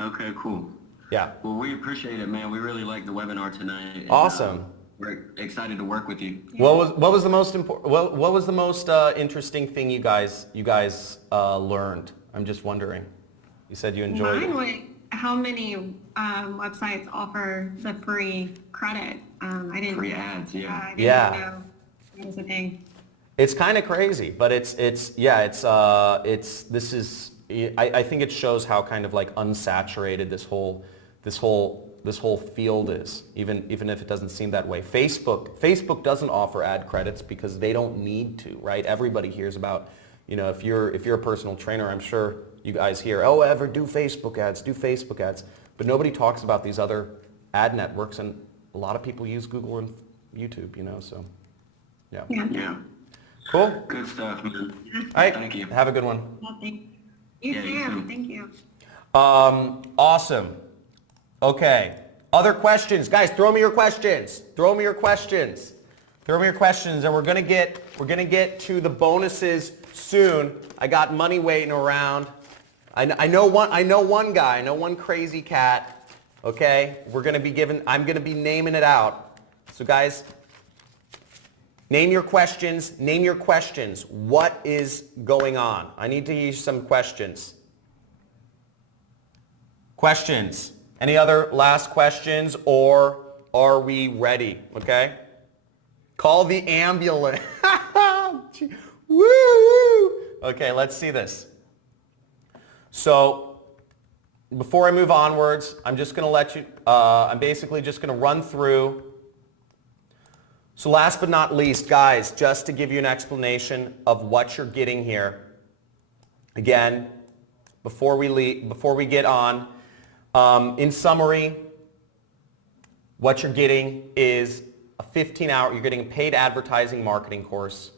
Okay, cool. Yeah. Well, we appreciate it, man. We really like the webinar tonight. And, awesome. We're excited to work with you. What was the most important? What was the most interesting thing you guys learned? I'm just wondering. You said you enjoyed Mine it. was how many websites offer the free credit. I didn't. Free ads, yeah. I didn't know that was a thing. It's kind of crazy, but I think it shows how kind of like unsaturated this whole field is, even if it doesn't seem that way. Facebook doesn't offer ad credits because they don't need to, right? Everybody hears about, if you're a personal trainer, I'm sure you guys hear, oh, ever do Facebook ads, but nobody talks about these other ad networks, and a lot of people use Google and YouTube, so yeah. Yeah. Cool. Good stuff, man. All right. Thank you. Have a good one. You too. Thank you. Awesome. Okay. Other questions, guys? Throw me your questions, and we're gonna get to the bonuses soon. I got money waiting around. I know one guy. I know one crazy cat. Okay. I'm gonna be naming it out. So guys, name your questions. What is going on? I need to use some questions. Any other last questions, or are we ready? Okay. Call the ambulance. Woo! Okay, let's see this. So before I move onwards, I'm just going to let you, I'm basically just going to run through. So last but not least, guys, just to give you an explanation of what you're getting here. Again, before we get on, in summary, what you're getting is a 15-hour, you're getting a paid advertising marketing course.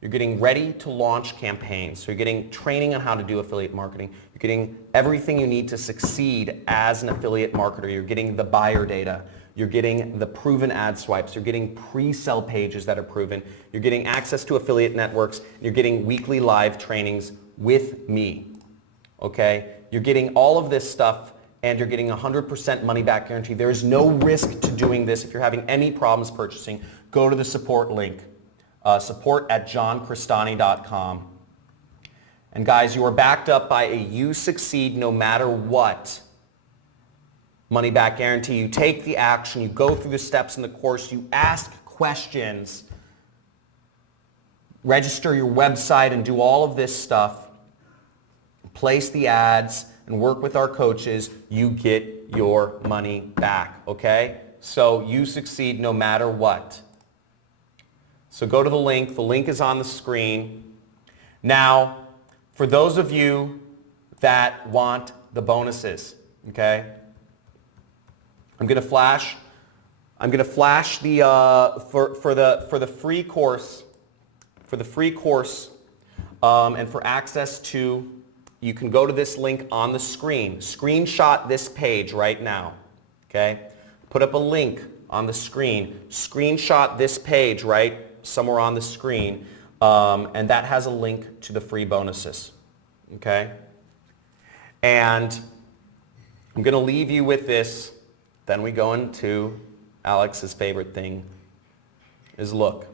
You're getting ready to launch campaigns. So you're getting training on how to do affiliate marketing. You're getting everything you need to succeed as an affiliate marketer. You're getting the buyer data. You're getting the proven ad swipes. You're getting pre-sell pages that are proven. You're getting access to affiliate networks. You're getting weekly live trainings with me. Okay? You're getting all of this stuff, and you're getting 100% money back guarantee. There is no risk to doing this. If you're having any problems purchasing, go to the support link. support@johncrestani.com. And guys, you are backed up by a you succeed no matter what money back guarantee. You take the action, you go through the steps in the course, you ask questions, register your website and do all of this stuff, place the ads and work with our coaches, you get your money back, okay? So you succeed no matter what. So go to the link is on the screen. Now, for those of you that want the bonuses, okay? I'm gonna flash the for the free course, and for access to, you can go to this link on the screen. Screenshot this page right now, okay? Put up a link on the screen. Screenshot this page right somewhere on the screen, and that has a link to the free bonuses, okay? And I'm gonna leave you with this. Then we go into Alex's favorite thing, is look.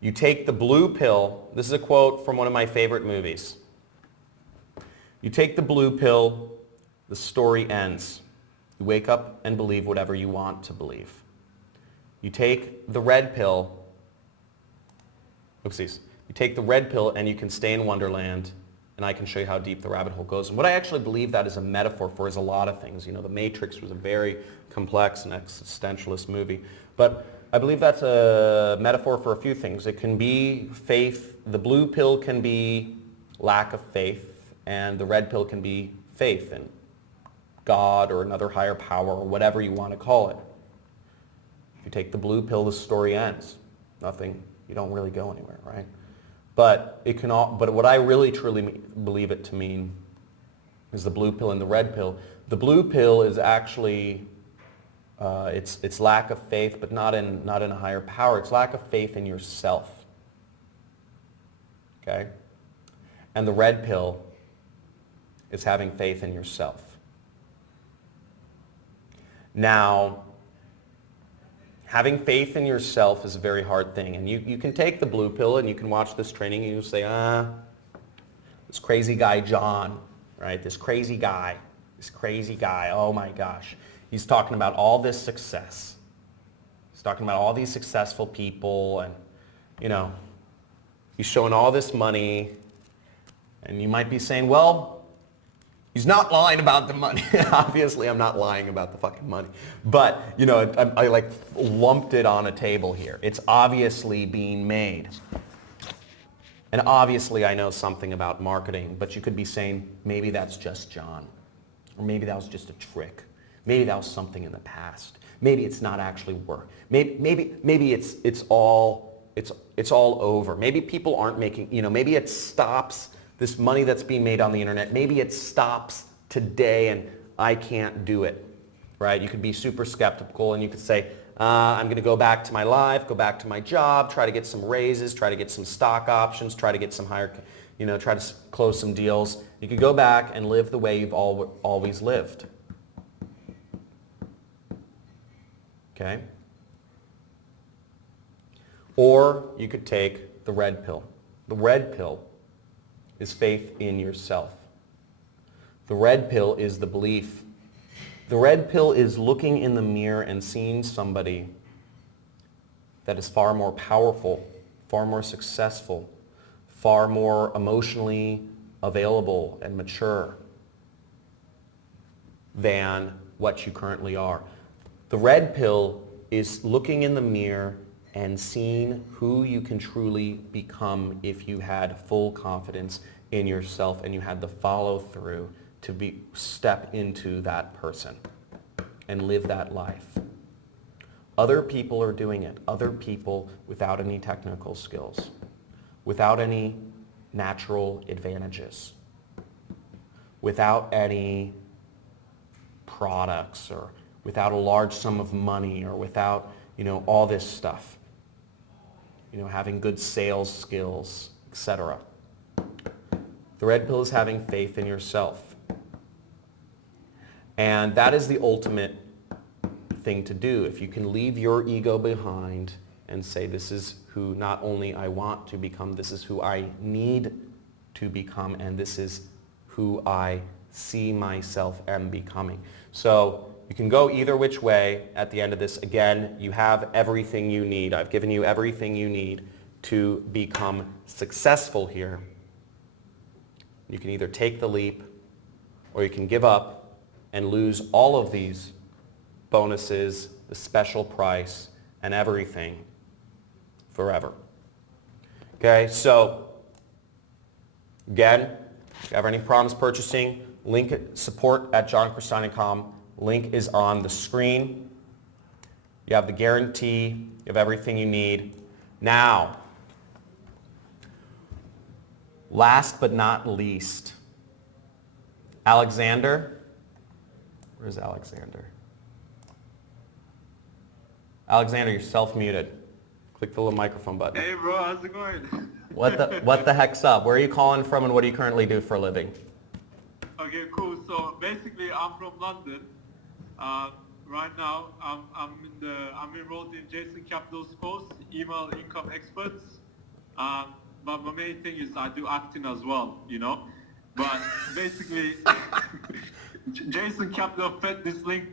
You take the blue pill. This is a quote from one of my favorite movies. You take the blue pill, the story ends. You wake up and believe whatever you want to believe. You take the red pill, you take the red pill and you can stay in Wonderland, and I can show you how deep the rabbit hole goes. And what I actually believe that is a metaphor for is a lot of things. The Matrix was a very complex and existentialist movie. But I believe that's a metaphor for a few things. It can be faith. The blue pill can be lack of faith, and the red pill can be faith and God or another higher power or whatever you want to call it. If you take the blue pill, the story ends. Nothing, you don't really go anywhere, right? But it can all, but what I really truly believe it to mean is the blue pill and the red pill. The blue pill is actually it's lack of faith, but not in a higher power. It's lack of faith in yourself. Okay? And the red pill is having faith in yourself. Now, having faith in yourself is a very hard thing. And you can take the blue pill and you can watch this training and you'll say, this crazy guy John, right? This crazy guy, oh my gosh. He's talking about all this success. He's talking about all these successful people and, you know, he's showing all this money. And you might be saying, well, he's not lying about the money. Obviously, I'm not lying about the fucking money. But, you know, I like lumped it on a table here. It's obviously being made. And obviously, I know something about marketing, but you could be saying, maybe that's just John. Or maybe that was just a trick. Maybe that was something in the past. Maybe it's not actually work. Maybe it's all over. Maybe people aren't making, you know, maybe it stops this money that's being made on the internet. Maybe it stops today and I can't do it, right? You could be super skeptical and you could say, I'm going to go back to my life, go back to my job, try to get some raises, try to get some stock options, try to get some higher, you know, try to close some deals. You could go back and live the way you've always lived. Okay? Or you could take the red pill. The red pill is faith in yourself. The red pill is the belief. The red pill is looking in the mirror and seeing somebody that is far more powerful, far more successful, far more emotionally available and mature than what you currently are. The red pill is looking in the mirror and seeing who you can truly become if you had full confidence in yourself and you had the follow through to step into that person and live that life. Other people are doing it. Other people without any technical skills, without any natural advantages, without any products or without a large sum of money or without, you know, all this stuff. You know, having good sales skills, etc. The red pill is having faith in yourself. And that is the ultimate thing to do. If you can leave your ego behind and say, this is who not only I want to become, this is who I need to become, and this is who I see myself am becoming. So you can go either which way at the end of this. Again, you have everything you need. I've given you everything you need to become successful here. You can either take the leap or you can give up and lose all of these bonuses, the special price, and everything forever. Okay, so again, if you have any problems purchasing, link support@johncrestani.com. Link is on the screen. You have the guarantee. You have everything you need. Now, last but not least, Alexander. Where's Alexander? Alexander, you're self-muted. Click the little microphone button. Hey bro, how's it going? What the heck's up? Where are you calling from and what do you currently do for a living? Okay, cool. So basically, I'm from London. Right now, I'm enrolled in Jason Capital's course, Email Income Experts. But my main thing is I do acting as well, you know. But basically, Jason Capital fed this link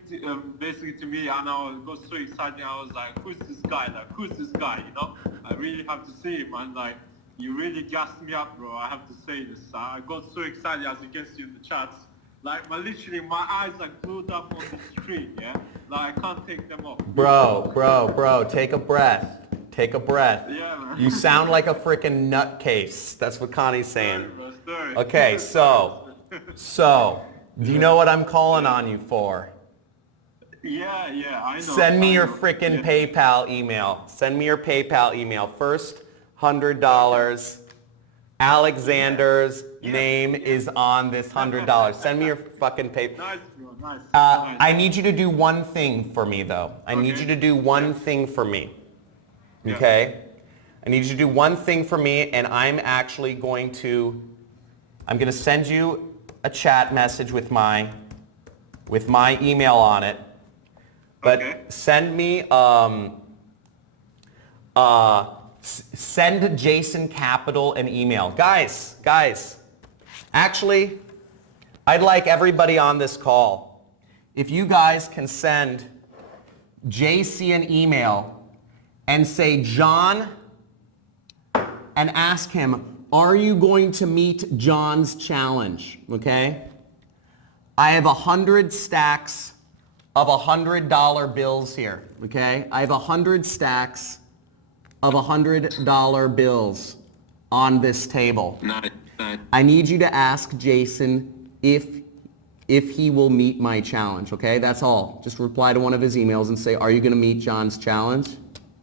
basically to me, and I got so excited. I was like, "Who's this guy? Like, who's this guy?" You know, I really have to see him, and like, you really gassed me up, bro. I have to say this. I got so excited, as you can see in the chats. Like, literally, my eyes are glued up on the screen, yeah? Like, I can't take them off. Bro, take a breath. Take a breath. Yeah, man. You sound like a freaking nutcase. That's what Connie's saying. Sorry. Okay, so, Do you know what I'm calling on you for? Yeah, I know. Send me your I know. frickin' PayPal email. Send me your PayPal email. First $100. Alexander's name is on this $100. Send me your fucking PayPal. Nice, bro. Nice. I need you to do one thing for me, though. I need you to do one thing for me. Okay? I need you to do one thing for me, and I'm actually going to send you a chat message with my email on it. But send me, send Jason Capital an email. Guys, actually, I'd like everybody on this call, if you guys can send JC an email and say, John, and ask him, are you going to meet John's challenge? Okay? I have 100 stacks of $100 bills here. Okay? I have 100 stacks of $100 bills on this table. Nice. I need you to ask Jason if he will meet my challenge, okay? That's all. Just reply to one of his emails and say, are you gonna meet John's challenge?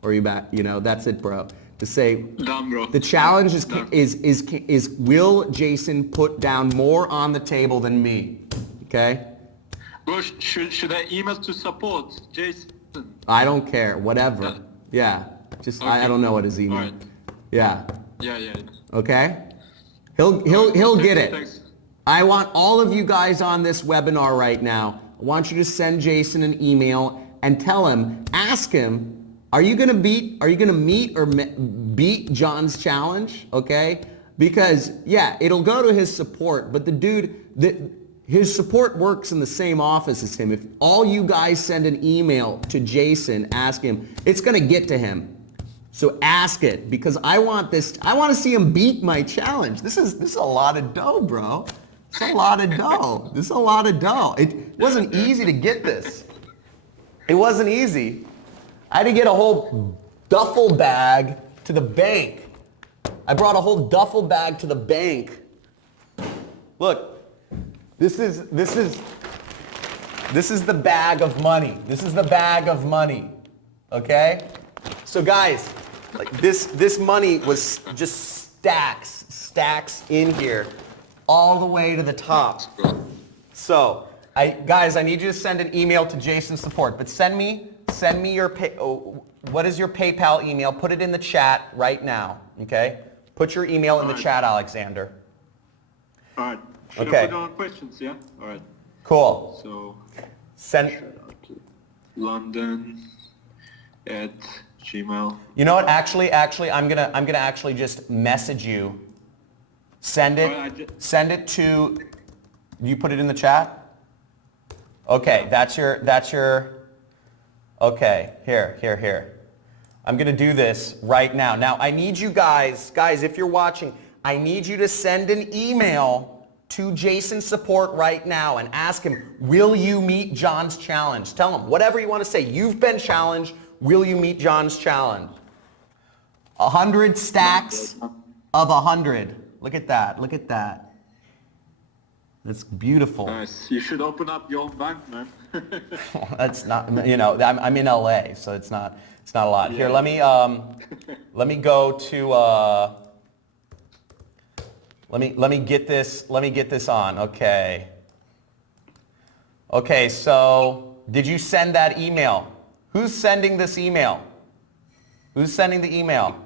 Or are you back? You know, that's it, bro. To say, Done, bro. the challenge is will Jason put down more on the table than me, okay? Bro, should I email to support Jason? I don't care, whatever. Yeah, just, Okay. I don't know what his email. Alright. Yeah, Yeah. okay? He'll get it. Thanks. I want all of you guys on this webinar right now, I want you to send Jason an email and tell him, ask him, are you gonna meet or beat John's challenge, okay? Because, yeah, it'll go to his support, but the dude, his support works in the same office as him. If all you guys send an email to Jason, ask him, it's gonna get to him. So ask it, because I want to see him beat my challenge. This is a lot of dough, bro. It's a lot of dough. This is a lot of dough. It wasn't easy to get this. It wasn't easy. I had to get a whole duffel bag to the bank. I brought a whole duffel bag to the bank. Look, this is the bag of money. This is the bag of money. Okay? So guys, like this money was just stacks in here, all the way to the top. So, guys, I need you to send an email to Jason's support, but send me your what is your PayPal email? Put it in the chat right now, okay? Put your email in the chat, Alexander. All right. Should Okay. I put on questions? Yeah. All right. Cool. So Send. London at Gmail. You know what? Actually, I'm gonna actually just message you. Send it to. You put it in the chat. Okay, that's your. Okay, here. I'm gonna do this right now. Now I need you guys, if you're watching, I need you to send an email to Jason's support right now and ask him, will you meet John's challenge? Tell him whatever you want to say. You've been challenged. Will you meet John's challenge? 100 stacks of 100. Look at that. That's beautiful. Nice. You should open up your own bank, man. That's not, I'm in LA, so it's not a lot. Here, let me go to, let me get this on. Okay, so did you send that email? Who's sending this email? Who's sending the email?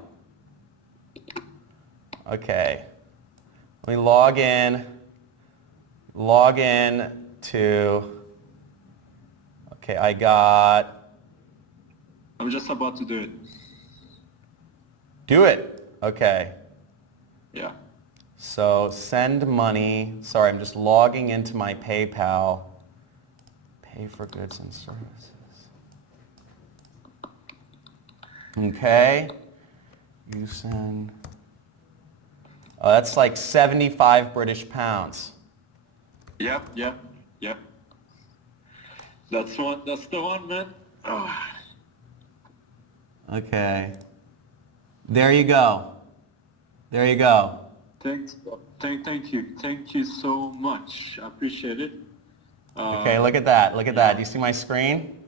Okay, let me log in to, okay, I'm just about to do it. Do it. Okay. Yeah. So send money. Sorry, I'm just logging into my PayPal. Pay for goods and services. Okay. You send. Oh, that's like 75 British pounds. Yep. That's the one, man. Oh. Okay. There you go. Thanks. Thank you so much. I appreciate it. Okay, look at that. Look at that. Do you see my screen?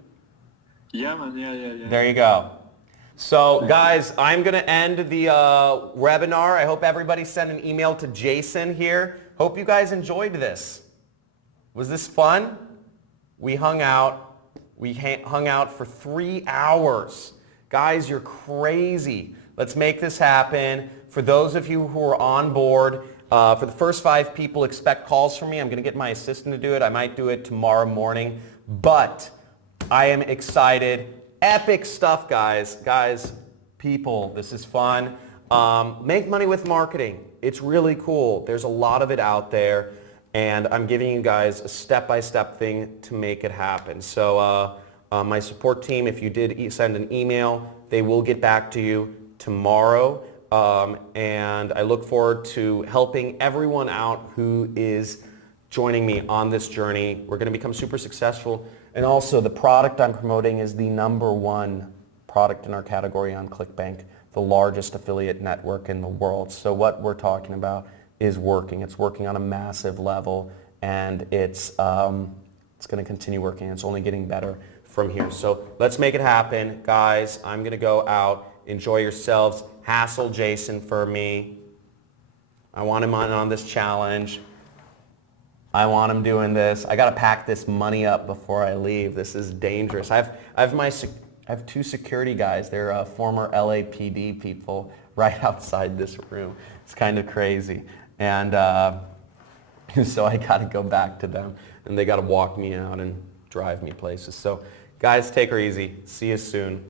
Yeah, man. Yeah. There you go. So guys, I'm going to end the webinar. I hope everybody sent an email to Jason here. Hope you guys enjoyed this. Was this fun? We hung out. We hung out for 3 hours. Guys, you're crazy. Let's make this happen. For those of you who are on board, for the first 5 people, expect calls from me. I'm going to get my assistant to do it. I might do it tomorrow morning. But I am excited. Epic stuff, guys. Guys, people, this is fun. Make money with marketing. It's really cool. There's a lot of it out there, and I'm giving you guys a step-by-step thing to make it happen. So my support team, if you did send an email, they will get back to you tomorrow. And I look forward to helping everyone out who is joining me on this journey. We're going to become super successful. And also, the product I'm promoting is the #1 product in our category on ClickBank, the largest affiliate network in the world. So what we're talking about is working. It's working on a massive level, and it's going to continue working. It's only getting better from here. So let's make it happen. Guys, I'm going to go out. Enjoy yourselves. Hassle Jason for me. I want him on this challenge. I want him doing this. I got to pack this money up before I leave. This is dangerous. I have 2 security guys. They're former LAPD people right outside this room. It's kind of crazy. And so I got to go back to them. And they got to walk me out and drive me places. So guys, take her easy. See you soon.